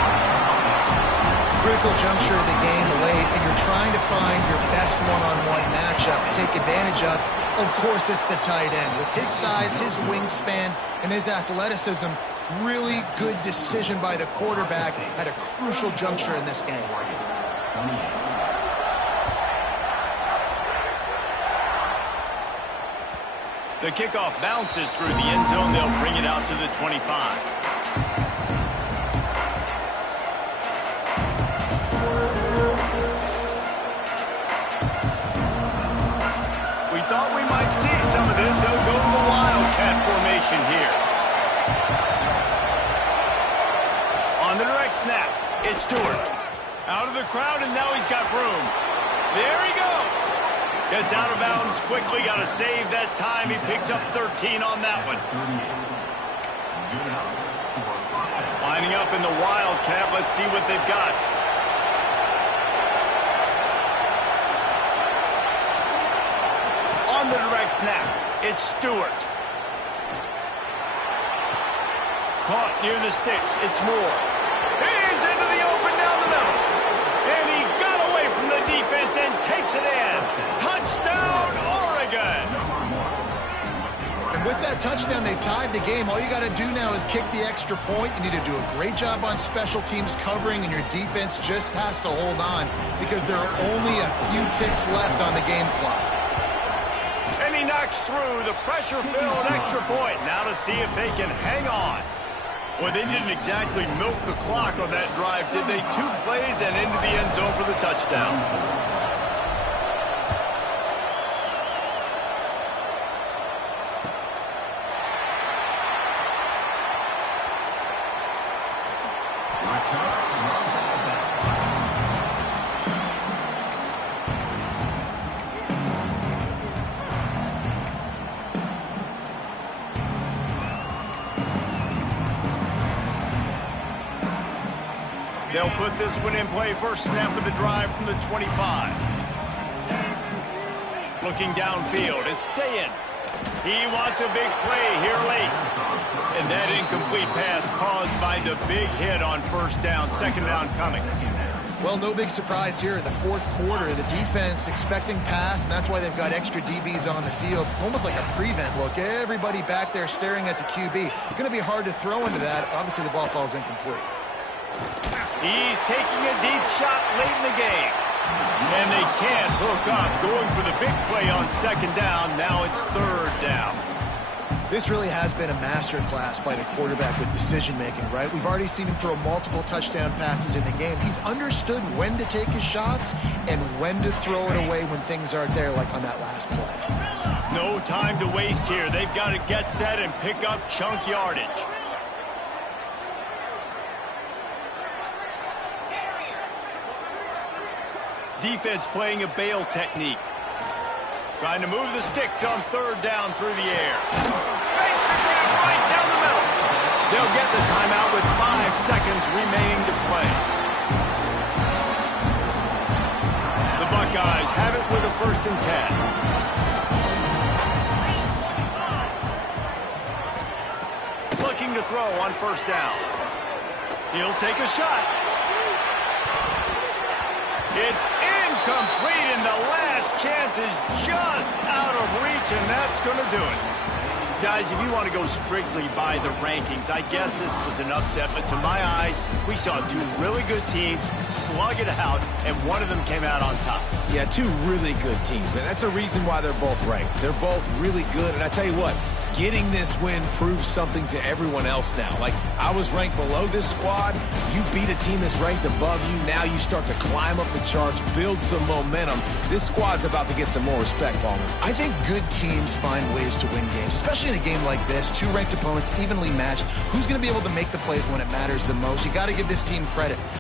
Critical juncture of the game late, and you're trying to find your best one-on-one matchup to take advantage of. Of course, it's the tight end. With his size, his wingspan, and his athleticism, really good decision by the quarterback at a crucial juncture in this game. The kickoff bounces through the end zone. They'll bring it out to the 25. Thought we might see some of this. They'll go to the Wildcat formation here. On the direct snap, it's Stewart. Out of the crowd, and now he's got room. There he goes. Gets out of bounds quickly. Got to save that time. He picks up 13 on that one. Lining up in the Wildcat. Let's see what they've got. On the direct snap, it's Stewart. Caught near the sticks, it's Moore. He's into the open down the middle. And he got away from the defense and takes it in. Touchdown, Oregon! And with that touchdown, they've tied the game. All you got to do now is kick the extra point. You need to do a great job on special teams covering, and your defense just has to hold on because there are only a few ticks left on the game clock. And he knocks through the pressure-filled extra point. Now to see if they can hang on. Well, they didn't exactly milk the clock on that drive, did they? 2 plays and into the end zone for the touchdown. They'll put this one in play. First snap of the drive from the 25. Looking downfield, it's Sayin. He wants a big play here late. And that incomplete pass caused by the big hit on first down. Second down coming. Well, no big surprise here in the 4th quarter. The defense expecting pass, and that's why they've got extra DBs on the field. It's almost like a prevent look. Everybody back there staring at the QB. It's going to be hard to throw into that. Obviously, the ball falls incomplete. He's taking a deep shot late in the game. And they can't hook up. Going for the big play on second down. Now it's 3rd down. This really has been a masterclass by the quarterback with decision-making, right? We've already seen him throw multiple touchdown passes in the game. He's understood when to take his shots and when to throw it away when things aren't there, like on that last play. No time to waste here. They've got to get set and pick up chunk yardage. Defense playing a bail technique. Trying to move the sticks on 3rd down through the air. Basically right down the middle. They'll get the timeout with 5 seconds remaining to play. The Buckeyes have it with a 1st and 10. Looking to throw on 1st down. He'll take a shot. It's incomplete, and the last chance is just out of reach, and that's going to do it. Guys, if you want to go strictly by the rankings, I guess this was an upset, but to my eyes, we saw 2 really good teams slug it out, and one of them came out on top. Yeah, 2 really good teams, and that's a reason why they're both ranked. They're both really good, and I tell you what, getting this win proves something to everyone else now. Like, I was ranked below this squad. You beat a team that's ranked above you. Now you start to climb up the charts, build some momentum. This squad's about to get some more respect, Palmer. I think good teams find ways to win games, especially in a game like this. 2 ranked opponents, evenly matched. Who's going to be able to make the plays when it matters the most? You got to give this team credit.